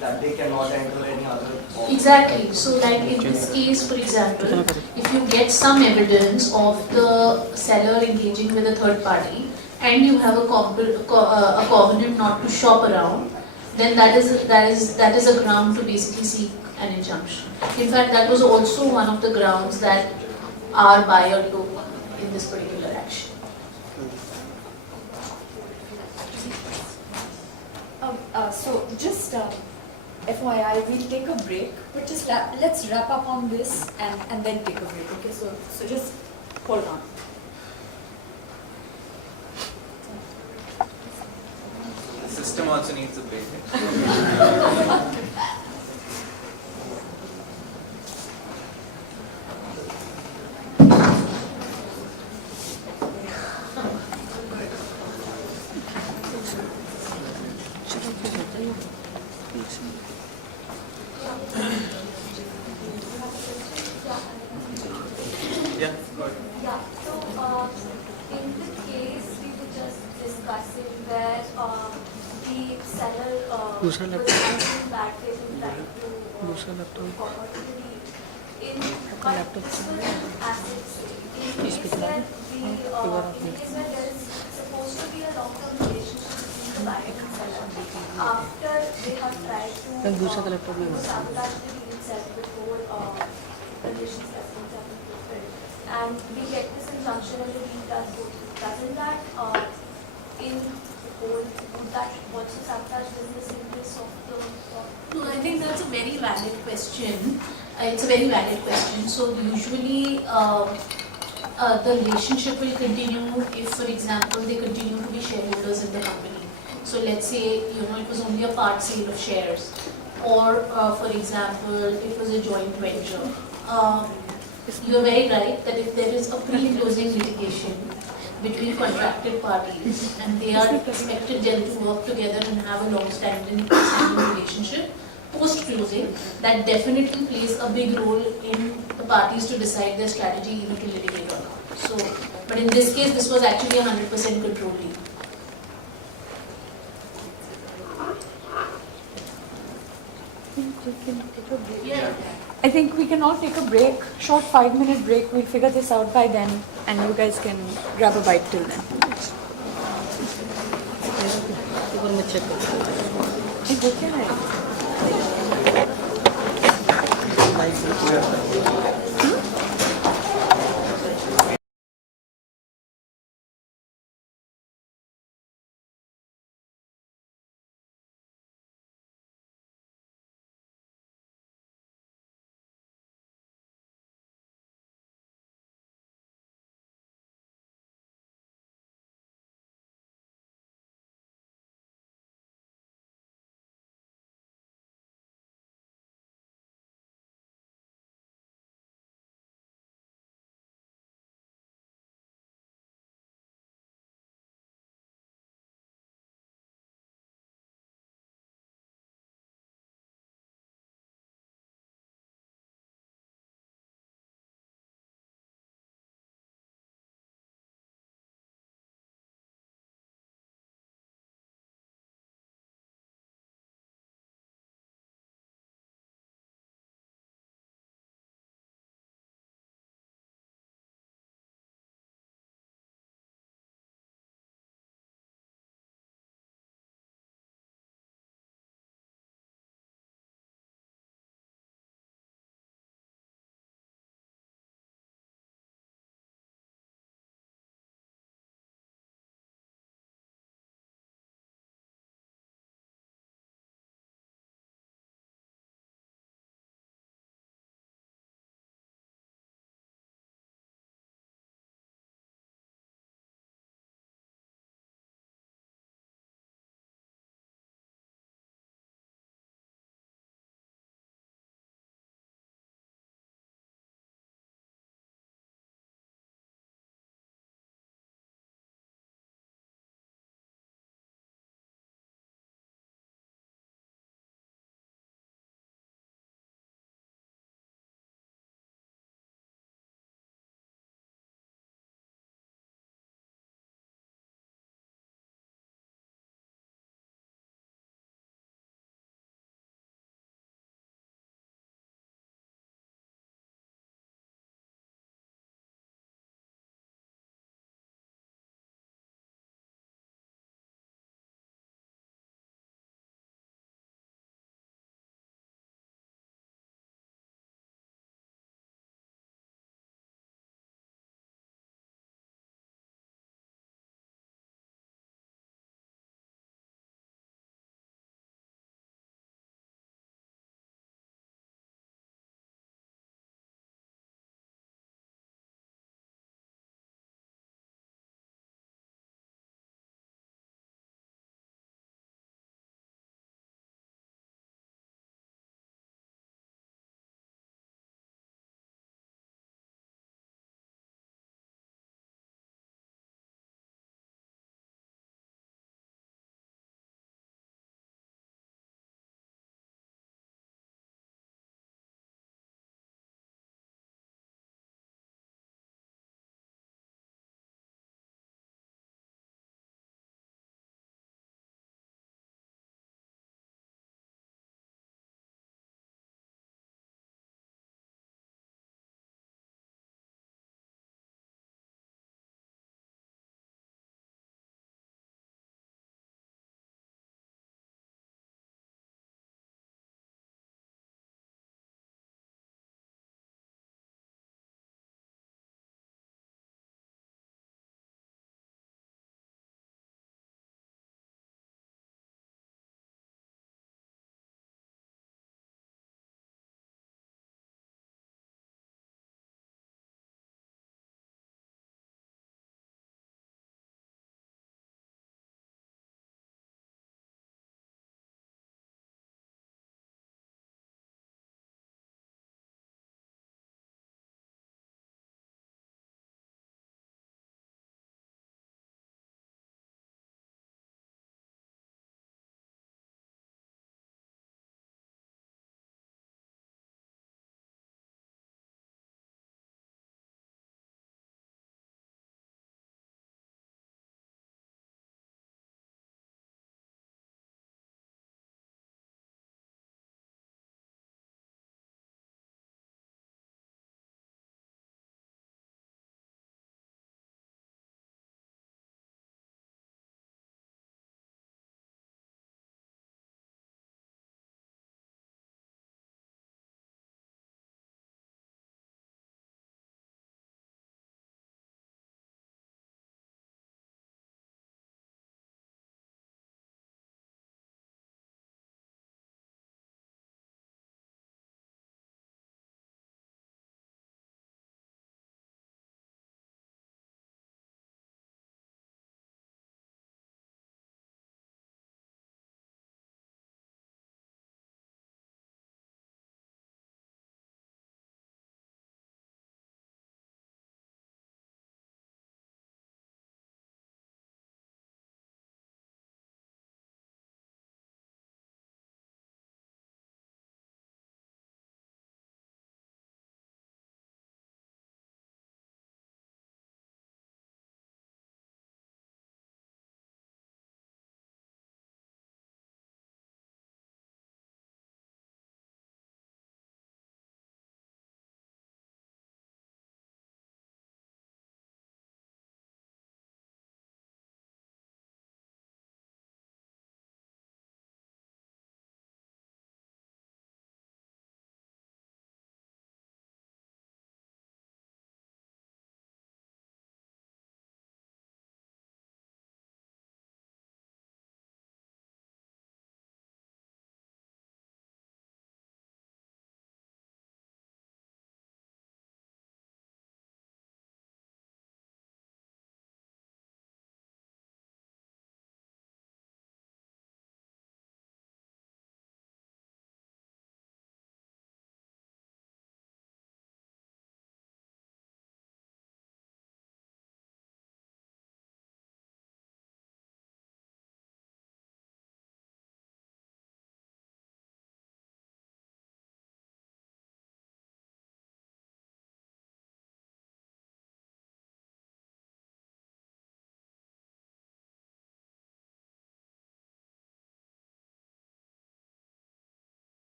that they cannot enter any other office? Exactly. So in this case, for example, if you get some evidence of the seller engaging with a third party and you have a covenant not to shop around, then that is a ground to basically seek an injunction. In fact, that was also one of the grounds that our buyer took in this particular action. So just FYI, we'll take a break, but just let's wrap up on this and then take a break. Okay, so just hold on. The system also needs a break. Yeah, so in the case we were just discussing where the seller was entering bad faith and trying to forward to the deal. In but this was assets. In case where there is supposed to be a long-term relationship between the buyer and seller, after they have tried to sabotage the deal itself before conditions have been fulfilled, and we get this injunction and the deal does go through. Doesn't that, in the whole, would that also sabotage business interests of the? No, I think that's a very valid question. It's a very valid question. So usually the relationship will continue if, for example, they continue to be shareholders in the company. So let's say it was only a part sale of shares, or for example, it was a joint venture. You're very right that if there is a pre-closing litigation between contracted parties and they are expected then to work together and have a long-standing relationship, post-closing, that definitely plays a big role in the parties to decide their strategy either to litigate or not. So, but in this case, this was actually a 100% control deal. Yeah. I think we can all take a break, short 5-minute break. We'll figure this out by then, and you guys can grab a bite till then. ये वो क्या है?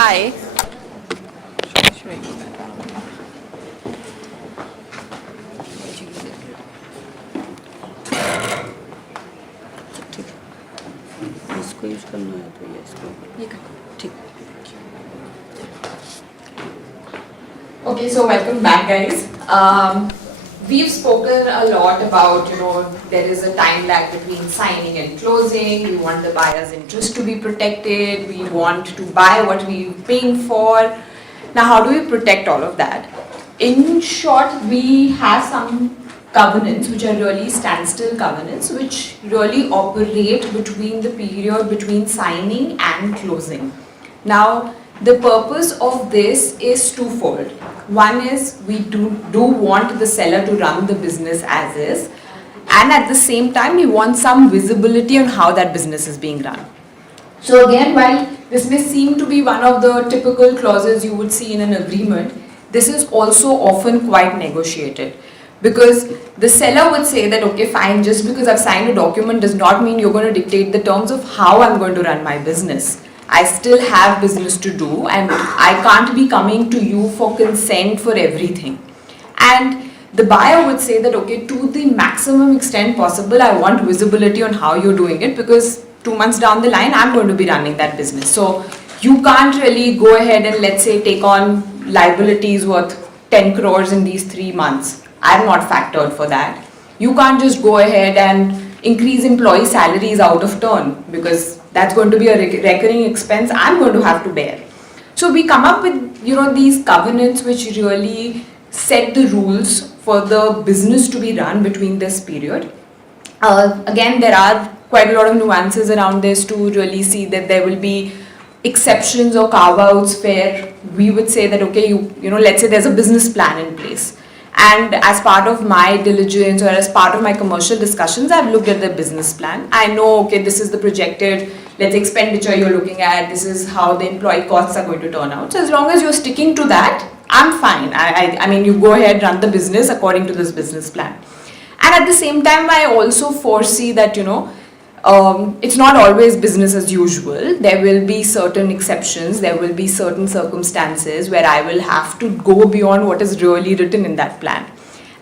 Hi. इसको use करना है तो ये इसको ठीक. Okay, so welcome back, guys. We've spoken a lot about, there is a time lag between signing and closing. We want the buyer's interest to be protected. We want to buy what we're paying for. Now, how do we protect all of that? In short, we have some covenants which are really standstill covenants which really operate between the period between signing and closing. Now, the purpose of this is twofold. One is we do want the seller to run the business as is, and at the same time we want some visibility on how that business is being run. So again, while this may seem to be one of the typical clauses you would see in an agreement, this is also often quite negotiated. Because the seller would say that, okay, fine, just because I've signed a document does not mean you're going to dictate the terms of how I'm going to run my business. I still have business to do and I can't be coming to you for consent for everything. And the buyer would say that, okay, to the maximum extent possible, I want visibility on how you're doing it because 2 months down the line, I'm going to be running that business. So you can't really go ahead and let's say take on liabilities worth 10 crores in these 3 months. I'm not factored for that. You can't just go ahead and increase employee salaries out of turn because that's going to be a recurring expense I'm going to have to bear. So we come up with these covenants which really set the rules for the business to be run between this period. Again, there are quite a lot of nuances around this to really see that there will be exceptions or carve-outs where we would say that, okay, let's say there's a business plan in place. And as part of my diligence or as part of my commercial discussions, I've looked at the business plan. I know, okay, this is the projected, let's say, expenditure you're looking at. This is how the employee costs are going to turn out. So as long as you're sticking to that, I'm fine. I mean, you go ahead, run the business according to this business plan. And at the same time, I also foresee that, it's not always business as usual. There will be certain exceptions. There will be certain circumstances where I will have to go beyond what is really written in that plan.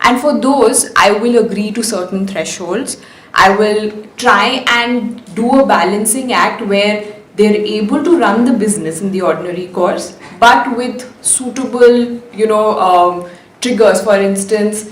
And for those, I will agree to certain thresholds. I will try and do a balancing act where they're able to run the business in the ordinary course, but with suitable, triggers. For instance,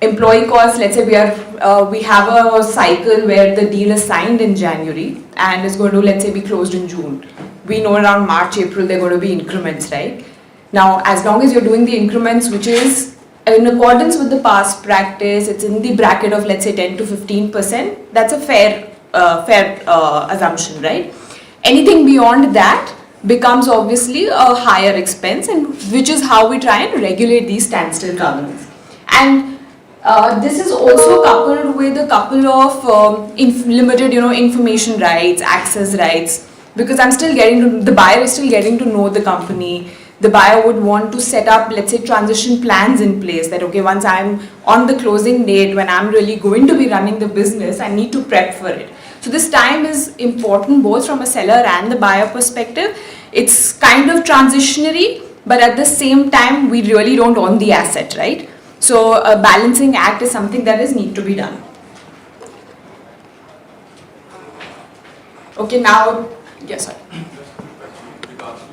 employee costs, let's say we have a cycle where the deal is signed in January and is going to, let's say, be closed in June. We know around March, April, there are going to be increments, right? Now, as long as you're doing the increments, which is in accordance with the past practice, it's in the bracket of, let's say, 10 to 15%, that's a fair assumption, right? Anything beyond that becomes obviously a higher expense, and which is how we try and regulate these standstill covenants. And this is also coupled with a couple of limited, information rights, access rights, because the buyer is still getting to know the company. The buyer would want to set up, let's say, transition plans in place that, okay, once I'm on the closing date, when I'm really going to be running the business, I need to prep for it. So this time is important both from a seller and the buyer perspective. It's kind of transitionary, but at the same time, we really don't own the asset, right? So a balancing act is something that is need to be done. Okay, now, yes, sorry. With regards to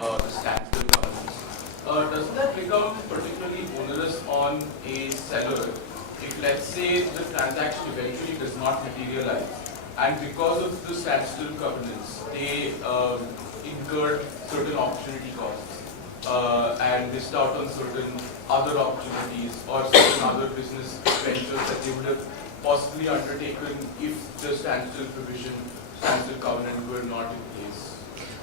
the standstill covenants, doesn't that become particularly onerous on a seller if, let's say, the transaction eventually does not materialize, and because of the standstill covenants, they incurred certain opportunity costs and missed out on certain other opportunities or certain other business ventures that they would have possibly undertaken if the standstill covenant were not in place?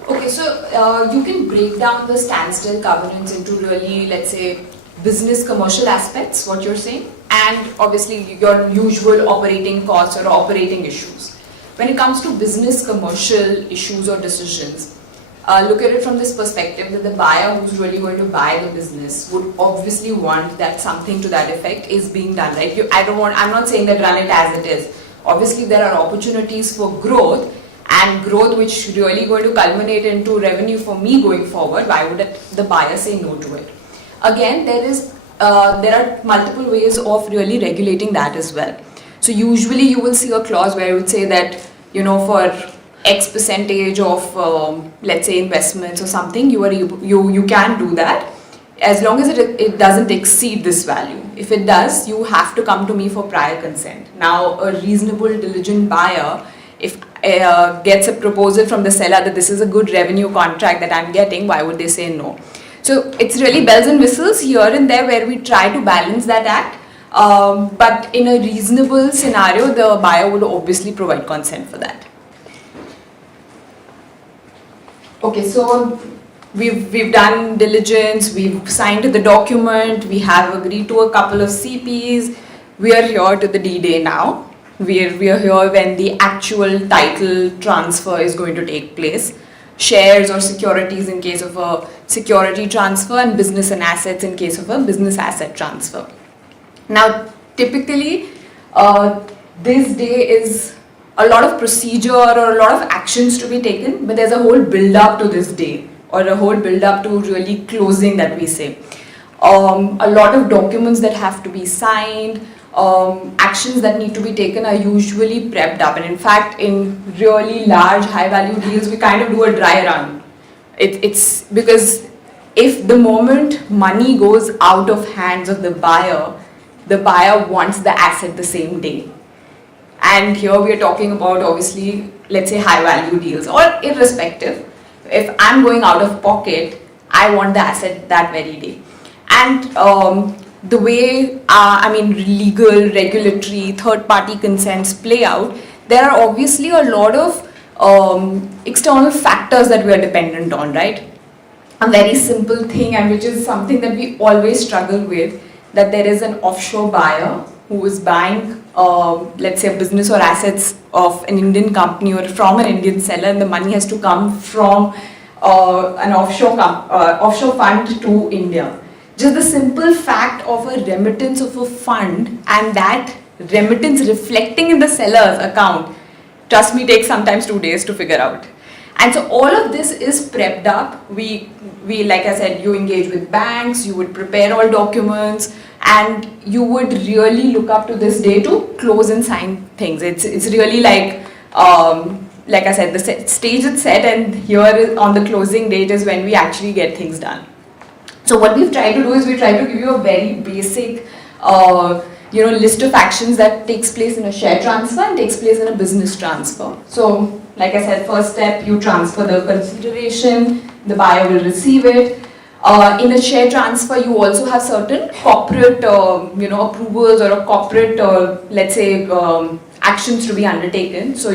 Okay, so you can break down the standstill covenants into really, let's say, business commercial aspects, what you're saying, and obviously your usual operating costs or operating issues. When it comes to business commercial issues or decisions, look at it from this perspective that the buyer who's really going to buy the business would obviously want that something to that effect is being done, right? I'm not saying that run it as it is. Obviously there are opportunities for growth, and growth which really going to culminate into revenue for me going forward, why would the buyer say no to it? Again, there are multiple ways of really regulating that as well. So usually you will see a clause where it would say that, for X percentage of, let's say, investments or something, you can do that, as long as it doesn't exceed this value. If it does, you have to come to me for prior consent. Now, a reasonable, diligent buyer, if gets a proposal from the seller that this is a good revenue contract that I'm getting, why would they say no? So it's really bells and whistles here and there where we try to balance that act. But in a reasonable scenario, the buyer would obviously provide consent for that. Okay, so we've done diligence, we've signed the document, we have agreed to a couple of CPs. We are here to the D-Day now. We are here when the actual title transfer is going to take place. Shares or securities in case of a security transfer, and business and assets in case of a business asset transfer. Now, typically, this day is a lot of procedure or a lot of actions to be taken, but there's a whole build-up to this day, or a whole build-up to really closing that we say. A lot of documents that have to be signed, actions that need to be taken are usually prepped up, and in fact in really large high value deals we kind of do a dry run. It's because if the moment money goes out of hands of the buyer wants the asset the same day. And here we are talking about, obviously, let's say high value deals, or irrespective, if I'm going out of pocket, I want the asset that very day. And the way, legal, regulatory, third-party consents play out, there are obviously a lot of external factors that we are dependent on, right? A very simple thing, and which is something that we always struggle with, that there is an offshore buyer who is buying, let's say, a business or assets of an Indian company or from an Indian seller, and the money has to come from an offshore fund to India. Just the simple fact of a remittance of a fund and that remittance reflecting in the seller's account, trust me, takes sometimes 2 days to figure out. And so all of this is prepped up. We like I said, you engage with banks, you would prepare all documents, and you would really look up to this day to close and sign things. It's really like I said, the stage is set, and here on the closing date is when we actually get things done. So what we've tried to do is we try to give you a very basic list of actions that takes place in a share transfer and takes place in a business transfer. So like I said, first step, you transfer the consideration, the buyer will receive it. In a share transfer, you also have certain corporate approvals or a corporate let's say actions to be undertaken. So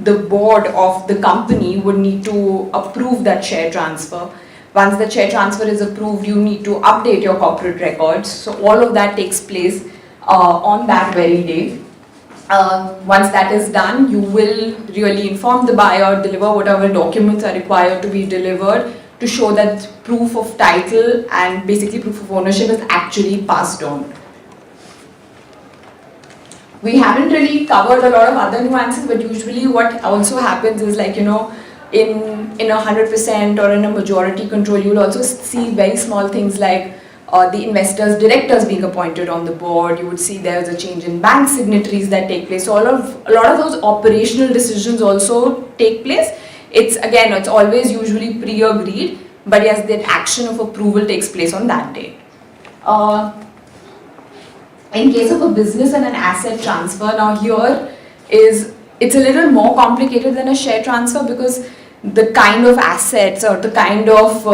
the board of the company would need to approve that share transfer. Once the share transfer is approved, you need to update your corporate records. So all of that takes place on that very day. Once that is done, you will really inform the buyer, deliver whatever documents are required to be delivered to show that proof of title and basically proof of ownership is actually passed on. We haven't really covered a lot of other nuances, but usually what also happens is, like, in 100% or in a majority control, you will also see very small things like the investors, directors being appointed on the board. You would see there's a change in bank signatories that take place. So a lot of those operational decisions also take place. It's always usually pre-agreed, but yes, the action of approval takes place on that day. In case of a business and an asset transfer, now here it's a little more complicated than a share transfer, because the kind of assets or the kind of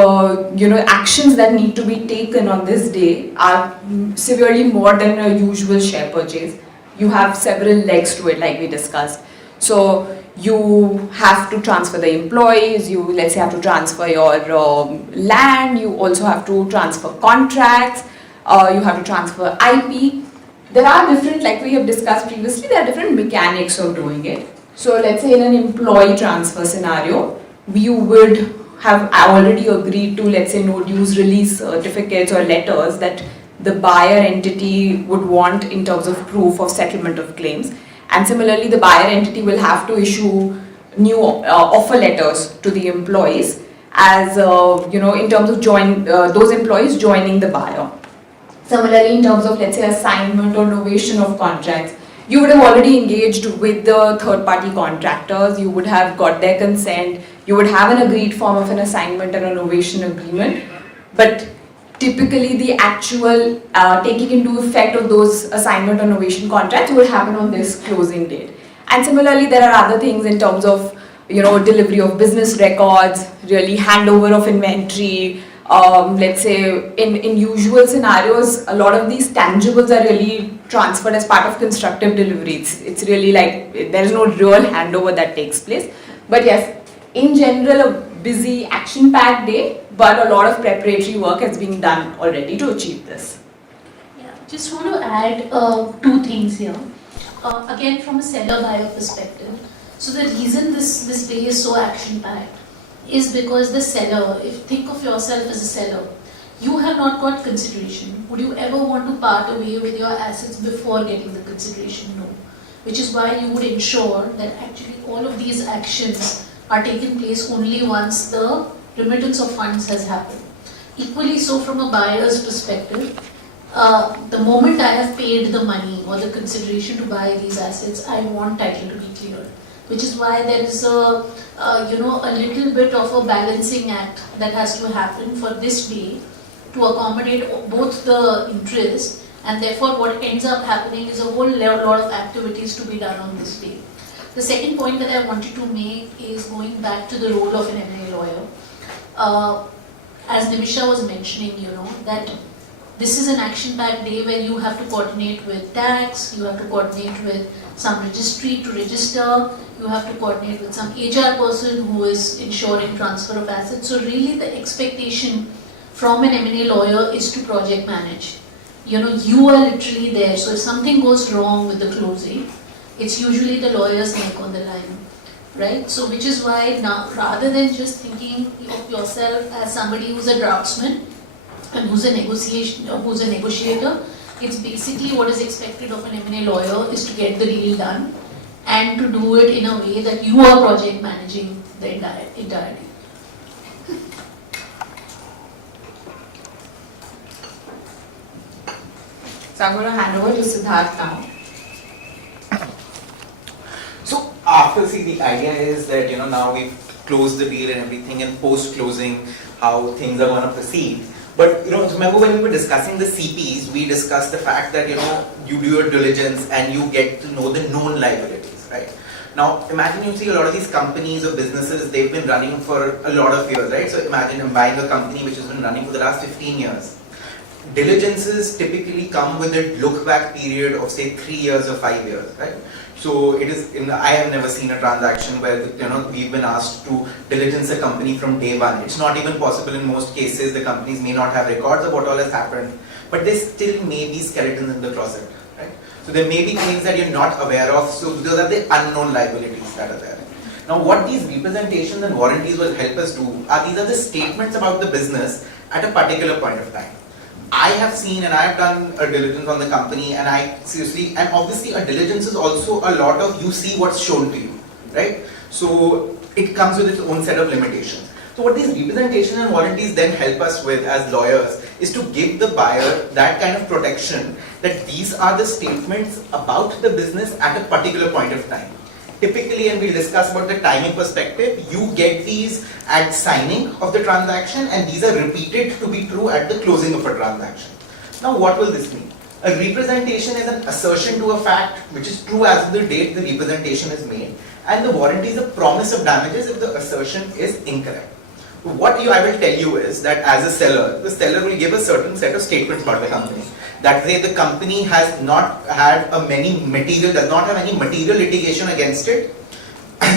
actions that need to be taken on this day are severely more than a usual share purchase. You have several legs to it, like we discussed. So you have to transfer the employees, you let's say have to transfer your land, you also have to transfer contracts, you have to transfer IP. There are different, like we have discussed previously, there are different mechanics of doing it. So let's say in an employee transfer scenario, you would have already agreed to, let's say, no dues release certificates or letters that the buyer entity would want in terms of proof of settlement of claims. And similarly, the buyer entity will have to issue new offer letters to the employees as in terms of those employees joining the buyer. Similarly, in terms of, let's say, assignment or novation of contracts, you would have already engaged with the third-party contractors, you would have got their consent, you would have an agreed form of an assignment and a novation agreement, but typically the actual taking into effect of those assignment or novation contracts would happen on this closing date. And similarly, there are other things in terms of delivery of business records, really handover of inventory. Let's say in usual scenarios, a lot of these tangibles are really transferred as part of constructive delivery. It's really like there is no real handover that takes place. But yes, in general, a busy action-packed day, but a lot of preparatory work has been done already to achieve this. Yeah, just want to add two things here. Again, from a seller-buyer perspective. So the reason this day is so action-packed is because the seller, if think of yourself as a seller, you have not got consideration. Would you ever want to part away with your assets before getting the consideration? No. Which is why you would ensure that actually all of these actions are taken place only once the remittance of funds has happened. Equally so from a buyer's perspective, the moment I have paid the money or the consideration to buy these assets, I want title to be cleared. Which is why there is a little bit of a balancing act that has to happen for this day to accommodate both the interest, and therefore what ends up happening is a whole lot of activities to be done on this day. The second point that I wanted to make is going back to the role of an M&A lawyer. As Nimisha was mentioning, that this is an action-packed day where you have to coordinate with tax, you have to coordinate with some registry to register, you have to coordinate with some HR person who is ensuring transfer of assets. So really the expectation from an M&A lawyer is to project manage. You are literally there. So if something goes wrong with the closing, it's usually the lawyer's neck on the line, right? So which is why now, rather than just thinking of yourself as somebody who's a draftsman and who's a negotiator, it's basically what is expected of an M&A lawyer is to get the deal done and to do it in a way that you are project managing the entirety. So I'm going to hand over to Siddharth now. So after, the idea is that, now we've closed the deal and everything, and post-closing, how things are going to proceed. But, remember when we were discussing the CPs, we discussed the fact that, you do your diligence and you get to know the known liabilities, right? Now, imagine you see a lot of these companies or businesses, they've been running for a lot of years, right? So imagine I'm buying a company which has been running for the last 15 years. Diligences typically come with a look-back period of, say, 3 years or 5 years, right? So it is, I have never seen a transaction where, we've been asked to diligence a company from day one. It's not even possible in most cases. The companies may not have records of what all has happened, but there still may be skeletons in the closet, right? So there may be things that you're not aware of. So those are the unknown liabilities that are there. Now what these representations and warranties will help us do these are the statements about the business at a particular point of time. I have seen and I have done a diligence on the company, and and obviously a diligence is also a lot of you see what's shown to you, right? So it comes with its own set of limitations. So what these representations and warranties then help us with as lawyers is to give the buyer that kind of protection that these are the statements about the business at a particular point of time. Typically, and we'll discuss about the timing perspective, you get these at signing of the transaction, and these are repeated to be true at the closing of a transaction. Now what will this mean? A representation is an assertion to a fact which is true as of the date the representation is made, and the warranty is a promise of damages if the assertion is incorrect. What I will tell you is that as a seller, the seller will give a certain set of statements about the company. That way the company has not had does not have any material litigation against it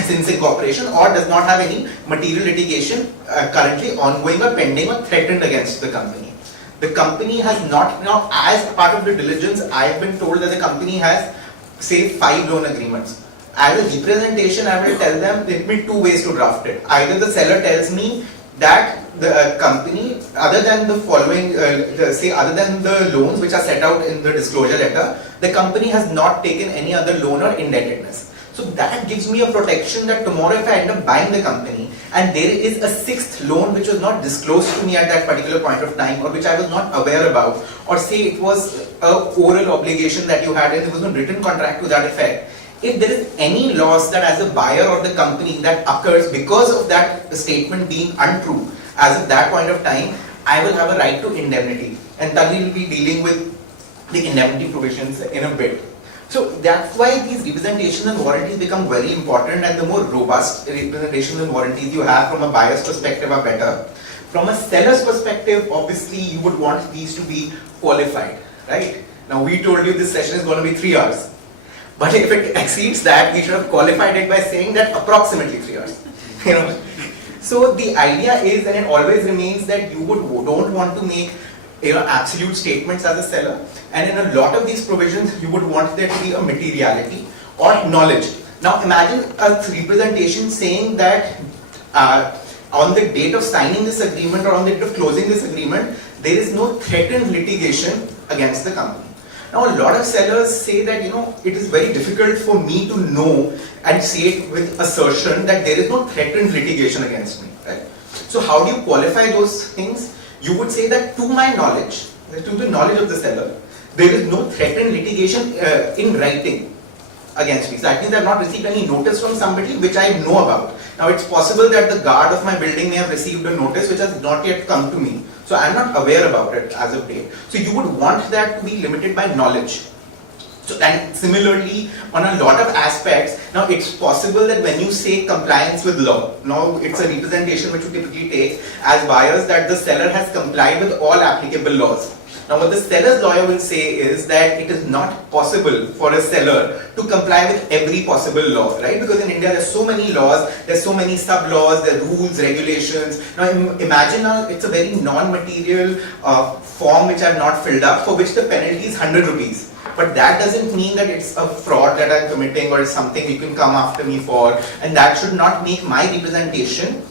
since incorporation, or does not have any material litigation currently ongoing or pending or threatened against the company. The company has not, now as part of the diligence, I have been told that the company has, say, 5 loan agreements. As a representation, I will tell them there will be 2 ways to draft it. Either the seller tells me that the company, other than the following, other than the loans which are set out in the disclosure letter, the company has not taken any other loan or indebtedness. So that gives me a protection that tomorrow if I end up buying the company and there is a sixth loan which was not disclosed to me at that particular point of time, or which I was not aware about, or say it was a oral obligation that you had and there was no written contract to that effect, if there is any loss that as a buyer of the company that occurs because of that statement being untrue as of that point of time, I will have a right to indemnity, and Tanvi will be dealing with the indemnity provisions in a bit. So that's why these representations and warranties become very important, and the more robust representations and warranties you have from a buyer's perspective are better. From a seller's perspective, obviously you would want these to be qualified, right? Now we told you this session is going to be 3 hours. But if it exceeds that, we should have qualified it by saying that approximately 3 hours. You know? So the idea is, and it always remains, that you don't want to make absolute statements as a seller, and in a lot of these provisions you would want there to be a materiality or knowledge. Now imagine a representation saying that on the date of signing this agreement or on the date of closing this agreement, there is no threatened litigation against the company. Now a lot of sellers say that it is very difficult for me to know and say it with assertion that there is no threatened litigation against me, right? So how do you qualify those things? You would say that to my knowledge, to the knowledge of the seller, there is no threatened litigation in writing against me. So that means I have not received any notice from somebody which I know about. Now it's possible that the guard of my building may have received a notice which has not yet come to me. So I am not aware about it as of date. So you would want that to be limited by knowledge. So, and similarly, on a lot of aspects, now it's possible that when you say compliance with law, now it's a representation which you typically take as buyers that the seller has complied with all applicable laws. Now what the seller's lawyer will say is that it is not possible for a seller to comply with every possible law, right? Because in India there's so many laws, there's so many sub-laws, there are rules, regulations. Now imagine it's a very non-material form which I have not filled up, for which the penalty is 100 rupees. But that doesn't mean that it's a fraud that I'm committing or it's something you can come after me for, and that should not make my representation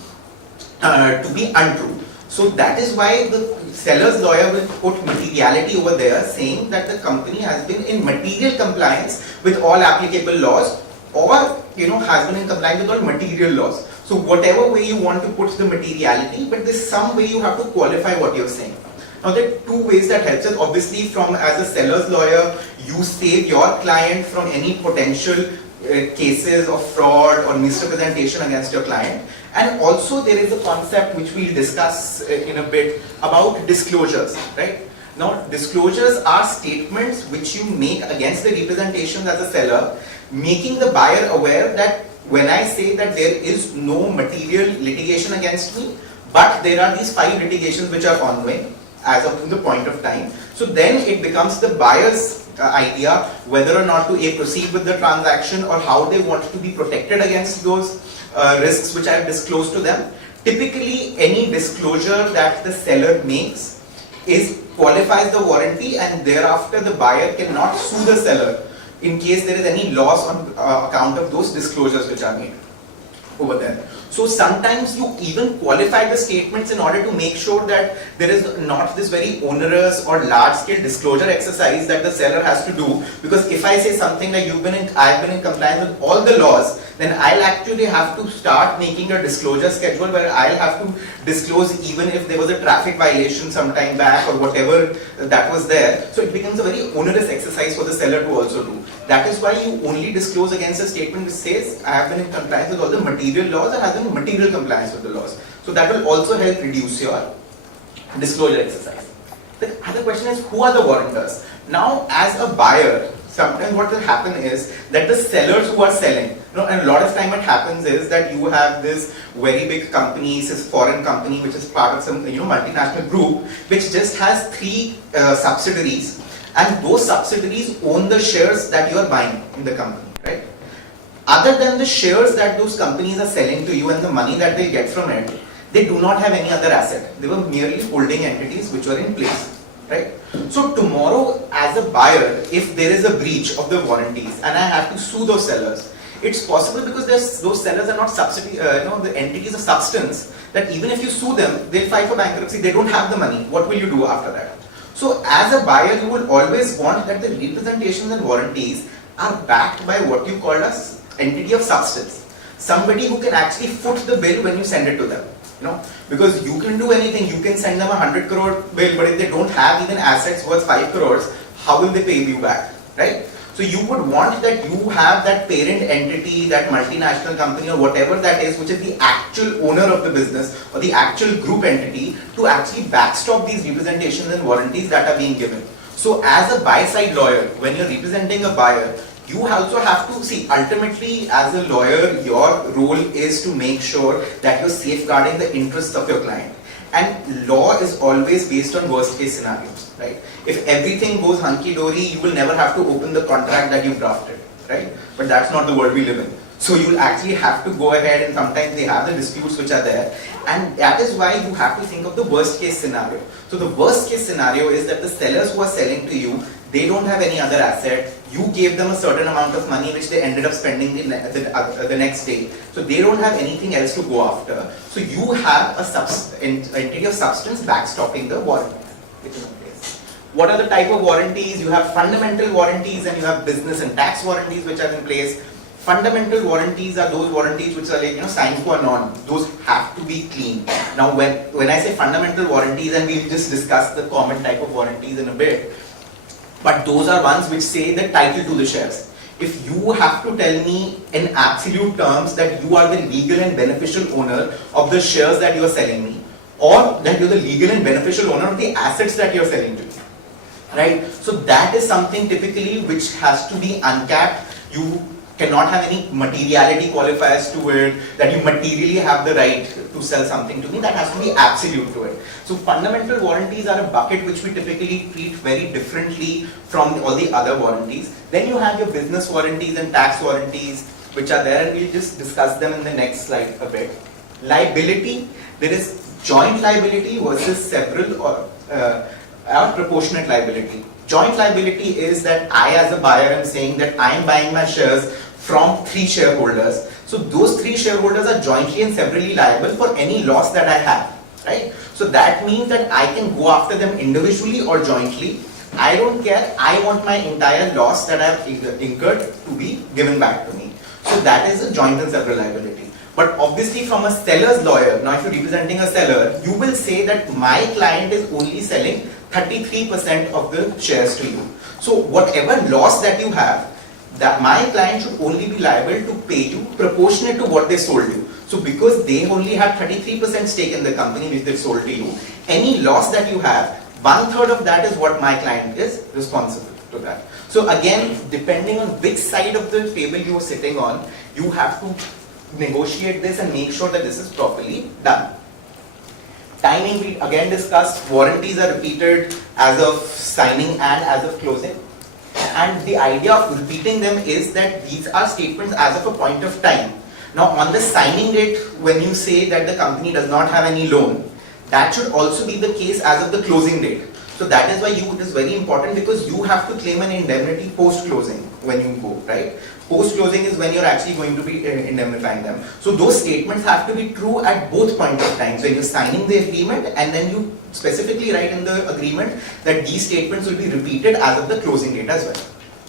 to be untrue. So that is why the seller's lawyer will put materiality over there, saying that the company has been in material compliance with all applicable laws, or has been in compliance with all material laws. So whatever way you want to put the materiality, but there's some way you have to qualify what you're saying. Now there are two ways that helps us. Obviously, as a seller's lawyer, you save your client from any potential cases of fraud or misrepresentation against your client. And also there is a concept which we'll discuss in a bit about disclosures, right? Now disclosures are statements which you make against the representations as a seller, making the buyer aware that when I say that there is no material litigation against me, but there are these 5 litigations which are ongoing as of the point of time. So then it becomes the buyer's idea whether or not to proceed with the transaction, or how they want to be protected against those risks which I have disclosed to them. Typically any disclosure that the seller makes qualifies the warranty, and thereafter the buyer cannot sue the seller in case there is any loss on account of those disclosures which are made over there. So sometimes you even qualify the statements in order to make sure that there is not this very onerous or large scale disclosure exercise that the seller has to do, because if I say something like I've been in compliance with all the laws, then I'll actually have to start making a disclosure schedule where I'll have to disclose even if there was a traffic violation some time back or whatever that was there. So it becomes a very onerous exercise for the seller to also do. That is why you only disclose against a statement which says I have been in compliance with all the material laws and has been in material compliance with the laws. So that will also help reduce your disclosure exercise. The other question is, who are the warrantors? Now as a buyer, sometimes what will happen is that the sellers who are selling, and a lot of time what happens is that you have this very big company, this foreign company which is part of some multinational group which just has 3 subsidiaries, and those subsidiaries own the shares that you are buying in the company, right? Other than the shares that those companies are selling to you and the money that they get from it, they do not have any other asset. They were merely holding entities which were in place, right? So tomorrow as a buyer, if there is a breach of the warranties and I have to sue those sellers, it's possible because those sellers are not the entities of substance, that even if you sue them, they'll file for bankruptcy, they don't have the money. What will you do after that? So as a buyer, you will always want that the representations and warranties are backed by what you call as entity of substance. Somebody who can actually foot the bill when you send it to them. Because you can do anything, you can send them a 100 crore bill, but if they don't have even assets worth 5 crores, how will they pay you back, right? So you would want that you have that parent entity, that multinational company or whatever that is, which is the actual owner of the business or the actual group entity, to actually backstop these representations and warranties that are being given. So as a buy-side lawyer, when you're representing a buyer, you also have to see, ultimately as a lawyer, your role is to make sure that you're safeguarding the interests of your client. And law is always based on worst case scenarios, right? If everything goes hunky-dory, you will never have to open the contract that you drafted, right? But that's not the world we live in. So you'll actually have to go ahead, and sometimes they have the disputes which are there. And that is why you have to think of the worst case scenario. So the worst case scenario is that the sellers who are selling to you, they don't have any other asset. You gave them a certain amount of money which they ended up spending the next day. So they don't have anything else to go after. So you have an entity of substance backstopping the warranty which is in place. What are the type of warranties? You have fundamental warranties and you have business and tax warranties which are in place. Fundamental warranties are those warranties which are like, sine qua non. Those have to be clean. Now when I say fundamental warranties, and we'll just discuss the common type of warranties in a bit, but those are ones which say the title to the shares. If you have to tell me in absolute terms that you are the legal and beneficial owner of the shares that you are selling me, or that you're the legal and beneficial owner of the assets that you're selling to me, right? So that is something typically which has to be uncapped. You cannot have any materiality qualifiers to it, that you materially have the right to sell something to me. That has to be absolute to it. So fundamental warranties are a bucket which we typically treat very differently from all the other warranties. Then you have your business warranties and tax warranties which are there, and we'll just discuss them in the next slide a bit. Liability, there is joint liability versus several or proportionate liability. Joint liability is that I as a buyer am saying that I am buying my shares from 3 shareholders. So those 3 shareholders are jointly and severally liable for any loss that I have, right? So that means that I can go after them individually or jointly. I don't care. I want my entire loss that I have incurred to be given back to me. So that is a joint and several liability. But obviously from a seller's lawyer, now if you're representing a seller, you will say that my client is only selling 33% of the shares to you. So whatever loss that you have, that my client should only be liable to pay you proportionate to what they sold you. So because they only have 33% stake in the company which they sold to you, any loss that you have, 1/3 of that is what my client is responsible to that. So again, depending on which side of the table you are sitting on, you have to negotiate this and make sure that this is properly done. Timing, we again discussed, warranties are repeated as of signing and as of closing. And the idea of repeating them is that these are statements as of a point of time. Now on the signing date, when you say that the company does not have any loan, that should also be the case as of the closing date. So that is why it is very important, because you have to claim an indemnity post-closing when you go, right? Post-closing is when you're actually going to be indemnifying them. So those statements have to be true at both points of time. So you're signing the agreement and then you specifically write in the agreement that these statements will be repeated as of the closing date as well.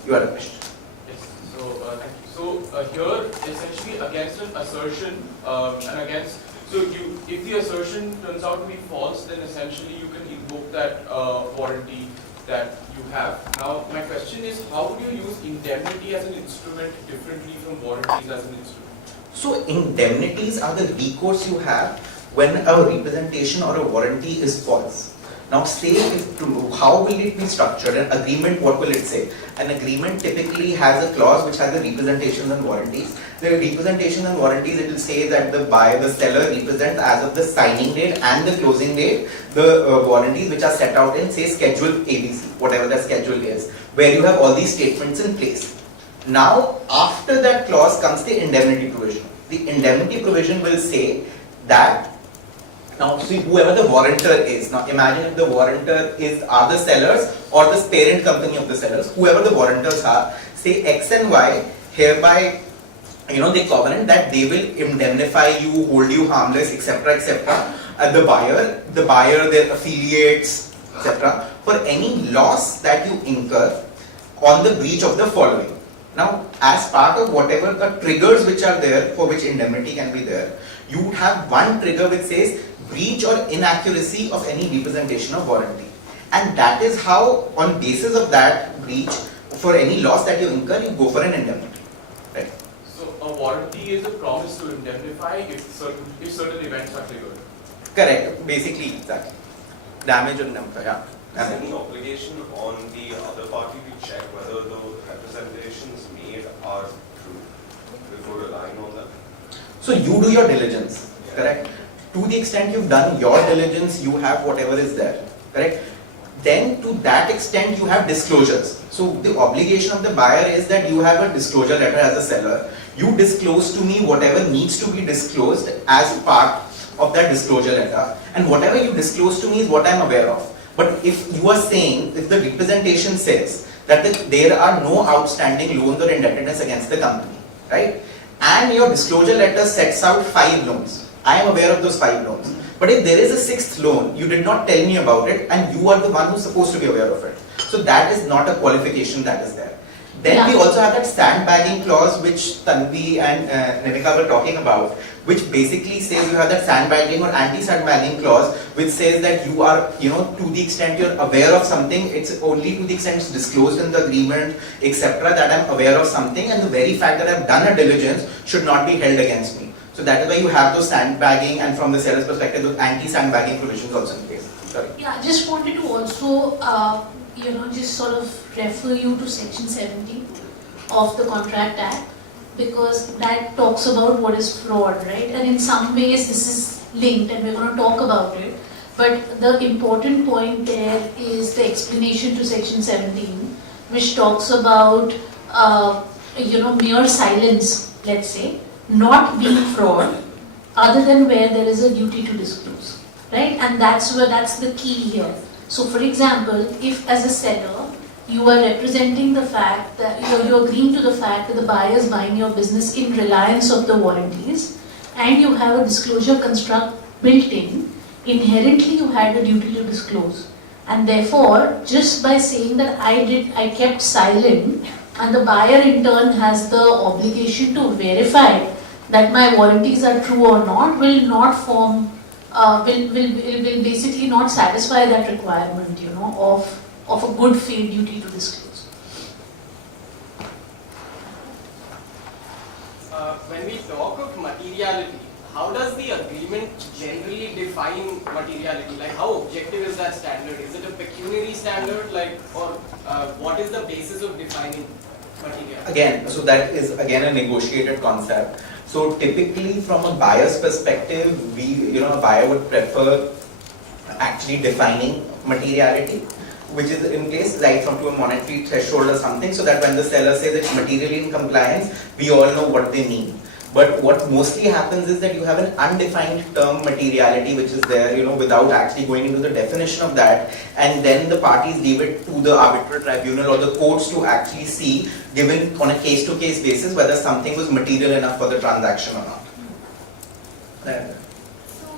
You are a question. Yes, so thank you. So here essentially against an assertion and against, so if the assertion turns out to be false, then essentially you can invoke that warranty that you have. Now my question is, how would you use indemnity as an instrument differently from warranties as an instrument? So indemnities are the recourse you have when a representation or a warranty is false. Now say, how will it be structured? An agreement, what will it say? An agreement typically has a clause which has the representations and warranties. The representation and warranties, it will say that the seller represents as of the signing date and the closing date, the warranties which are set out in, say, schedule ABC, whatever the schedule is, where you have all these statements in place. Now, after that clause comes the indemnity provision. The indemnity provision will say that, now see, whoever the warrantor is, now imagine if the warrantor are the sellers or the parent company of the sellers, whoever the warrantors are, say X and Y, hereby, they covenant that they will indemnify you, hold you harmless, etc., etc. The buyer, their affiliates, etc., for any loss that you incur on the breach of the following. Now, as part of whatever the triggers which are there for which indemnity can be there, you would have one trigger which says breach or inaccuracy of any representation of warranty. And that is how, on basis of that breach, for any loss that you incur, you go for an indemnity. Right? So a warranty is a promise to indemnify if certain events are triggered. Correct. Basically, exactly. Damage or indemnify. Yeah. Is there any obligation on the other party to check whether the representations made are true before relying on them? So you do your diligence, correct? To the extent you've done your diligence, you have whatever is there, correct? Then to that extent you have disclosures. So the obligation of the buyer is that you have a disclosure letter as a seller. You disclose to me whatever needs to be disclosed as part of that disclosure letter, and whatever you disclose to me is what I'm aware of. But if you are saying, if the representation says that there are no outstanding loans or indebtedness against the company, right? And your disclosure letter sets out 5 loans. I am aware of those 5 loans. But if there is a 6th loan, you did not tell me about it, and you are the one who's supposed to be aware of it. So that is not a qualification that is there. Then we also have that sandbagging clause which Tanvi and Nimika were talking about, which basically says you have that sandbagging or anti-sandbagging clause, which says that you are, to the extent you're aware of something, it's only to the extent it's disclosed in the agreement, etc., that I'm aware of something, and the very fact that I've done a diligence should not be held against me. So that is why you have those sandbagging, and from the seller's perspective, those anti-sandbagging provisions also in place. Sorry. Yeah, I just wanted to also, just sort of refer you to section 17 of the Contract Act, because that talks about what is fraud, right? And in some ways this is linked, and we're going to talk about it. But the important point there is the explanation to section 17, which talks about, mere silence, let's say, not being fraud, other than where there is a duty to disclose, right? And that's the key here. So for example, if as a seller, you are representing the fact that you're agreeing to the fact that the buyer is buying your business in reliance of the warranties, and you have a disclosure construct built in, inherently you had the duty to disclose. And therefore, just by saying that I kept silent, and the buyer in turn has the obligation to verify that my warranties are true or not, will not form, will basically not satisfy that requirement, of a good faith duty to disclose. When we talk of materiality, how does the agreement generally define materiality? Like, how objective is that standard? Is it a pecuniary standard, or what is the basis of defining materiality? Again, so that is again a negotiated concept. So typically from a buyer's perspective, a buyer would prefer actually defining materiality, which is in place right from to a monetary threshold or something, so that when the seller says it's materially in compliance, we all know what they mean. But what mostly happens is that you have an undefined term materiality which is there, without actually going into the definition of that, and then the parties leave it to the arbitral tribunal or the courts to actually see, given on a case-to-case basis, whether something was material enough for the transaction or not. So,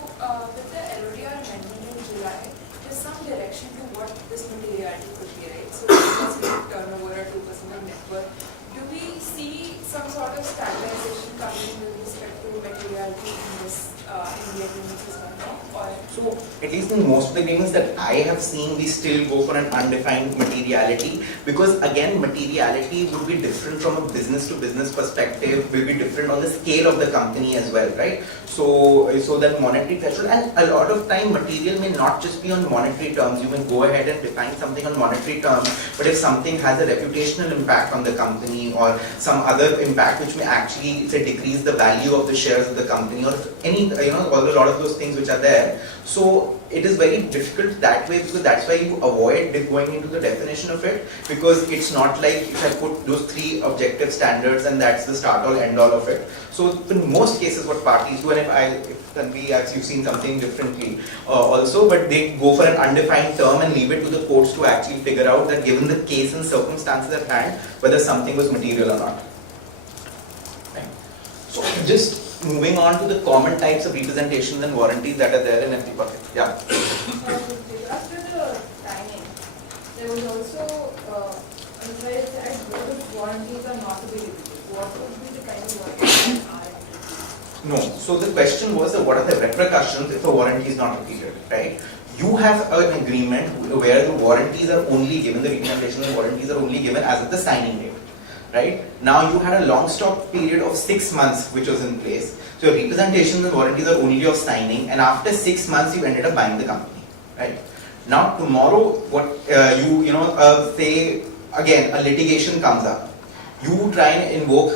with the LODR amendment in July, there's some direction to what this materiality could be, right? So, 2% turnover or 2% of net worth. Do we see some sort of standardization coming with respect to materiality in this in the agreements as well? So, at least in most of the agreements that I have seen, we still go for an undefined materiality, because again, materiality would be different from a business to business perspective, will be different on the scale of the company as well, right? So that monetary threshold, and a lot of time material may not just be on monetary terms. You may go ahead and define something on monetary terms, but if something has a reputational impact on the company or some other impact which may actually say decrease the value of the shares of the company, or any, a lot of those things which are there. So it is very difficult that way, because that's why you avoid going into the definition of it, because it's not like if I put those 3 objective standards and that's the start all end all of it. So in most cases what parties do, and if you've seen something differently also, but they go for an undefined term and leave it to the courts to actually figure out that given the case and circumstances at hand, whether something was material or not. Right. So just moving on to the common types of representations and warranties that are there in every bucket. Yeah. With regards to the timing, there was also, as well as both warranties are not to be repeated, what would be the kind of warranties that are repeated? No. So the question was that what are the repercussions if a warranty is not repeated, right? You have an agreement where the warranties are only given, the representation of warranties are only given as of the signing date, right? Now you had a long stop period of 6 months which was in place. So your representations and warranties are only of signing, and after 6 months you ended up buying the company, right? Now tomorrow, what say again a litigation comes up, you try and invoke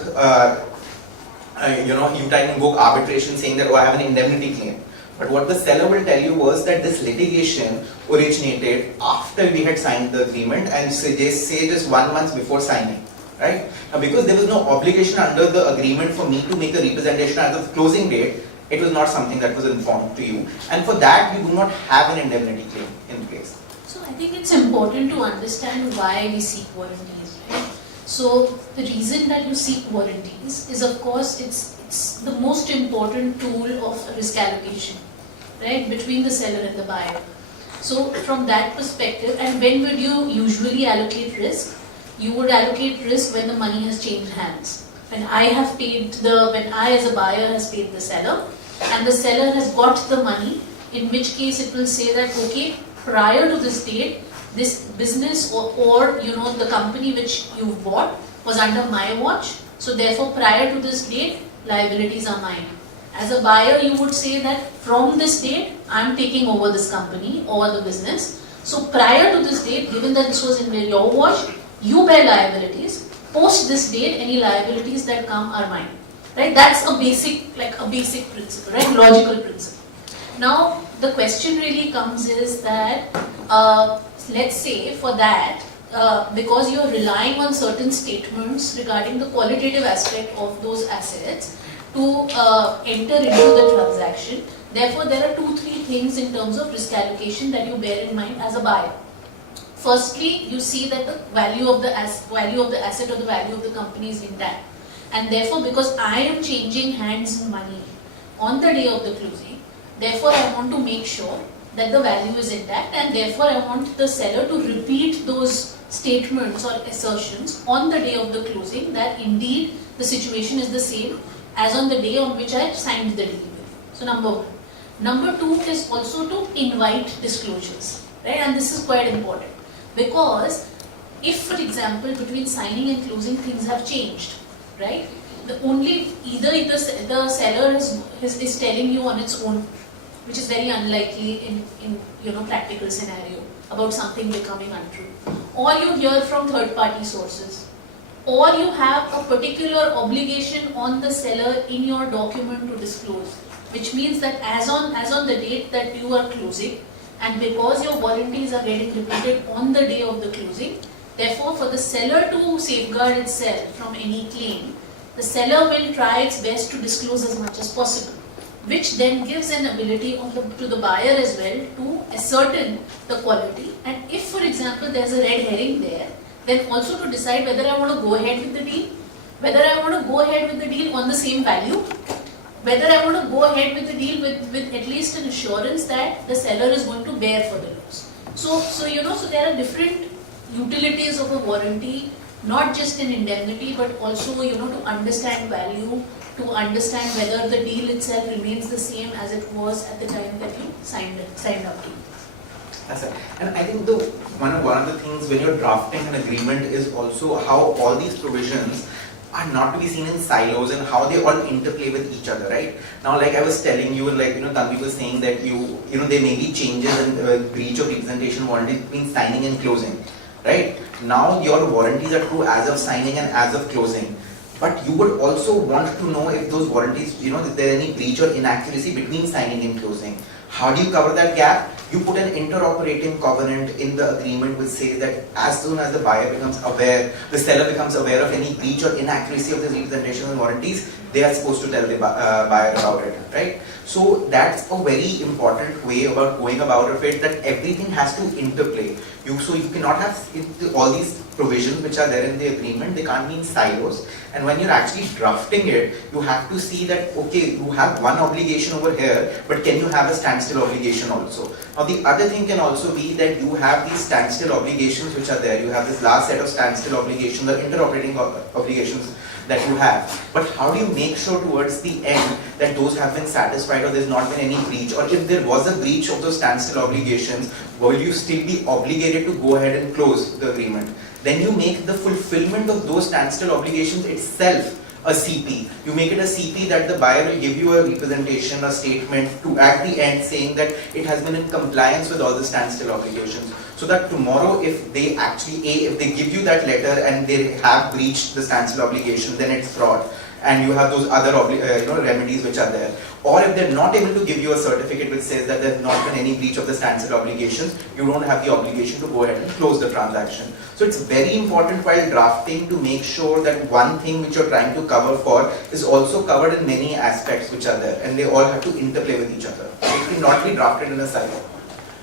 arbitration saying that, oh, I have an indemnity claim. But what the seller will tell you was that this litigation originated after we had signed the agreement, and say just 1 month before signing, right? Now because there was no obligation under the agreement for me to make a representation as of closing date, it was not something that was informed to you, and for that you do not have an indemnity claim in place. So I think it's important to understand why we seek warranties, right? So the reason that you seek warranties is, of course, it's the most important tool of risk allocation, right, between the seller and the buyer. So from that perspective, and when would you usually allocate risk? You would allocate risk when the money has changed hands. When I as a buyer has paid the seller, and the seller has got the money, in which case it will say that, okay, prior to this date, this business or the company which you bought was under my watch, so therefore prior to this date, liabilities are mine. As a buyer, you would say that from this date, I'm taking over this company or the business. So prior to this date, given that this was in your watch, you bear liabilities. Post this date, any liabilities that come are mine. Right? That's a basic principle, right? Logical principle. Now, the question really comes is that, let's say for that, because you're relying on certain statements regarding the qualitative aspect of those assets to enter into the transaction, therefore there are 2-3 things in terms of risk allocation that you bear in mind as a buyer. Firstly, you see that the value of the asset or the value of the company is intact, and therefore because I am changing hands in money on the day of the closing, therefore I want to make sure that the value is intact, and therefore I want the seller to repeat those statements or assertions on the day of the closing that indeed the situation is the same as on the day on which I signed the deal with. So number 1. Number 2 is also to invite disclosures, right? And this is quite important, because if, for example, between signing and closing things have changed, right? Either the seller is telling you on its own, which is very unlikely in practical scenario, about something becoming untrue, or you hear from third-party sources, or you have a particular obligation on the seller in your document to disclose, which means that as on the date that you are closing, and because your warranties are getting repeated on the day of the closing, therefore for the seller to safeguard itself from any claim, the seller will try its best to disclose as much as possible, which then gives an ability to the buyer as well to ascertain the quality. And if, for example, there's a red herring there, then also to decide whether I want to go ahead with the deal, whether I want to go ahead with the deal on the same value, whether I want to go ahead with the deal with at least an assurance that the seller is going to bear for the loss. So there are different utilities of a warranty, not just in indemnity, but also to understand value, to understand whether the deal itself remains the same as it was at the time that you signed up to. That's it. And I think one of the things when you're drafting an agreement is also how all these provisions are not to be seen in silos and how they all interplay with each other, right? Now, like I was telling you, Tanvi was saying that there may be changes in breach of representation warranty between signing and closing, right? Now your warranties are true as of signing and as of closing. But you would also want to know if those warranties, if there is any breach or inaccuracy between signing and closing. How do you cover that gap? You put an interoperating covenant in the agreement which says that as soon as the buyer becomes aware, the seller becomes aware of any breach or inaccuracy of the representation and warranties, they are supposed to tell the buyer about it, right? So that's a very important way about going about it, that everything has to interplay. So you cannot have all these provisions which are there in the agreement, they can't be in silos. And when you're actually drafting it, you have to see that, okay, you have one obligation over here, but can you have a standstill standstill obligation also. Now the other thing can also be that you have these standstill obligations which are there. You have this last set of standstill obligations, the interoperating obligations that you have. But how do you make sure towards the end that those have been satisfied or there's not been any breach? Or if there was a breach of those standstill obligations, will you still be obligated to go ahead and close the agreement? Then you make the fulfillment of those standstill obligations itself a CP. You make it a CP that the buyer will give you a representation, a statement to at the end saying that it has been in compliance with all the standstill obligations. So that tomorrow if they actually, if they give you that letter and they have breached the standstill obligation, then it's fraud. And you have those other remedies which are there. Or if they're not able to give you a certificate which says that there's not been any breach of the standstill obligations, you don't have the obligation to go ahead and close the transaction. So it's very important while drafting to make sure that one thing which you're trying to cover for is also covered in many aspects which are there, and they all have to interplay with each other. It cannot be drafted in a silo.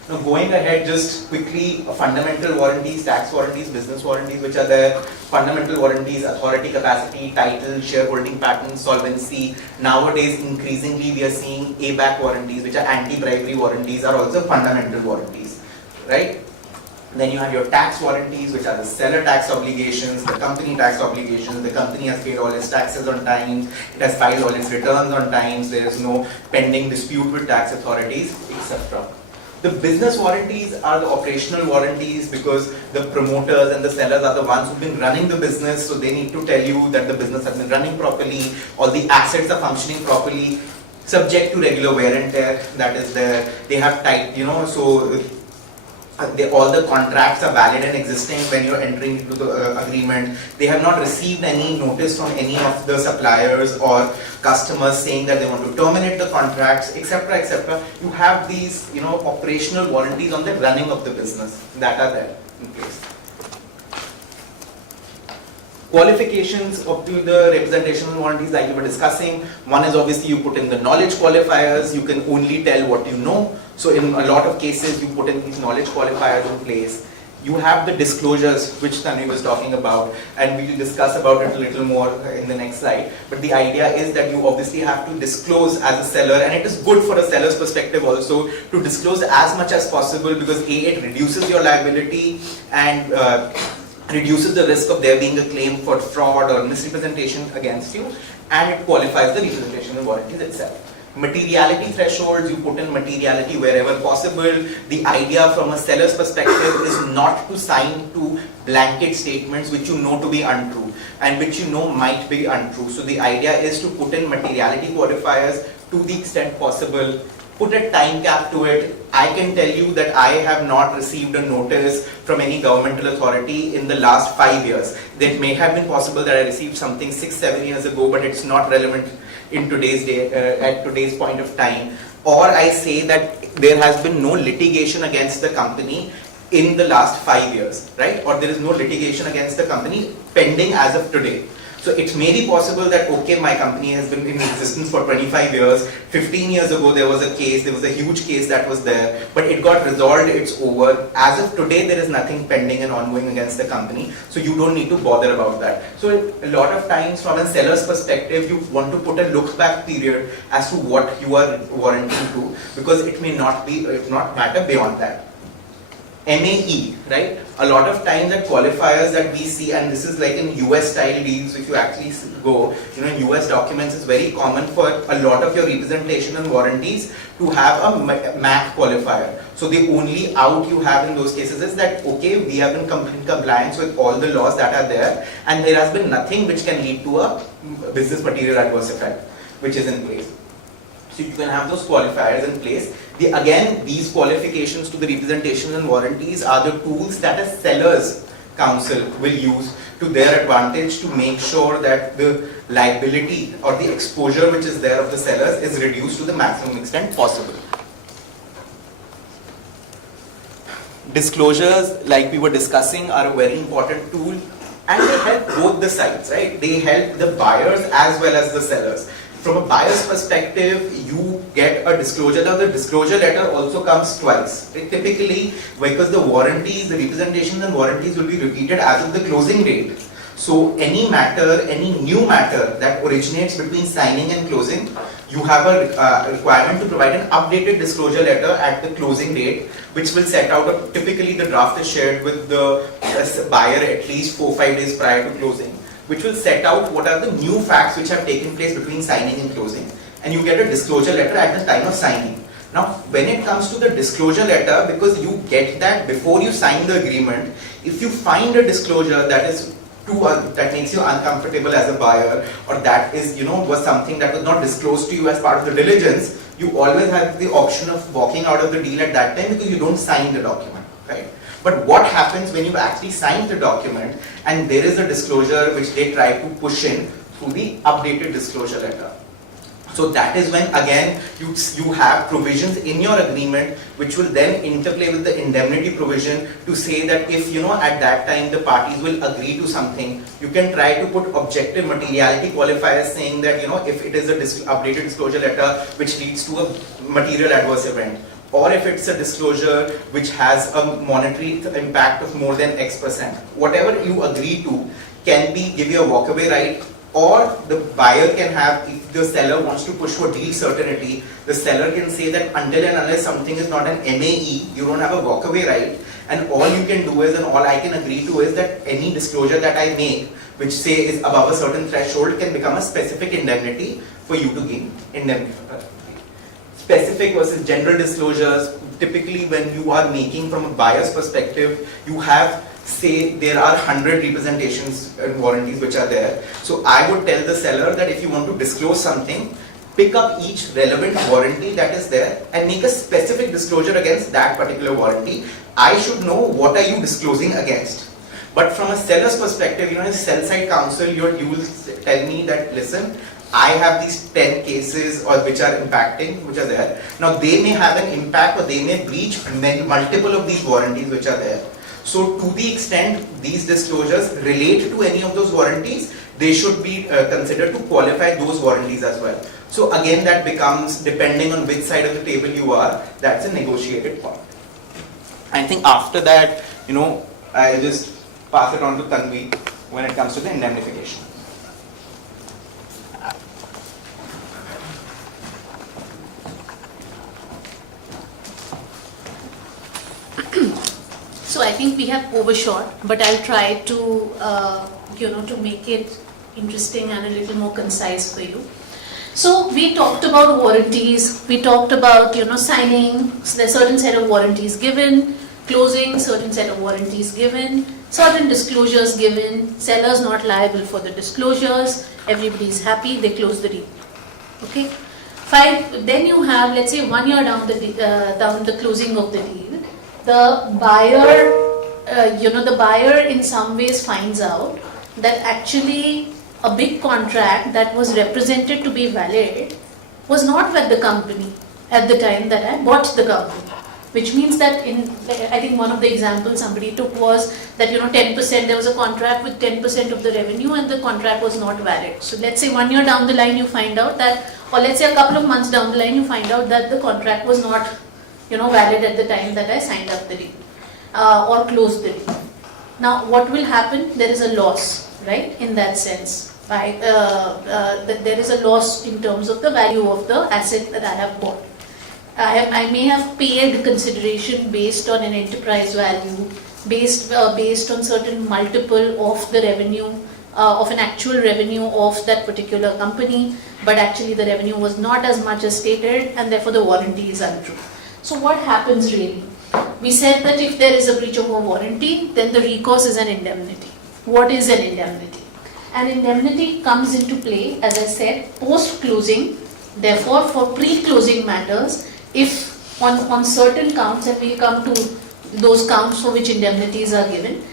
Now going ahead, just quickly, fundamental warranties, tax warranties, business warranties which are there, fundamental warranties, authority capacity, title, shareholding pattern, solvency. Nowadays increasingly we are seeing ABAC warranties which are anti-bribery warranties are also fundamental warranties, right? Then you have your tax warranties which are the seller tax obligations, the company tax obligations, the company has paid all its taxes on time, it has filed all its returns on time, there is no pending dispute with tax authorities, etc. The business warranties are the operational warranties because the promoters and the sellers are the ones who've been running the business, so they need to tell you that the business has been running properly, all the assets are functioning properly, subject to regular wear and tear, that is there. They have type, so all the contracts are valid and existing when you're entering into the agreement. They have not received any notice from any of the suppliers or customers saying that they want to terminate the contracts, etc., etc. You have these, operational warranties on the running of the business that are there in place. Qualifications of the representational warranties like you were discussing. One is obviously you put in the knowledge qualifiers, you can only tell what you know. So in a lot of cases you put in these knowledge qualifiers in place. You have the disclosures which Tanvi was talking about, and we will discuss about it a little more in the next slide. But the idea is that you obviously have to disclose as a seller, and it is good for a seller's perspective also to disclose as much as possible because A, it reduces your liability and reduces the risk of there being a claim for fraud or misrepresentation against you, and it qualifies the representation and warranties itself. Materiality thresholds, you put in materiality wherever possible. The idea from a seller's perspective is not to sign to blanket statements which you know to be untrue and which you know might be untrue. So the idea is to put in materiality qualifiers to the extent possible. Put a time cap to it. I can tell you that I have not received a notice from any governmental authority in the last 5 years. That may have been possible that I received something 6-7 years ago, but it's not relevant in today's day, at today's point of time. Or I say that there has been no litigation against the company in the last 5 years, right? Or there is no litigation against the company pending as of today. So it may be possible that, okay, my company has been in existence for 25 years, 15 years ago there was a case, there was a huge case that was there, but it got resolved, it's over. As of today, there is nothing pending and ongoing against the company, so you don't need to bother about that. So a lot of times from a seller's perspective, you want to put a look back period as to what you are warranting to, because it may not matter beyond that. MAE, right? A lot of times that qualifiers that we see, and this is like in US style deals, if you actually go, in US documents, it's very common for a lot of your representation and warranties to have a MAC qualifier. So the only out you have in those cases is that, okay, we have been in compliance with all the laws that are there, and there has been nothing which can lead to a business material adverse effect, which is in place. So you can have those qualifiers in place. Again, these qualifications to the representation and warranties are the tools that a seller's counsel will use to their advantage to make sure that the liability or the exposure which is there of the sellers is reduced to the maximum extent possible. Disclosures, like we were discussing, are a very important tool, and they help both the sides, right? They help the buyers as well as the sellers. From a buyer's perspective, you get a disclosure. Now the disclosure letter also comes twice. Typically, because the warranties, the representations and warranties will be repeated as of the closing date. So any matter, any new matter that originates between signing and closing, you have a requirement to provide an updated disclosure letter at the closing date, which will set out, typically the draft is shared with the buyer at least 4 or 5 days prior to closing, which will set out what are the new facts which have taken place between signing and closing. And you get a disclosure letter at the time of signing. Now, when it comes to the disclosure letter, because you get that before you sign the agreement, if you find a disclosure that is that makes you uncomfortable as a buyer, or that is, was something that was not disclosed to you as part of the diligence, you always have the option of walking out of the deal at that time because you don't sign the document, right? But what happens when you actually sign the document and there is a disclosure which they try to push in through the updated disclosure letter? So that is when again you have provisions in your agreement which will then interplay with the indemnity provision to say that if at that time the parties will agree to something, you can try to put objective materiality qualifiers saying that if it is a updated disclosure letter which leads to a material adverse event, or if it's a disclosure which has a monetary impact of more than X%, whatever you agree to can give you a walkaway right. Or the buyer can have, if the seller wants to push for deal certainty, the seller can say that until and unless something is not an MAE, you don't have a walkaway right, and all you can do is, and all I can agree to is that any disclosure that I make, which say is above a certain threshold, can become a specific indemnity for you to gain indemnity. Specific versus general disclosures, typically when you are making from a buyer's perspective, you have, say there are 100 representations and warranties which are there. So I would tell the seller that if you want to disclose something, pick up each relevant warranty that is there and make a specific disclosure against that particular warranty. I should know what are you disclosing against. But from a seller's perspective, as sell side counsel, you will tell me that, listen, I have these 10 cases or which are impacting, which are there. Now they may have an impact or they may breach multiple of these warranties which are there. So to the extent these disclosures relate to any of those warranties, they should be considered to qualify those warranties as well. So again, that becomes, depending on which side of the table you are, that's a negotiated point. I think after that, I'll just pass it on to Tanvi when it comes to the indemnification. So I think we have overshot, but I'll try to, to make it interesting and a little more concise for you. So we talked about warranties, we talked about, signing, so there's a certain set of warranties given, closing, certain set of warranties given, certain disclosures given, sellers not liable for the disclosures, everybody's happy, they close the deal. Okay. Then you have, let's say 1 year down the closing of the deal, the buyer, the buyer in some ways finds out that actually a big contract that was represented to be valid was not with the company at the time that I bought the company. Which means that I think one of the examples somebody took was that 10%, there was a contract with 10% of the revenue and the contract was not valid. So let's say 1 year down the line you find out that, or let's say a couple of months down the line you find out that the contract was not valid at the time that I signed up the deal or closed the deal. Now what will happen? There is a loss, right, in that sense. There is a loss in terms of the value of the asset that I have bought. I may have paid consideration based on an enterprise value, based on certain multiple of the revenue, of an actual revenue of that particular company, but actually the revenue was not as much as stated and therefore the warranty is untrue. So what happens really? We said that if there is a breach of a warranty, then the recourse is an indemnity. What is an indemnity? An indemnity comes into play, as I said, post-closing. Therefore, for pre-closing matters, if on certain counts, and we come to those counts for which indemnities are given,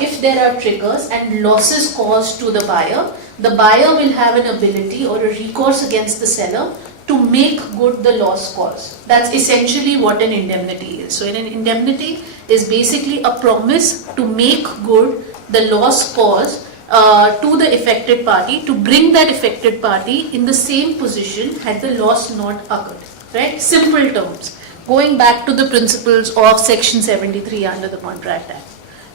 if there are triggers and losses caused to the buyer will have an ability or a recourse against the seller to make good the loss caused. That's essentially what an indemnity is. So an indemnity is basically a promise to make good the loss caused to the affected party, to bring that affected party in the same position had the loss not occurred. Right? Simple terms. Going back to the principles of Section 73 under the Contract Act.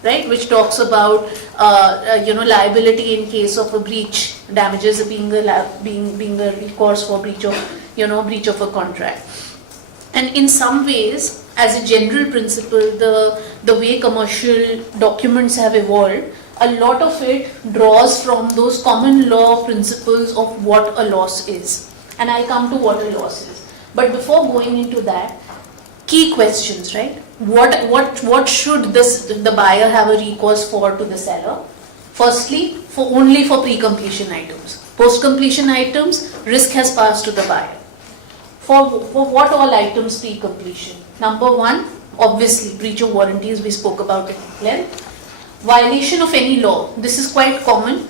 right, which talks about liability in case of a breach, damages being the recourse for breach of a contract. And in some ways, as a general principle, the way commercial documents have evolved, a lot of it draws from those common law principles of what a loss is. And I'll come to what a loss is. But before going into that, key questions, right? What should the buyer have a recourse for to the seller? Firstly, only for pre-completion items. Post-completion items, risk has passed to the buyer. For what all items pre-completion? Number one, obviously, breach of warranties, we spoke about it at length. Violation of any law. This is quite common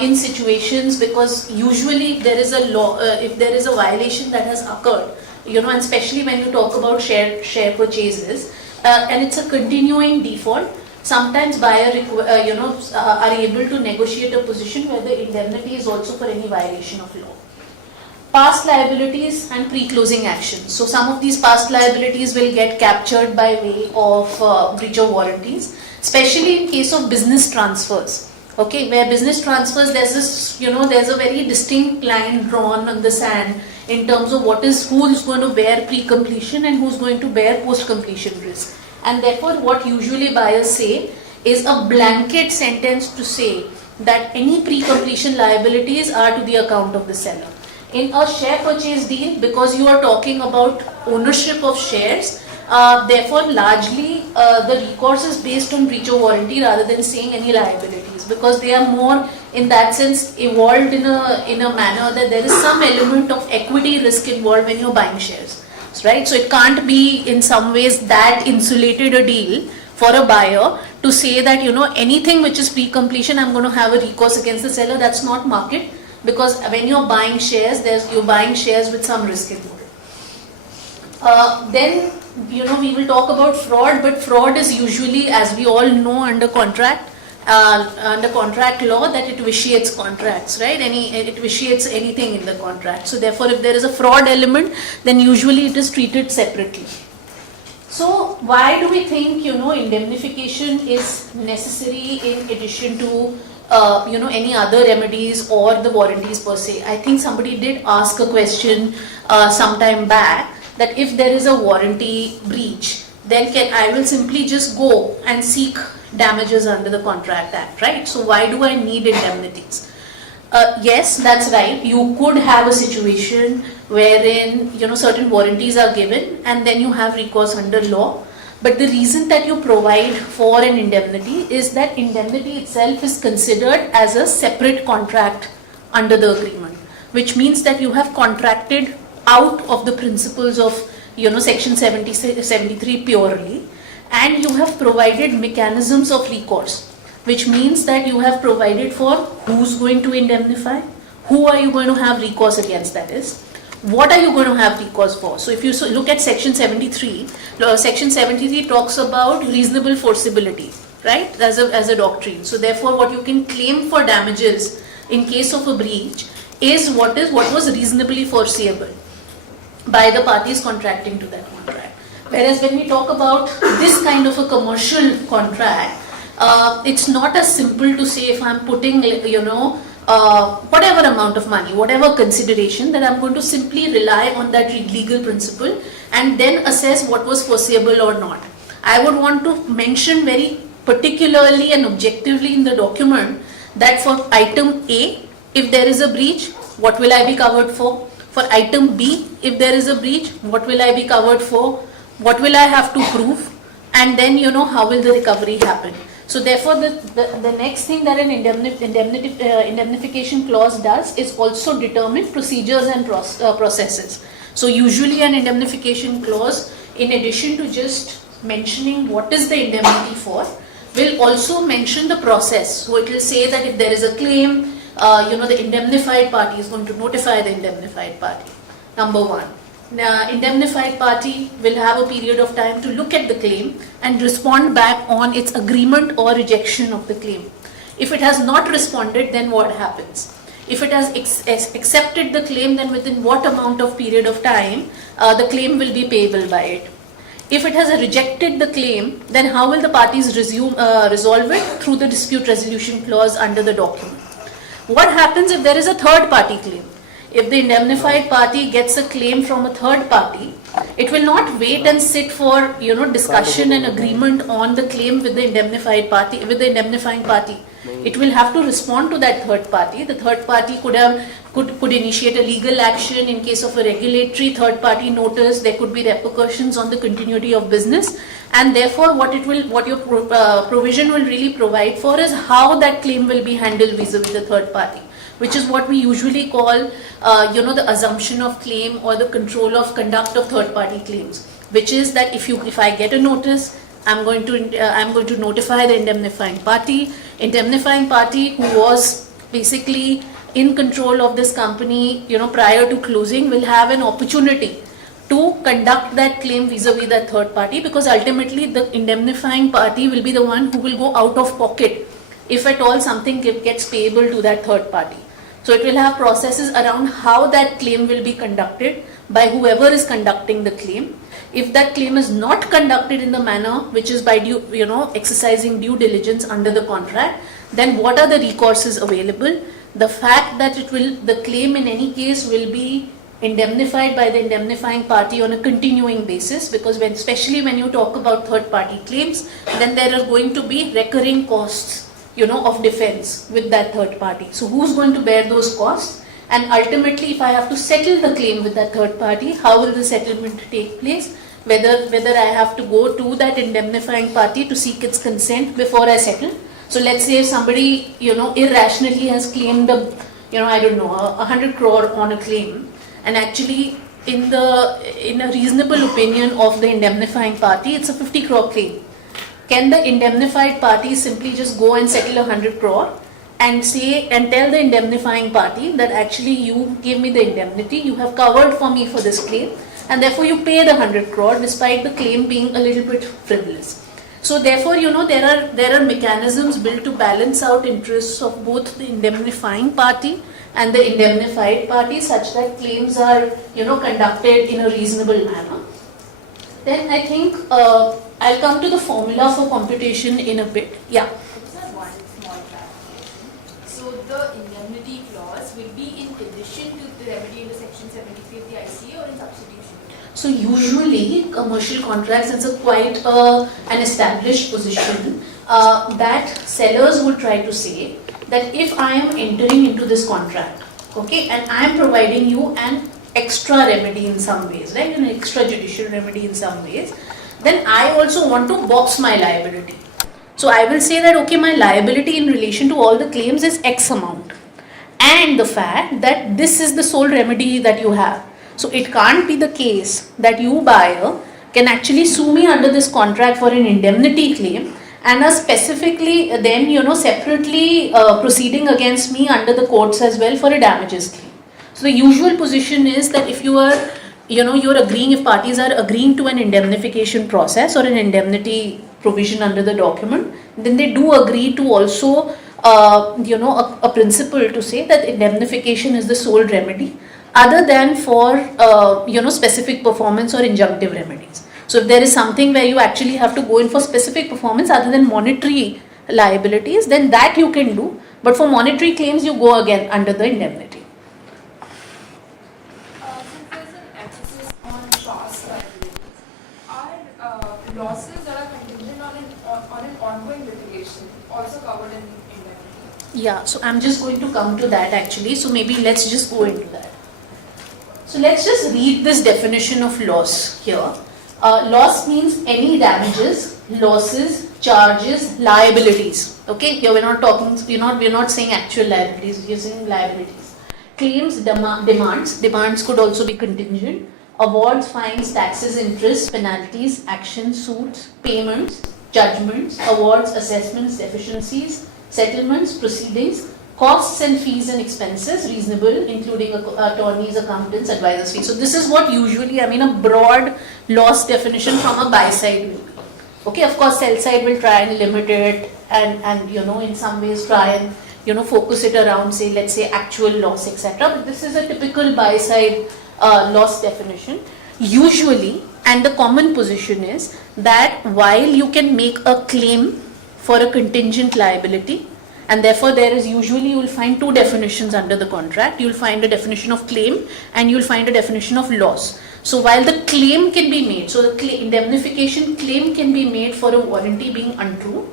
in situations, because usually there is a law, if there is a violation that has occurred, and especially when you talk about share purchases, and it's a continuing default, sometimes buyer are able to negotiate a position where the indemnity is also for any violation of law. Past liabilities and pre-closing actions. So some of these past liabilities will get captured by way of breach of warranties, especially in case of business transfers. Okay, where business transfers, there's this, there's a very distinct line drawn on the sand in terms of who is going to bear pre-completion and who's going to bear post-completion risk. And therefore, what usually buyers say is a blanket sentence to say that any pre-completion liabilities are to the account of the seller. In a share purchase deal, because you are talking about ownership of shares, therefore largely the recourse is based on breach of warranty rather than saying any liabilities, because they are more in that sense evolved in a manner that there is some element of equity risk involved when you're buying shares, right? So it can't be in some ways that insulated a deal for a buyer to say that anything which is pre-completion I'm going to have a recourse against the seller. That's not market, because when you're buying shares, you're buying shares with some risk involved. Then we will talk about fraud, but fraud is usually, as we all know, under contract law, that it vitiates contracts, right? It vitiates anything in the contract. So therefore, if there is a fraud element, then usually it is treated separately. So why do we think indemnification is necessary in addition to any other remedies or the warranties per se? I think somebody did ask a question some time back, that if there is a warranty breach, then I will simply just go and seek damages under the Contract Act, right? So why do I need indemnities? Yes, that's right. You could have a situation wherein certain warranties are given and then you have recourse under law. But the reason that you provide for an indemnity is that indemnity itself is considered as a separate contract under the agreement, which means that you have contracted out of the principles of section 73 purely, and you have provided mechanisms of recourse, which means that you have provided for who's going to indemnify, who are you going to have recourse against, that is, what are you going to have recourse for. So if you look at section 73, section 73 talks about reasonable forcibility, right, as a doctrine. So therefore what you can claim for damages in case of a breach is what was reasonably foreseeable by the parties contracting to that contract. Whereas when we talk about this kind of a commercial contract, it's not as simple to say if I'm putting whatever amount of money, whatever consideration, that I'm going to simply rely on that legal principle and then assess what was foreseeable or not. I would want to mention very particularly and objectively in the document that for item A, if there is a breach, what will I be covered for? For item B, if there is a breach, what will I be covered for? What will I have to prove? And then how will the recovery happen? So therefore the next thing that an indemnification clause does is also determine procedures and processes. So usually an indemnification clause, in addition to just mentioning what is the indemnity for, will also mention the process. So it will say that if there is a claim, the indemnified party is going to notify the indemnified party. Number one. Now, indemnified party will have a period of time to look at the claim and respond back on its agreement or rejection of the claim. If it has not responded, then what happens? If it has accepted the claim, then within what amount of period of time the claim will be payable by it. If it has rejected the claim, then how will the parties resolve it? Through the dispute resolution clause under the document. What happens if there is a third party claim? If the indemnified party gets a claim from a third party, it will not wait and sit for discussion and agreement on the claim with the indemnified party, with the indemnifying party. It will have to respond to that third party. The third party could initiate a legal action in case of a regulatory third party notice. There could be repercussions on the continuity of business, and therefore what your provision will really provide for is how that claim will be handled vis-a-vis the third party, which is what we usually call the assumption of claim or the control of conduct of third party claims, which is that if I get a notice, I'm going to notify the indemnifying party who was basically in control of this company prior to closing will have an opportunity to conduct that claim vis-a-vis that third party, because ultimately the indemnifying party will be the one who will go out of pocket if at all something gets payable to that third party. So it will have processes around how that claim will be conducted by whoever is conducting the claim. If that claim is not conducted in the manner which is by exercising due diligence under the contract, then what are the recourses available? The fact that the claim in any case will be indemnified by the indemnifying party on a continuing basis, because especially when you talk about third party claims, then there are going to be recurring costs of defense with that third party. So who's going to bear those costs? And ultimately, if I have to settle the claim with that third party, how will the settlement take place? Whether I have to go to that indemnifying party to seek its consent before I settle. So let's say if somebody irrationally has claimed 100 crore on a claim, and actually in a reasonable opinion of the indemnifying party, it's a 50 crore claim. Can the indemnified party simply just go and settle 100 crore and tell the indemnifying party that actually you gave me the indemnity, you have covered for me for this claim, and therefore you pay the 100 crore despite the claim being a little bit frivolous? So therefore, there are mechanisms built to balance out interests of both the indemnifying party and the indemnified party, such that claims are conducted in a reasonable manner. Then I think I'll come to the formula for computation in a bit. Yeah. Just one small clarification. So the indemnity clause will be in addition to the remedy in the section 73 of the ICA or in substitution? So usually commercial contracts, it's quite an established position that sellers will try to say that if I am entering into this contract, okay, and I am providing you an extra remedy in some ways, right, an extrajudicial remedy in some ways, then I also want to box my liability. So I will say that, okay, my liability in relation to all the claims is X amount, and the fact that this is the sole remedy that you have. So it can't be the case that you, buyer, can actually sue me under this contract for an indemnity claim and are specifically then separately proceeding against me under the courts as well for a damages claim. So the usual position is that if you are you're agreeing, if parties are agreeing to an indemnification process or an indemnity provision under the document, then they do agree to also a principle to say that indemnification is the sole remedy other than for specific performance or injunctive remedies. So if there is something where you actually have to go in for specific performance other than monetary liabilities, then that you can do, but for monetary claims you go again under the indemnity. Since there's an emphasis on loss liabilities, are losses that are contingent on an ongoing litigation also covered in indemnity? Yeah, so I'm just going to come to that actually, so maybe let's just go into that. So let's just read this definition of loss here. Loss means any damages, losses, charges, liabilities. Okay, here we're not saying actual liabilities, we're saying liabilities. Claims, demands could also be contingent. Awards, fines, taxes, interest, penalties, actions, suits, payments, judgments, awards, assessments, deficiencies, settlements, proceedings, costs and fees and expenses reasonable, including attorneys, accountants, advisors' fees. So this is what usually, a broad loss definition from a buy side will be. Okay, of course, sell side will try and limit it and in some ways try and focus it around, say, let's say actual loss, etc. But this is a typical buy side loss definition. Usually, And the common position is that while you can make a claim for a contingent liability, and therefore there is usually, you will find two definitions under the contract. You will find a definition of claim and you will find a definition of loss. So while the claim can be made, so the indemnification claim can be made for a warranty being untrue,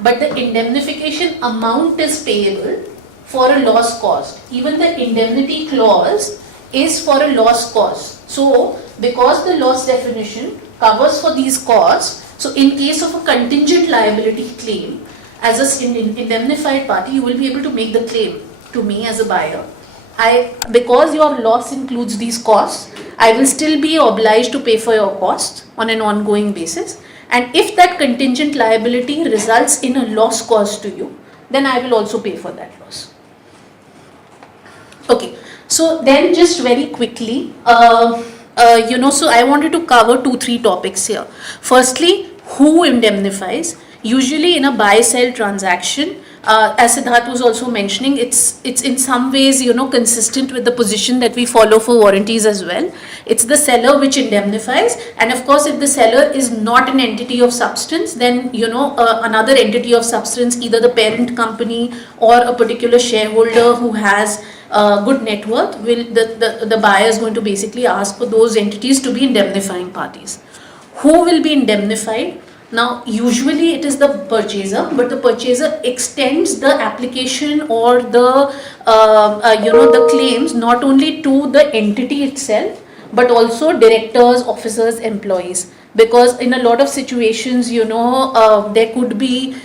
but the indemnification amount is payable for a loss caused. Even the indemnity clause is for a loss caused. So because the loss definition covers for these costs, so in case of a contingent liability claim, as an indemnified party, you will be able to make the claim to me as a buyer. Because your loss includes these costs, I will still be obliged to pay for your costs on an ongoing basis. And if that contingent liability results in a loss caused to you, then I will also pay for that loss. Okay, so then just very quickly, so I wanted to cover 2-3 topics here. Firstly, who indemnifies? Usually in a buy-sell transaction, as Siddharth was also mentioning, it's in some ways, consistent with the position that we follow for warranties as well. It's the seller which indemnifies, and of course, if the seller is not an entity of substance, then another entity of substance, either the parent company or a particular shareholder who has good net worth, the buyer is going to basically ask for those entities to be indemnifying parties. Who will be indemnified? Now, usually it is the purchaser, but the purchaser extends the application or the claims not only to the entity itself, but also directors, officers, employees. Because in a lot of situations, there could be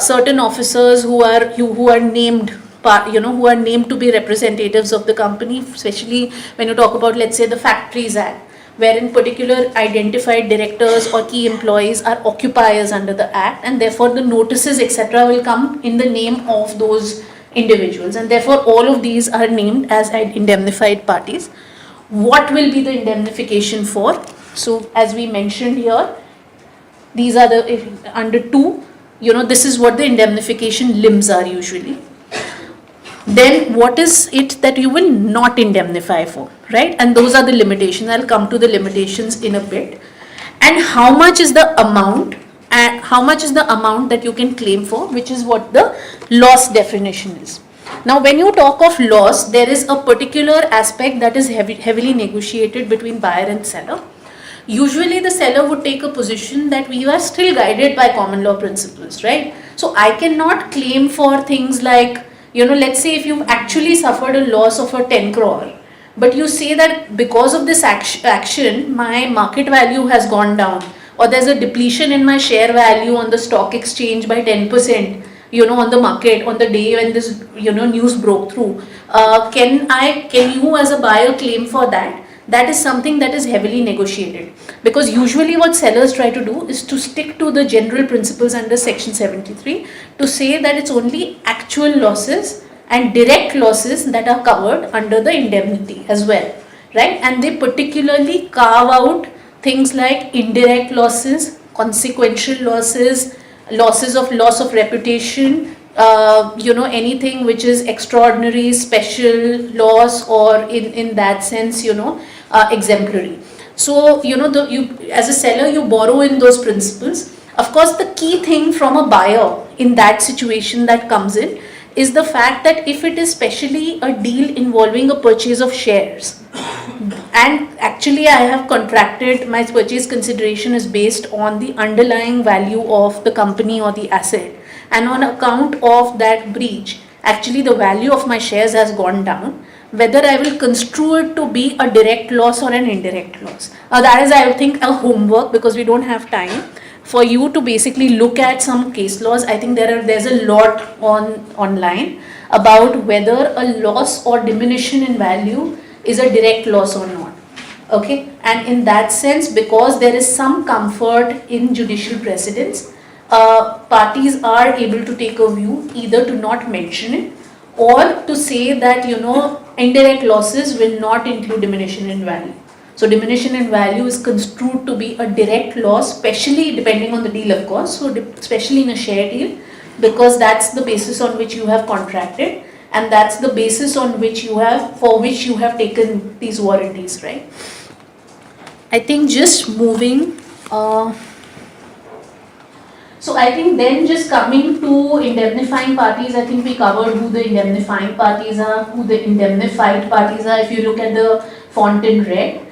certain officers who are named to be representatives of the company, especially when you talk about, let's say, the Factories Act, wherein particular identified directors or key employees are occupiers under the Act, and therefore the notices, etc., will come in the name of those individuals, and therefore all of these are named as indemnified parties. What will be the indemnification for? So as we mentioned here, these are under 2, this is what the indemnification limbs are usually. Then what is it that you will not indemnify for, right? And those are the limitations. I'll come to the limitations in a bit. And how much is the amount, and how much is the amount that you can claim for, which is what the loss definition is. Now, when you talk of loss, there is a particular aspect that is heavily negotiated between buyer and seller. Usually the seller would take a position that we are still guided by common law principles, right? So I cannot claim for things like, let's say if you've actually suffered a loss of a 10 crore, but you say that because of this action, my market value has gone down, or there's a depletion in my share value on the stock exchange by 10%, on the market on the day when this, news broke through. Can you as a buyer claim for that? That is something that is heavily negotiated, because usually what sellers try to do is to stick to the general principles under section 73 to say that it's only actual losses and direct losses that are covered under the indemnity as well, right? And they particularly carve out things like indirect losses, consequential losses, loss of reputation, anything which is extraordinary, special loss, or in that sense, exemplary. So, as a seller, you borrow in those principles. Of course, the key thing from a buyer in that situation that comes in is the fact that if it is especially a deal involving a purchase of shares, and actually I have contracted, my purchase consideration is based on the underlying value of the company or the asset, and on account of that breach, actually the value of my shares has gone down, whether I will construe it to be a direct loss or an indirect loss. That is, I think, a homework, because we don't have time for you to basically look at some case laws. I think there's a lot online about whether a loss or diminution in value is a direct loss or not. Okay, and in that sense, because there is some comfort in judicial precedents, parties are able to take a view either to not mention it, or to say that, indirect losses will not include diminution in value. So diminution in value is construed to be a direct loss, especially depending on the deal, of course, so especially in a share deal, because that's the basis on which you have contracted, and that's the basis on which for which you have taken these warranties, right? I think just moving. So I think then just coming to indemnifying parties, I think we covered who the indemnifying parties are, who the indemnified parties are. If you look at the font in red,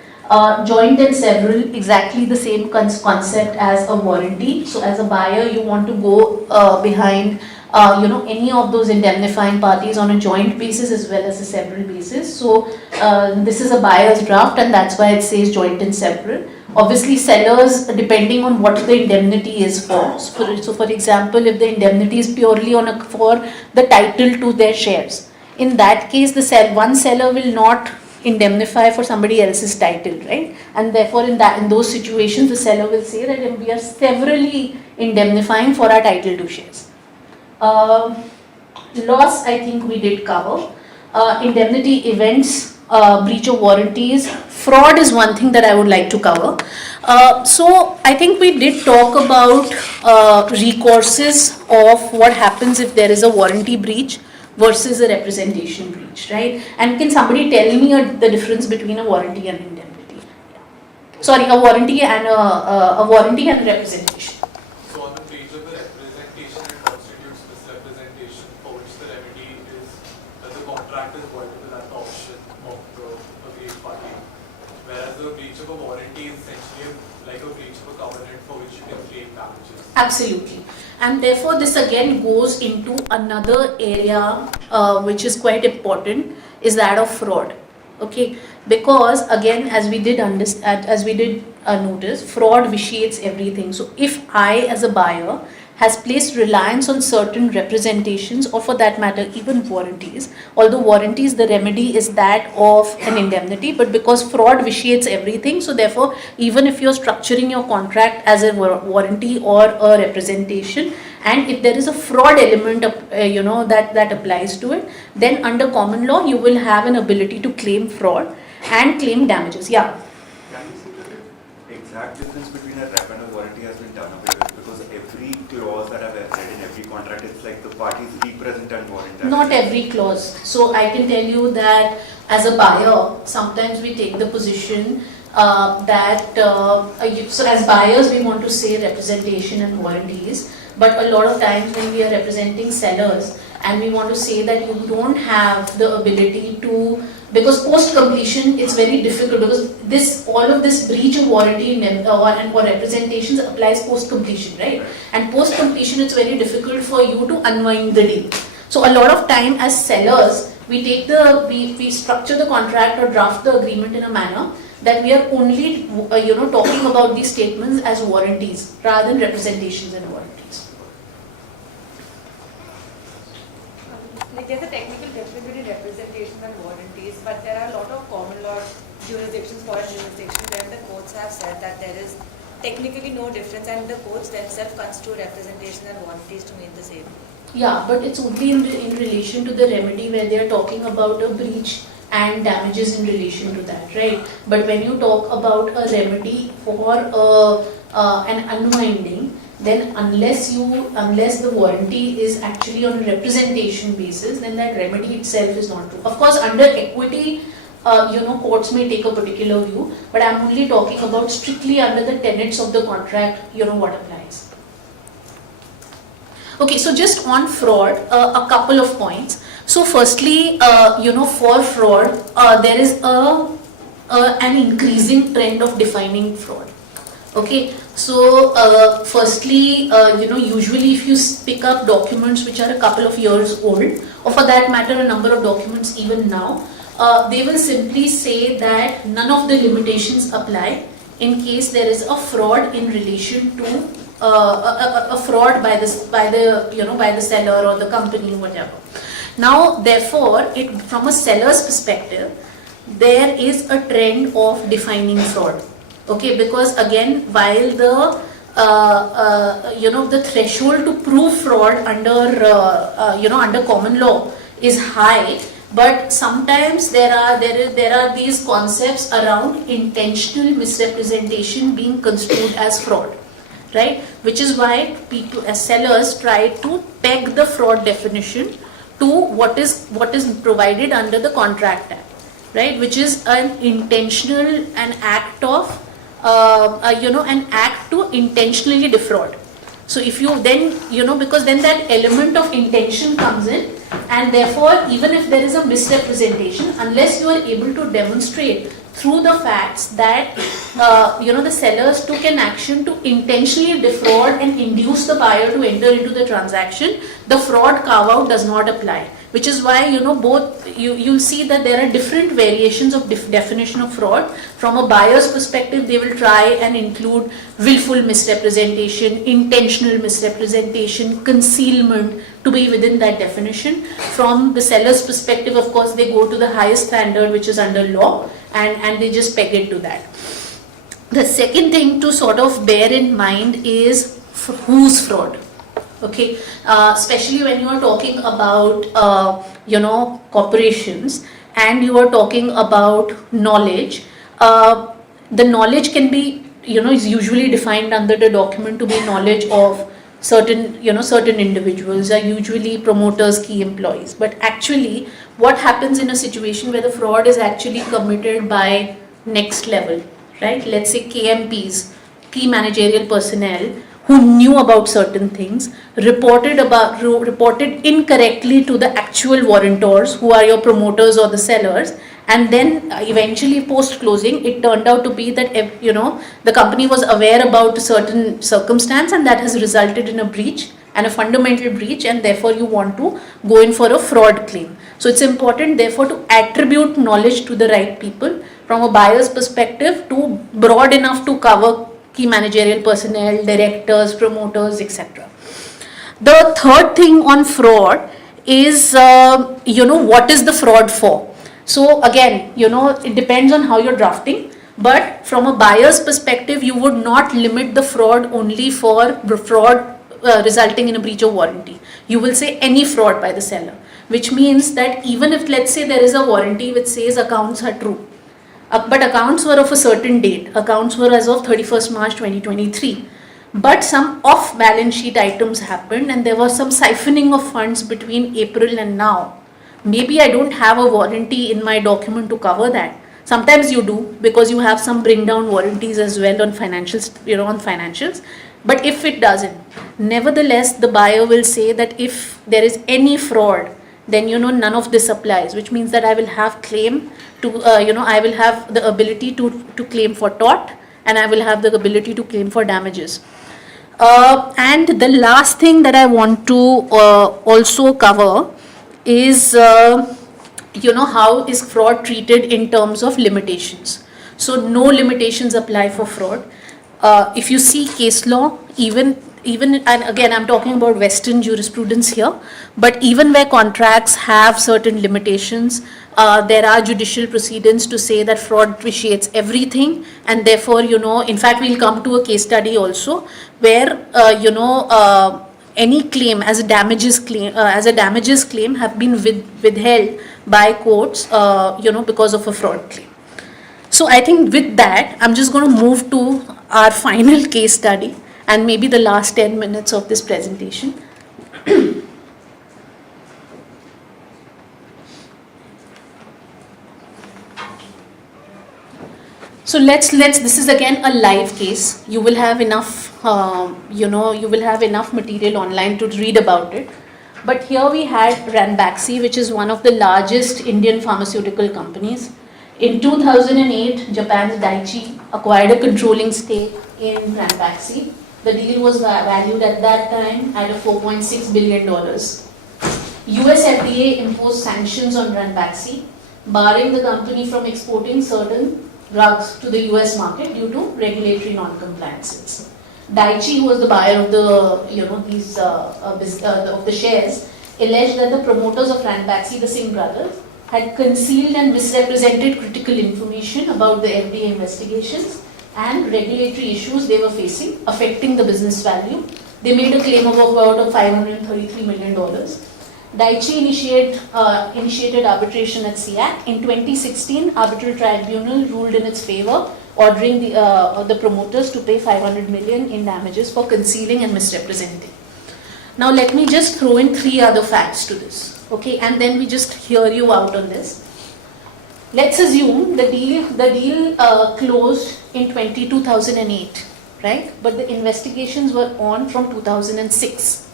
joint and several, exactly the same concept as a warranty. So as a buyer, you want to go behind any of those indemnifying parties on a joint basis as well as a several basis. So this is a buyer's draft, and that's why it says joint and several. Obviously, sellers, depending on what the indemnity is for. So for example, if the indemnity is purely for the title to their shares, in that case, one seller will not indemnify for somebody else's title, right? And therefore, in those situations, the seller will say that we are severally indemnifying for our title to shares. Loss, I think we did cover. Indemnity events, breach of warranties, fraud is one thing that I would like to cover. So I think we did talk about recourses of what happens if there is a warranty breach versus a representation breach, right? And can somebody tell me the difference between a warranty and indemnity? Sorry, a warranty and a warranty and representation. So on the breach of the representation, it constitutes misrepresentation for which the remedy is that the contract is voidable at the option of the aggrieved party. Whereas the breach of a warranty is essentially like a breach of a covenant for which you can claim damages. Absolutely. And therefore this again goes into another area which is quite important, is that of fraud. Okay, because again, as we did notice, fraud vitiates everything. So if I as a buyer has placed reliance on certain representations, or for that matter even warranties, although warranties, the remedy is that of an indemnity, but because fraud vitiates everything, so therefore even if you're structuring your contract as a warranty or a representation, and if there is a fraud element that applies to it, then under common law you will have an ability to claim fraud and claim damages. Yeah. Can you see the exact difference between a rep and a warranty has been done away with? Because every clause that I've read in every contract, it's like the parties represent and warrant. Not every clause. So I can tell you that as a buyer, sometimes we take the position so as buyers we want to say representation and warranties, but a lot of times when we are representing sellers and we want to say that you don't have the ability to, because post completion it's very difficult, because all of this breach of warranty and or representations applies post completion, right? And post completion it's very difficult for you to unwind the deal. So a lot of time as sellers we we structure the contract or draft the agreement in a manner that we are only talking about these statements as warranties rather than representations and warranties. Like there's a technical difference between representations and warranties, but there are a lot of common law jurisdictions, foreign jurisdictions, where the courts have said that there is technically no difference, and the courts themselves construe representation and warranties to mean the same. Yeah, but it's only in relation to the remedy where they are talking about a breach and damages in relation to that, right? But when you talk about a remedy for an unwinding, then unless the warranty is actually on a representation basis, then that remedy itself is not true. Of course, under equity, courts may take a particular view, but I'm only talking about strictly under the tenets of the contract, what applies. Okay, so just on fraud, a couple of points. So firstly, for fraud, there is an increasing trend of defining fraud. Okay, so firstly, usually if you pick up documents which are a couple of years old, or for that matter a number of documents even now, they will simply say that none of the limitations apply in case there is a fraud in relation to a fraud by the seller or the company, whatever. Now, therefore, from a seller's perspective, there is a trend of defining fraud. Okay, because again, while the threshold to prove fraud under common law is high, but sometimes there are these concepts around intentional misrepresentation being construed as fraud, right? Which is why people as sellers try to peg the fraud definition to what is provided under the Contract Act, right? Which is an intentional, an act of an act to intentionally defraud. So if you then, because then that element of intention comes in, and therefore even if there is a misrepresentation, unless you are able to demonstrate through the facts that the sellers took an action to intentionally defraud and induce the buyer to enter into the transaction, the fraud carve out does not apply. Which is why you'll see that there are different variations of definition of fraud. From a buyer's perspective, they will try and include willful misrepresentation, intentional misrepresentation, concealment to be within that definition. From the seller's perspective, of course, they go to the highest standard which is under law, and they just peg it to that. The second thing to sort of bear in mind is whose fraud. Okay, especially when you are talking about corporations and you are talking about knowledge. The knowledge can be is usually defined under the document to be knowledge of certain individuals, are usually promoters, key employees. But actually, what happens in a situation where the fraud is actually committed by next level, right? Let's say KMPs, key managerial personnel, who knew about certain things, reported incorrectly to the actual warrantors, who are your promoters or the sellers, and then eventually post closing it turned out to be that the company was aware about a certain circumstance, and that has resulted in a breach, and a fundamental breach, and therefore you want to go in for a fraud claim. So it's important therefore to attribute knowledge to the right people from a buyer's perspective, to broad enough to cover key managerial personnel, directors, promoters, etc. The third thing on fraud is, what is the fraud for? So again, it depends on how you're drafting, but from a buyer's perspective, you would not limit the fraud only for fraud resulting in a breach of warranty. You will say any fraud by the seller, which means that even if, let's say, there is a warranty which says accounts are true, but accounts were of a certain date. Accounts were as of 31st March 2023. But some off-balance sheet items happened, and there was some siphoning of funds between April and now. Maybe I don't have a warranty in my document to cover that. Sometimes you do, because you have some bring down warranties as well on financials, on financials. But if it doesn't, nevertheless, the buyer will say that if there is any fraud, then none of this applies, which means that I will have claim to I will have the ability to claim for tort, and I will have the ability to claim for damages. And the last thing that I want to also cover is how is fraud treated in terms of limitations. So no limitations apply for fraud. If you see case law, even and again I'm talking about Western jurisprudence here, but even where contracts have certain limitations, there are judicial precedents to say that fraud vitiates everything, and therefore in fact we'll come to a case study also where any claim as a damages claim have been withheld by courts because of a fraud claim. So I think with that I'm just going to move to our final case study and maybe the last 10 minutes of this presentation. So this is again a live case. You will have enough, you will have enough material online to read about it. But here we had Ranbaxy, which is one of the largest Indian pharmaceutical companies. In 2008, Japan's Daiichi acquired a controlling stake in Ranbaxy. The deal was valued at that time at $4.6 billion. US FDA imposed sanctions on Ranbaxy, barring the company from exporting certain drugs to the US market due to regulatory non-compliances. Daiichi, who was the buyer of of the shares, alleged that the promoters of Ranbaxy, the Singh brothers, had concealed and misrepresented critical information about the FDA investigations and regulatory issues they were facing, affecting the business value. They made a claim of about $533 million. Daiichi initiated arbitration at SIAC. In 2016, arbitral tribunal ruled in its favor, ordering the promoters to pay $500 million in damages for concealing and misrepresenting. Now let me just throw in 3 other facts to this, okay, and then we just hear you out on this. Let's assume the deal closed in 2008, right? But the investigations were on from 2006.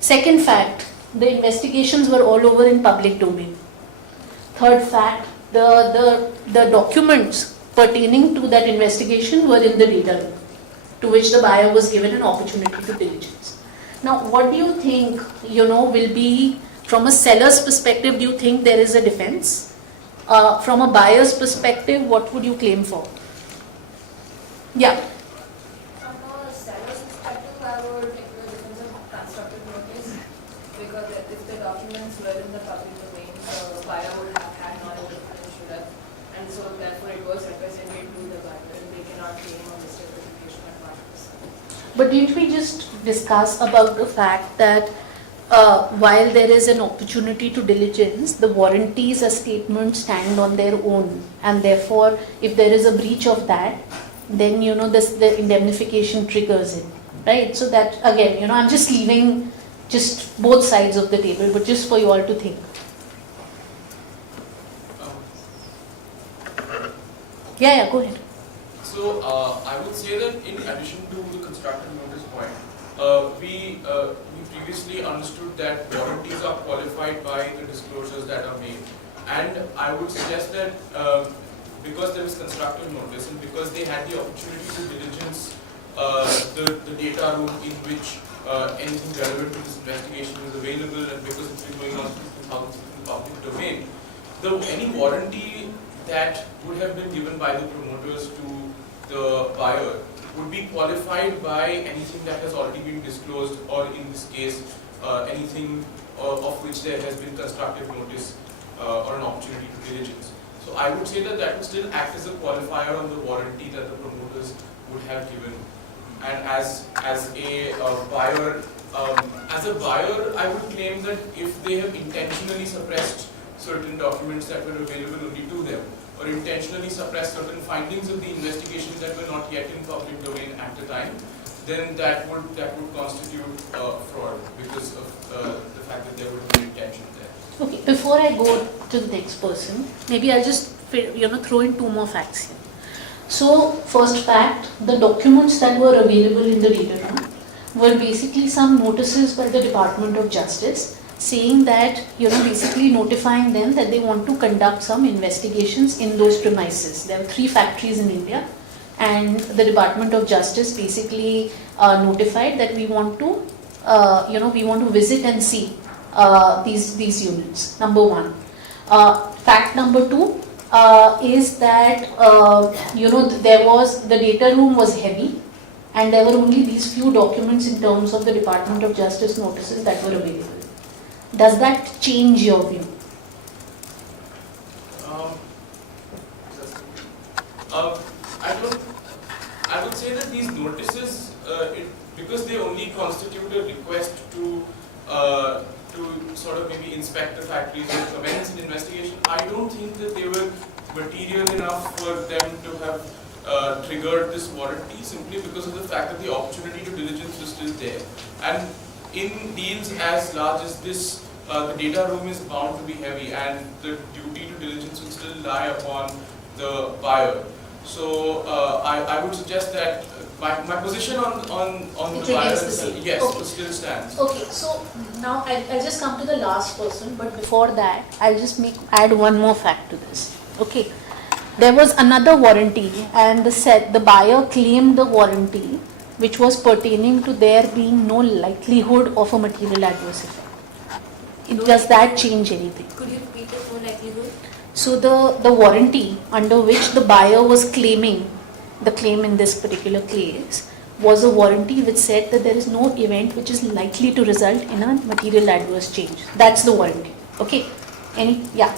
Second fact, the investigations were all over in public domain. Third fact, the documents pertaining to that investigation were in the data room, to which the buyer was given an opportunity to diligence. Now, what do you think, will be, from a seller's perspective, do you think there is a defense? From a buyer's perspective, what would you claim for? Yeah. From a seller's perspective, I would take the defense of constructive notice, because if the documents were in the public domain, the buyer would have had knowledge of it and should have, and so therefore it was represented to the buyer, and they cannot claim on misrepresentation at part of the seller. But didn't we just discuss about the fact that while there is an opportunity to diligence, the warranties as statements stand on their own, and therefore, if there is a breach of that, then the indemnification triggers it, right? So that again, I'm just leaving just both sides of the table, but just for you all to think. Yeah, go ahead. So I would say that in addition to the constructive notice point, we previously understood that warranties are qualified by the disclosures that are made, and I would suggest that because there is constructive notice and because they had the opportunity to diligence the data room in which anything relevant to this investigation is available, and because it's been going on since 2006 in the public domain, any warranty that would have been given by the promoters to the buyer would be qualified by anything that has already been disclosed, or in this case, anything of which there has been constructive notice or an opportunity to diligence. So I would say that that would still act as a qualifier on the warranty that the promoters would have given. And as a buyer, I would claim that if they have intentionally suppressed certain documents that were available only to them, or intentionally suppressed certain findings of the investigation that were not yet in public domain at the time, then that would constitute fraud because of the fact that there would be intention there. Okay, before I go to the next person, maybe I'll just throw in two more facts here. So, first fact, the documents that were available in the data room were basically some notices by the Department of Justice saying that, basically notifying them that they want to conduct some investigations in those premises. There are 3 factories in India, and the Department of Justice basically notified that we want to visit and see these units. Number 1. Fact number 2 is that the data room was heavy, and there were only these few documents in terms of the Department of Justice notices that were available. Does that change your view? I would say that these notices, because they only constitute a request to sort of maybe inspect the factories and commence an investigation, I don't think that they were material enough for them to have triggered this warranty, simply because of the fact that the opportunity to diligence was still there. And in deals as large as this, the data room is bound to be heavy, and the duty to diligence will still lie upon the buyer. So I would suggest that my position on the buyer still stands. Okay, so now I'll just come to the last person, but before that, I'll just add one more fact to this. Okay, there was another warranty, and the buyer claimed the warranty which was pertaining to there being no likelihood of a material adverse effect. Does that change anything? Could you repeat the full likelihood? So the warranty under which the buyer was claiming the claim in this particular case was a warranty which said that there is no event which is likely to result in a material adverse change. That's the warranty. Okay. Yeah.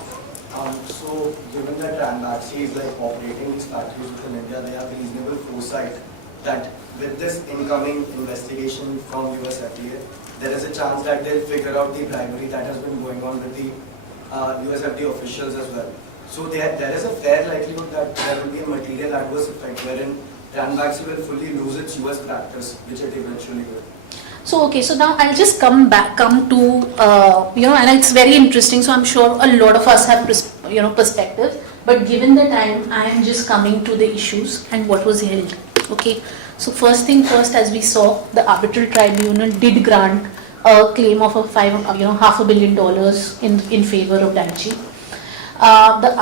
So given that Ranbaxy is operating these factories within India, they have reasonable foresight that with this incoming investigation from US FDA, there is a chance that they'll figure out the bribery that has been going on with the US FDA officials as well. So there is a fair likelihood that there will be a material adverse effect wherein Ranbaxy will fully lose its US practice, which it eventually will. So okay, so now I'll just come to and it's very interesting. So I'm sure a lot of us have perspectives. But given the time, I am just coming to the issues and what was held. Okay. So first thing first, as we saw, the arbitral tribunal did grant a claim of $500 million in favor of Daiichi. The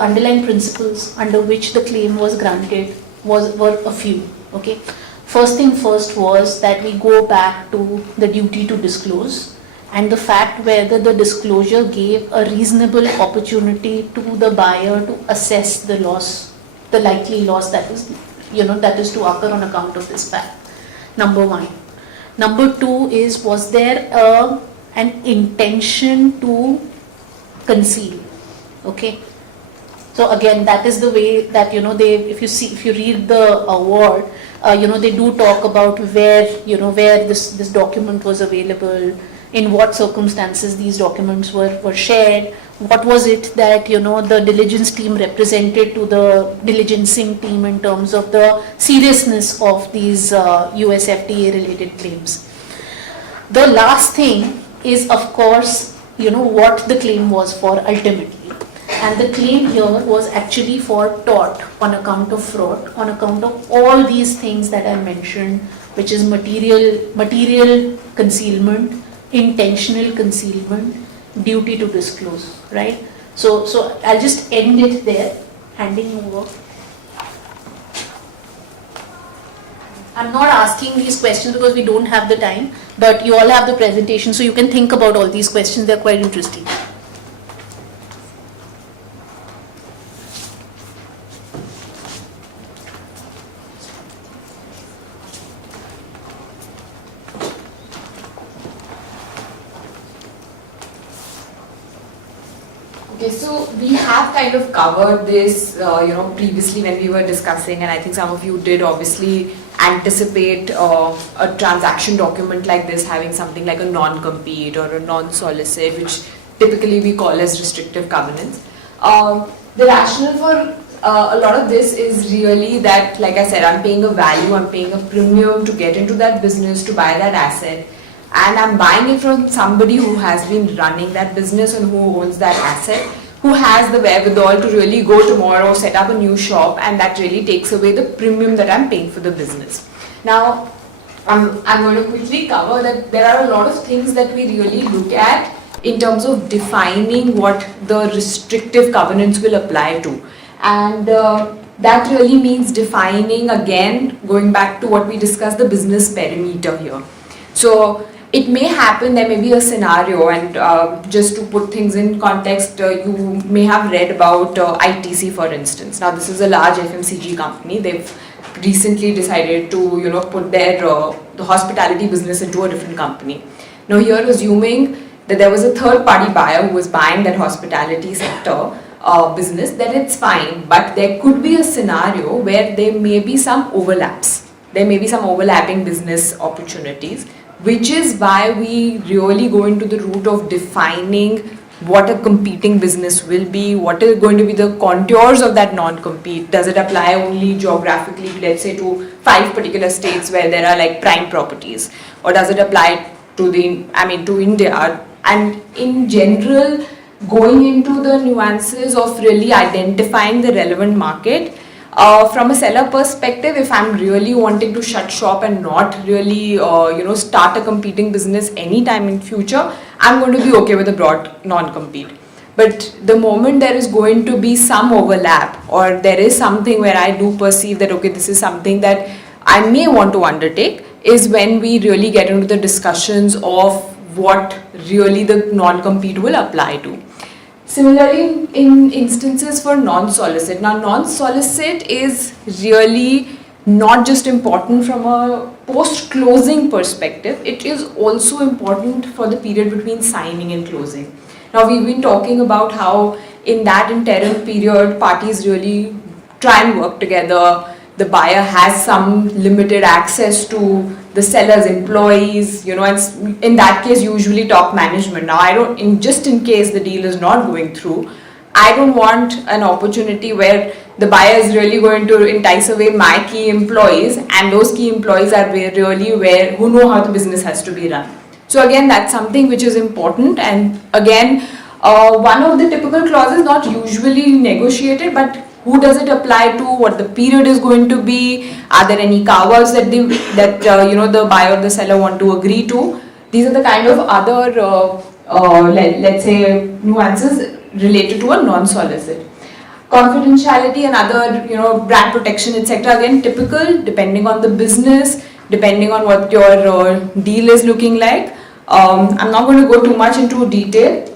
underlying principles under which the claim was granted were a few. Okay. First thing first was that we go back to the duty to disclose and the fact whether the disclosure gave a reasonable opportunity to the buyer to assess the loss, the likely loss that is to occur on account of this fact. Number one. Number two is, was there an intention to conceal? Okay. So again, that is the way that if you read the award, they do talk about where this document was available, in what circumstances these documents were shared, what was it that the diligence team represented to the diligencing team in terms of the seriousness of these US FDA related claims. The last thing is, of course, what the claim was for ultimately. And the claim here was actually for tort on account of fraud, on account of all these things that I mentioned, which is material concealment, intentional concealment, duty to disclose, right? So I'll just end it there, handing over. I'm not asking these questions because we don't have the time, but you all have the presentation, so you can think about all these questions. They're quite interesting. Okay, so we have kind of covered this, previously when we were discussing, and I think some of you did obviously anticipate a transaction document like this having something like a non-compete or a non-solicit, which typically we call as restrictive covenants. The rationale for a lot of this is really that, like I said, I'm paying a value, I'm paying a premium to get into that business, to buy that asset. And I'm buying it from somebody who has been running that business and who owns that asset, who has the wherewithal to really go tomorrow, set up a new shop, and that really takes away the premium that I'm paying for the business. Now, I'm going to quickly cover that there are a lot of things that we really look at in terms of defining what the restrictive covenants will apply to. And that really means defining, again, going back to what we discussed, the business perimeter here. So it may happen, there may be a scenario, and just to put things in context, you may have read about ITC, for instance. Now this is a large FMCG company. They've recently decided to put their the hospitality business into a different company. Now here, assuming that there was a third party buyer who was buying that hospitality sector business, then it's fine, but there could be a scenario where there may be some overlaps. There may be some overlapping business opportunities, which is why we really go into the route of defining what a competing business will be, what are going to be the contours of that non-compete. Does it apply only geographically, let's say to 5 particular states where there are like prime properties, or does it apply to to India? And in general, going into the nuances of really identifying the relevant market. From a seller perspective, if I'm really wanting to shut shop and not really, start a competing business anytime in future, I'm going to be okay with a broad non-compete. But the moment there is going to be some overlap, or there is something where I do perceive that, okay, this is something that I may want to undertake, is when we really get into the discussions of what really the non-compete will apply to. Similarly, in instances for non-solicit. Now, non-solicit is really not just important from a post-closing perspective, it is also important for the period between signing and closing. Now, we've been talking about how in that interim period, parties really try and work together. The buyer has some limited access to the seller's employees, and in that case, usually top management. Now, just in case the deal is not going through, I don't want an opportunity where the buyer is really going to entice away my key employees, and those key employees are really who know how the business has to be run. So again, that's something which is important, and again, One of the typical clauses not usually negotiated, but who does it apply to? What the period is going to be? Are there any carve-outs that the buyer or the seller want to agree to? These are the kind of other let's say nuances related to a non-solicit. Confidentiality and other brand protection, etc. Again, typical depending on the business, depending on what your deal is looking like. I'm not going to go too much into detail.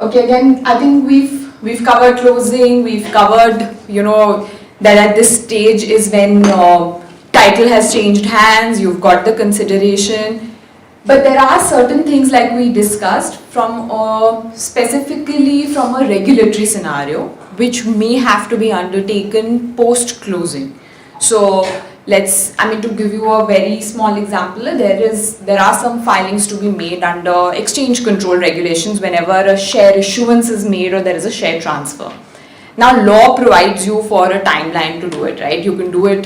Okay, again, I think we've covered closing. We've covered that at this stage is when title has changed hands. You've got the consideration. But there are certain things like we discussed from specifically from a regulatory scenario which may have to be undertaken post-closing. So to give you a very small example, there are some filings to be made under exchange control regulations whenever a share issuance is made or there is a share transfer. Now law provides you for a timeline to do it, right? You can do it,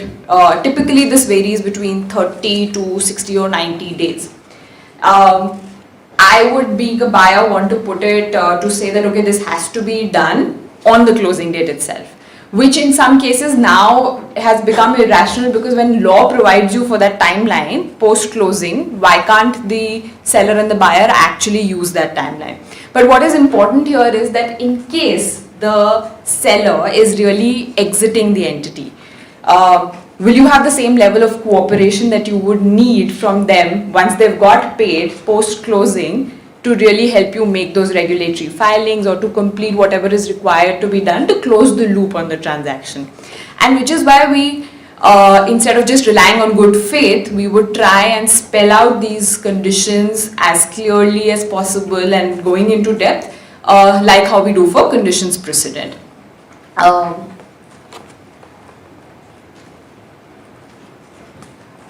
typically this varies between 30 to 60 or 90 days. I would, being a buyer, want to put it to say that okay, this has to be done on the closing date itself, which in some cases now has become irrational, because when law provides you for that timeline post closing, why can't the seller and the buyer actually use that timeline? But what is important here is that in case the seller is really exiting the entity, will you have the same level of cooperation that you would need from them once they've got paid post-closing to really help you make those regulatory filings or to complete whatever is required to be done to close the loop on the transaction? And which is why we, instead of just relying on good faith, we would try and spell out these conditions as clearly as possible and going into depth, like how we do for conditions precedent.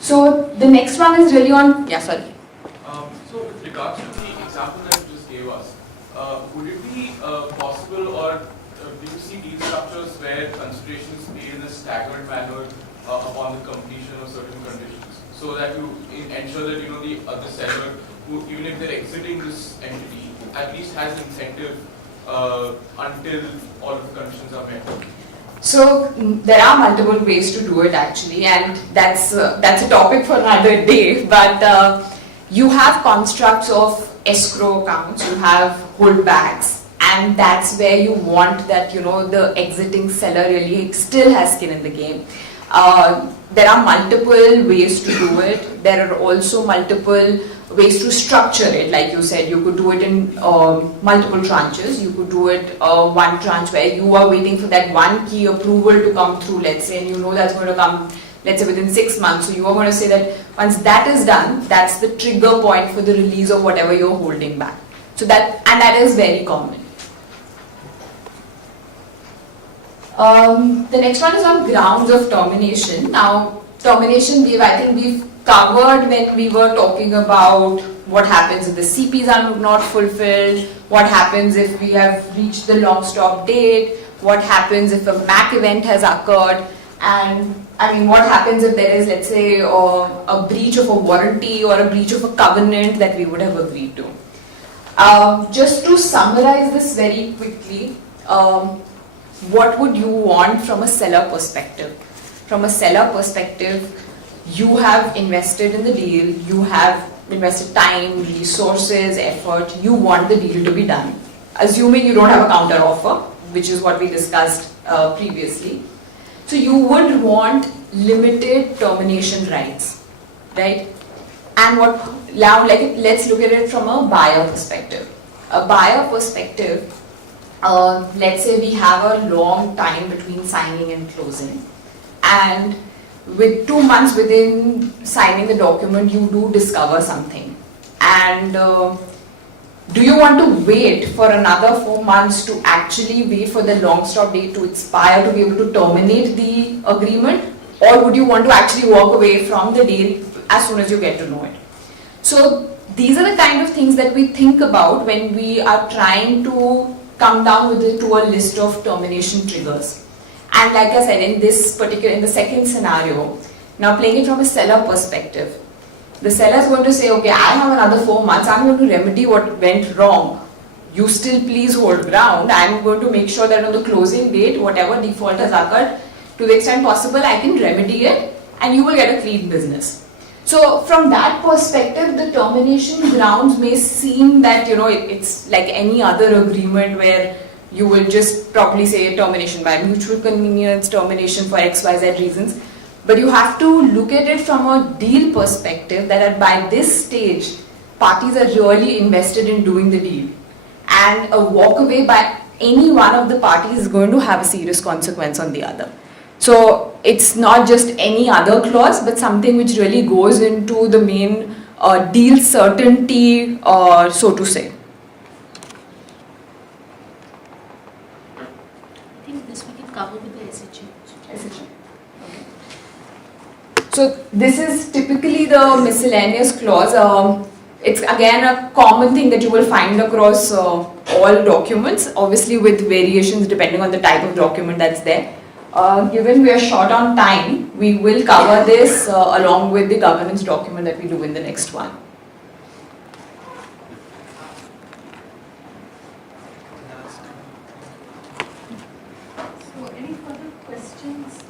So the next one is really on, So with regards to the example that you just gave us, would it be possible, or do you see deal structures where consideration is paid in a staggered manner upon the completion of certain conditions, so that you ensure that the other seller, who, even if they're exiting this entity, at least has an incentive until all of the conditions are met? So there are multiple ways to do it actually, and that's a topic for another day. But you have constructs of escrow accounts, you have holdbacks, and that's where you want that the exiting seller really still has skin in the game. There are multiple ways to do it. There are also multiple ways to structure it. Like you said, you could do it in multiple tranches. You could do it one tranche where you are waiting for that one key approval to come through, let's say, and that's going to come, let's say, within 6 months. So you are going to say that once that is done, that's the trigger point for the release of whatever you're holding back. So that is very common. The next one is on grounds of termination. Now, termination, I think we've covered when we were talking about what happens if the CPs are not fulfilled, what happens if we have reached the long stop date, what happens if a MAC event has occurred, and what happens if there is, let's say, a breach of a warranty or a breach of a covenant that we would have agreed to. Just to summarize this very quickly, what would you want from a seller perspective? From a seller perspective, you have invested in the deal, you have invested time, resources, effort, you want the deal to be done. Assuming you don't have a counter offer, which is what we discussed previously. So you would want limited termination rights, right? And let's look at it from a buyer perspective. A buyer perspective, let's say we have a long time between signing and closing, and with 2 months within signing the document, you do discover something. And do you want to wait for another 4 months to actually wait for the long stop date to expire to be able to terminate the agreement? Or would you want to actually walk away from the deal as soon as you get to know it? So these are the kind of things that we think about when we are trying to come down to a list of termination triggers. And like I said, in the second scenario, now playing it from a seller perspective, The seller is going to say, okay, I have another 4 months, I'm going to remedy what went wrong. You still please hold ground. I'm going to make sure that on the closing date, whatever default has occurred, to the extent possible, I can remedy it and you will get a clean business. So from that perspective, the termination grounds may seem that, it's like any other agreement where you will just probably say termination by mutual convenience, termination for XYZ reasons. But you have to look at it from a deal perspective that by this stage, parties are really invested in doing the deal. And a walk away by any one of the parties is going to have a serious consequence on the other. So it's not just any other clause, but something which really goes into the main deal certainty, so to say. I think this we can cover with the SHA. SHA. So this is typically the miscellaneous clause. It's again a common thing that you will find across all documents, obviously with variations depending on the type of document that's there. Given we are short on time, we will cover this along with the governance document that we do in the next one. So any further questions?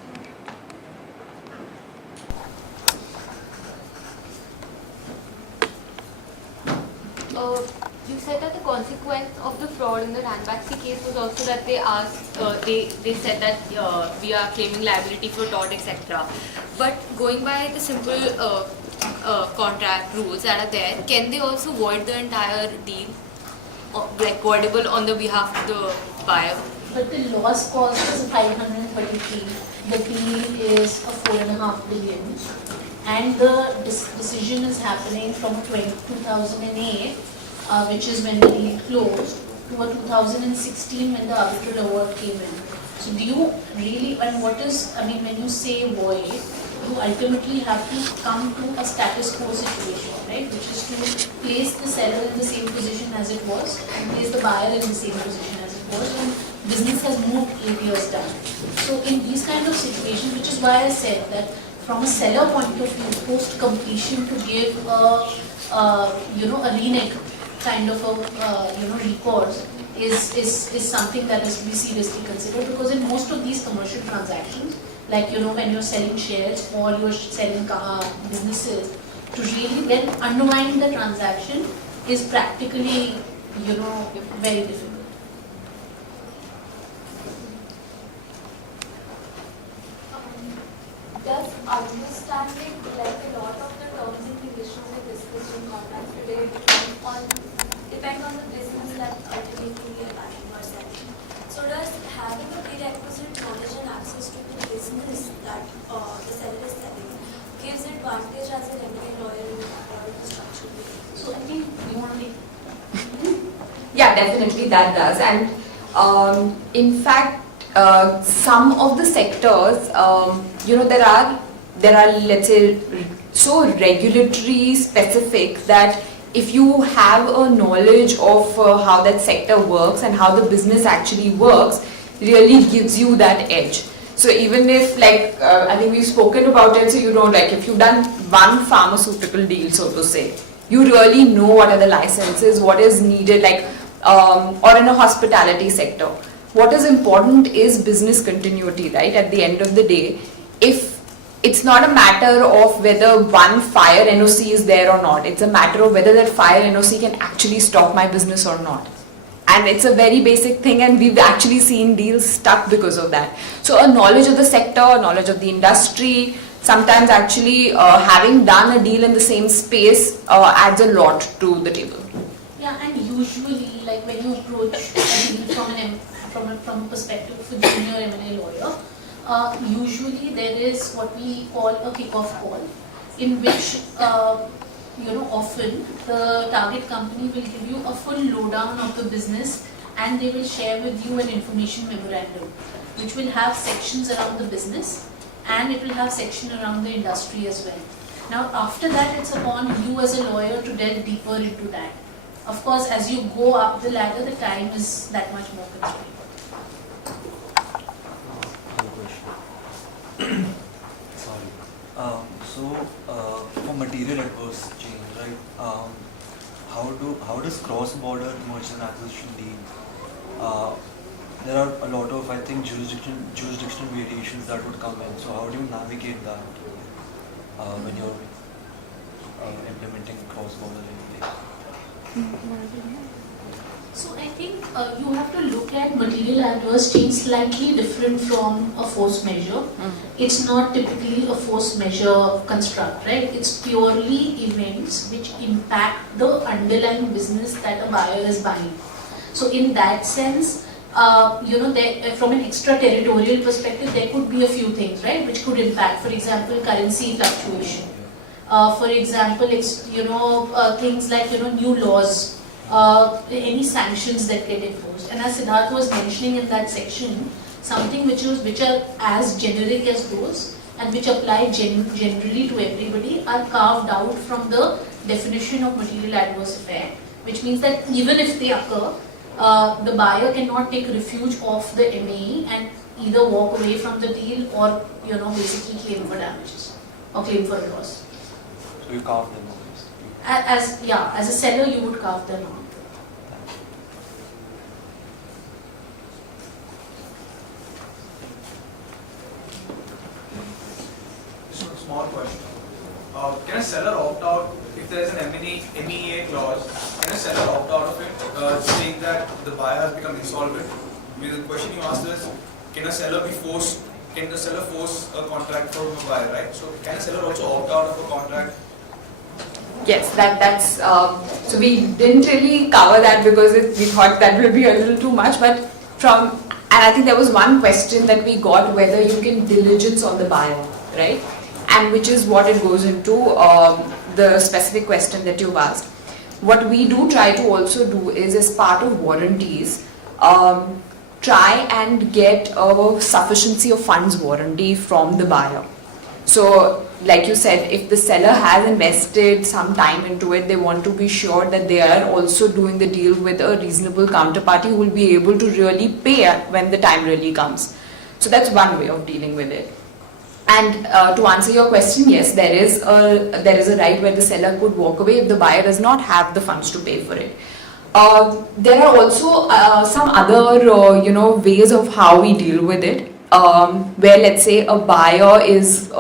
You said that the consequence of the fraud in the Ranbaxy case was also that they asked, they said that we are claiming liability for tort, etc. But going by the simple contract rules that are there, can they also void the entire deal, like voidable on the behalf of the buyer? But the loss cost is 533. The deal is a 4.5 billion, and the decision is happening from 2008. Which is when the deal closed, to 2016 when the arbitral award came in. So do you really, and what is, I mean, when you say void, you ultimately have to come to a status quo situation, right? Which is to place the seller in the same position as it was and place the buyer in the same position as it was when business has moved 8 years down. So in these kind of situations, which is why I said that from a seller point of view, post-completion to give a renege kind of a recourse is something that has to be seriously considered, because in most of these commercial transactions, like when you're selling shares or you're selling businesses, to really then unwind the transaction is practically very difficult. Does understanding, like a lot of the terms and conditions we discussed in contracts today, depend on the business that ultimately we are buying or selling? So does having a prerequisite knowledge and access to the business that the seller is selling gives advantage as an M&A lawyer in order to structure the deal? So I think you want to make... Yeah, definitely that does. And in fact, some of the sectors, there are, let's say, so regulatory specific that if you have a knowledge of how that sector works and how the business actually works, really gives you that edge. So even if, like, I think we've spoken about it, so like if you've done one pharmaceutical deal, so to say, you really know what are the licenses, what is needed, like, or in a hospitality sector. What is important is business continuity, right? At the end of the day, if it's not a matter of whether one fire NOC is there or not, it's a matter of whether that fire NOC can actually stop my business or not. And it's a very basic thing, and we've actually seen deals stuck because of that. So a knowledge of the sector, knowledge of the industry, sometimes actually having done a deal in the same space adds a lot to the table. Yeah, and usually, like when you approach a deal from a perspective of a junior M&A lawyer, usually there is what we call a kick-off call, in which often the target company will give you a full lowdown of the business, and they will share with you an information memorandum, which will have sections around the business and it will have section around the industry as well. Now after that, it's upon you as a lawyer to delve deeper into that. Of course, as you go up the ladder, the time is that much more constrained. Sorry. For material adverse change, right? How does cross-border merger and acquisition deal? There are a lot of, I think, jurisdictional variations that would come in. So how do you navigate that when you're implementing cross-border regulation? So I think you have to look at material adverse change slightly different from a force measure. It's not typically a force measure construct, right? It's purely events which impact the underlying business that a buyer is buying. So in that sense, from an extraterritorial perspective, there could be a few things, right, which could impact, for example, currency fluctuation. For example, things like, new laws, any sanctions that get imposed. And as Siddharth was mentioning in that section, something which are as generic as those and which apply generally to everybody are carved out from the definition of material adverse effect, which means that even if they occur, the buyer cannot take refuge of the MAE and either walk away from the deal or basically claim for damages or claim for a loss. So you carve them out. As a seller, you would carve them out. So a small question. Can a seller opt out if there is an MEA clause? Can a seller opt out of it, saying that the buyer has become insolvent? I mean, the question you asked is, can a seller force a contract from a buyer, right? So can a seller also opt out of a contract? Yes, that's so we didn't really cover that because we thought that will be a little too much, but and I think there was one question that we got whether you can diligence on the buyer, right? And which is what it goes into the specific question that you've asked. What we do try to also do is, as part of warranties, try and get a sufficiency of funds warranty from the buyer. So, like you said, if the seller has invested some time into it, they want to be sure that they are also doing the deal with a reasonable counterparty who will be able to really pay when the time really comes. So that's one way of dealing with it. And to answer your question, yes, there is a right where the seller could walk away if the buyer does not have the funds to pay for it. There are also some other ways of how we deal with it. Where, let's say, a buyer is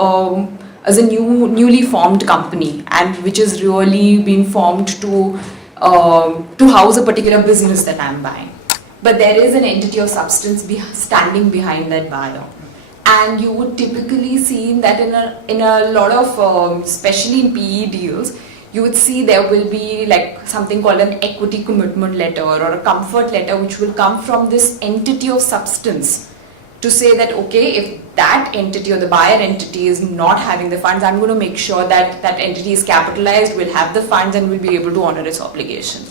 as a newly formed company and which is really being formed to house a particular business that I'm buying. But there is an entity of substance standing behind that buyer. And you would typically see that in a lot of, especially in PE deals, you would see there will be like something called an equity commitment letter or a comfort letter which will come from this entity of substance to say that, okay, if that entity or the buyer entity is not having the funds, I'm going to make sure that that entity is capitalized, will have the funds and will be able to honor its obligation.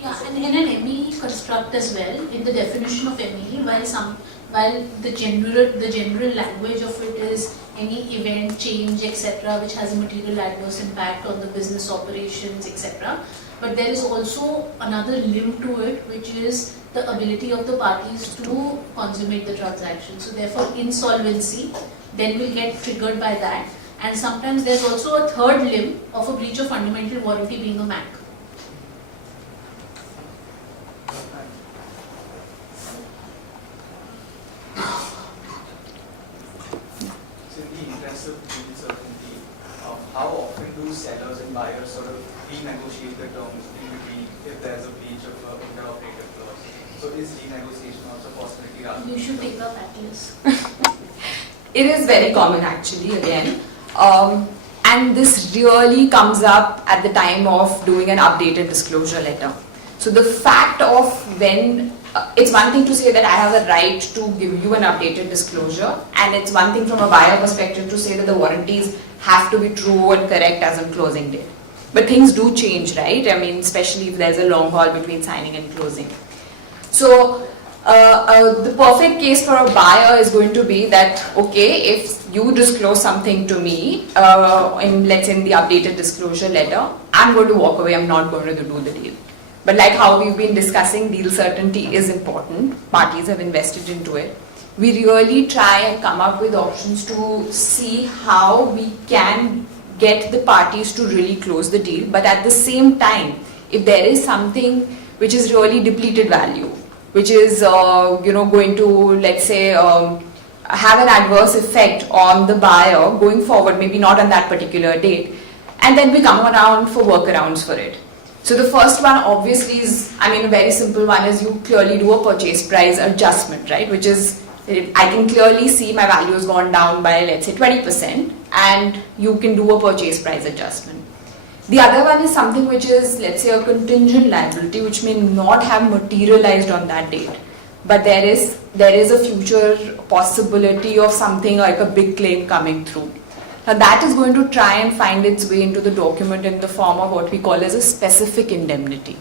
Yeah, and in an ME construct as well, in the definition of ME, while the general language of it is any event, change, etc., which has a material adverse impact on the business operations, etc., but there is also another limb to it, which is the ability of the parties to consummate the transaction. So therefore, insolvency then will get triggered by that. And sometimes there's also a third limb of a breach of fundamental warranty being a MAC. How often do sellers and buyers sort of renegotiate the terms in between if there's a breach of interoperative clause? So is renegotiation also a possibility? You should take up Atlas. It is very common actually, again. And this really comes up at the time of doing an updated disclosure letter. So the fact of when, it's one thing to say that I have a right to give you an updated disclosure, and it's one thing from a buyer perspective to say that the warranties have to be true and correct as on closing date. But things do change, right? I mean, especially if there's a long haul between signing and closing. So the perfect case for a buyer is going to be that, okay, if you disclose something to me, let's say in the updated disclosure letter, I'm going to walk away, I'm not going to do the deal. But like how we've been discussing, deal certainty is important. Parties have invested into it. we really try and come up with options to see how we can get the parties to really close the deal. But at the same time, if there is something which is really depleted value, which is going to, let's say, have an adverse effect on the buyer going forward, maybe not on that particular date, and then we come around for workarounds for it. So the first one obviously is, a very simple one is you clearly do a purchase price adjustment, right? Which is, I can clearly see my value has gone down by, let's say, 20%, and you can do a purchase price adjustment. The other one is something which is, let's say, a contingent liability which may not have materialized on that date, but there is a future possibility of something like a big claim coming through. Now that is going to try and find its way into the document in the form of what we call as a specific indemnity.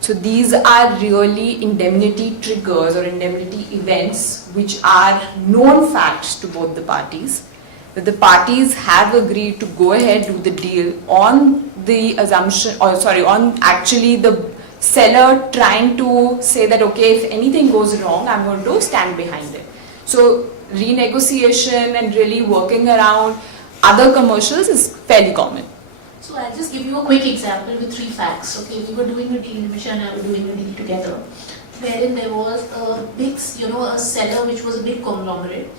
So these are really indemnity triggers or indemnity events which are known facts to both the parties, that the parties have agreed to go ahead, do the deal on the assumption, on actually the seller trying to say that, okay, if anything goes wrong, I'm going to stand behind it. So renegotiation and really working around other commercials is fairly common. So I'll just give you a quick example with 3 facts. Okay, we were doing a deal, Nimisha and I were doing a deal together, wherein there was a big, a seller which was a big conglomerate,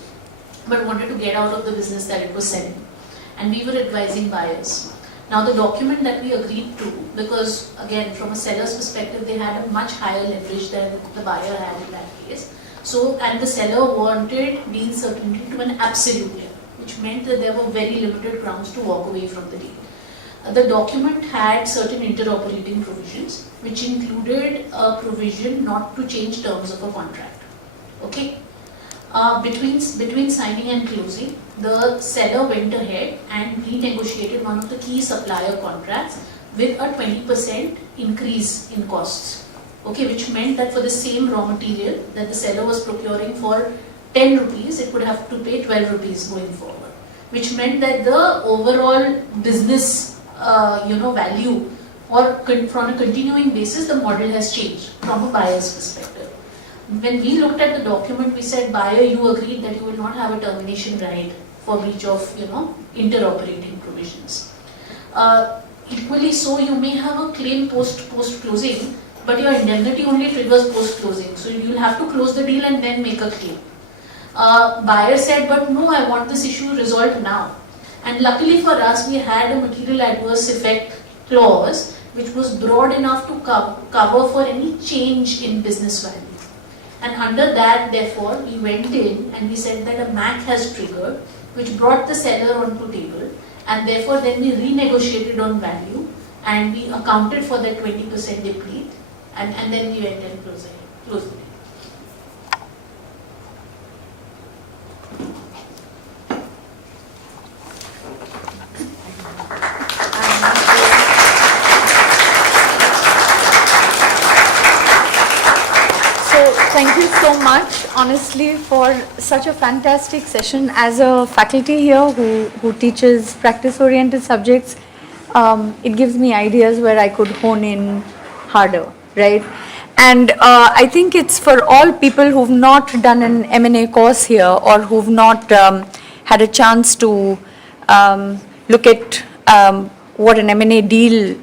but wanted to get out of the business that it was selling. And we were advising buyers. Now the document that we agreed to, because again, from a seller's perspective, they had a much higher leverage than the buyer had in that case. So, and the seller wanted deal certainty to an absolute level, which meant that there were very limited grounds to walk away from the deal. The document had certain interoperating provisions, which included a provision not to change terms of a contract. Okay. Between signing and closing, the seller went ahead and renegotiated one of the key supplier contracts with a 20% increase in costs. Okay, which meant that for the same raw material that the seller was procuring for 10 rupees, it would have to pay 12 rupees going forward. Which meant that the overall business value or from a continuing basis, the model has changed from a buyer's perspective. When we looked at the document, we said, buyer, you agreed that you will not have a termination right for breach of, interoperating provisions. Equally so, you may have a claim post-closing, but your indemnity only triggers post-closing. So you'll have to close the deal and then make a claim. Buyer said, but no, I want this issue resolved now. And luckily for us, we had a material adverse effect clause, which was broad enough to cover for any change in business value. And under that, therefore, we went in and we said that a MAC has triggered, which brought the seller onto table, and therefore then we renegotiated on value and we accounted for that 20% deplete, and then we went and closed the deal. Thank you so much, honestly, for such a fantastic session. As a faculty here who teaches practice-oriented subjects, it gives me ideas where I could hone in harder, right? And I think it's for all people who've not done an M&A course here or who've not had a chance to look at what an M&A deal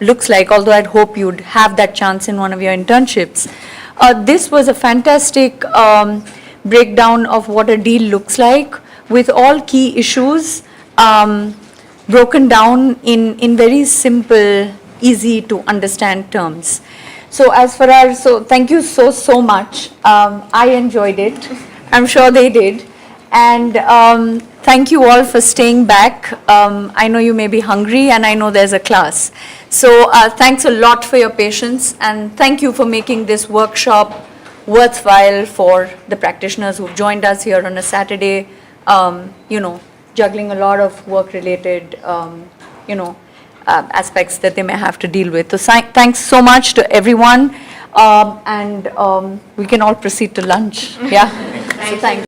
looks like, although I'd hope you'd have that chance in one of your internships. This was a fantastic breakdown of what a deal looks like with all key issues broken down in very simple, easy to understand terms. So thank you so much. I enjoyed it. I'm sure they did. And thank you all for staying back. I know you may be hungry and I know there's a class. So thanks a lot for your patience and thank you for making this workshop worthwhile for the practitioners who've joined us here on a Saturday, juggling a lot of work-related, aspects that they may have to deal with. So thanks so much to everyone and we can all proceed to lunch. Yeah. So thanks.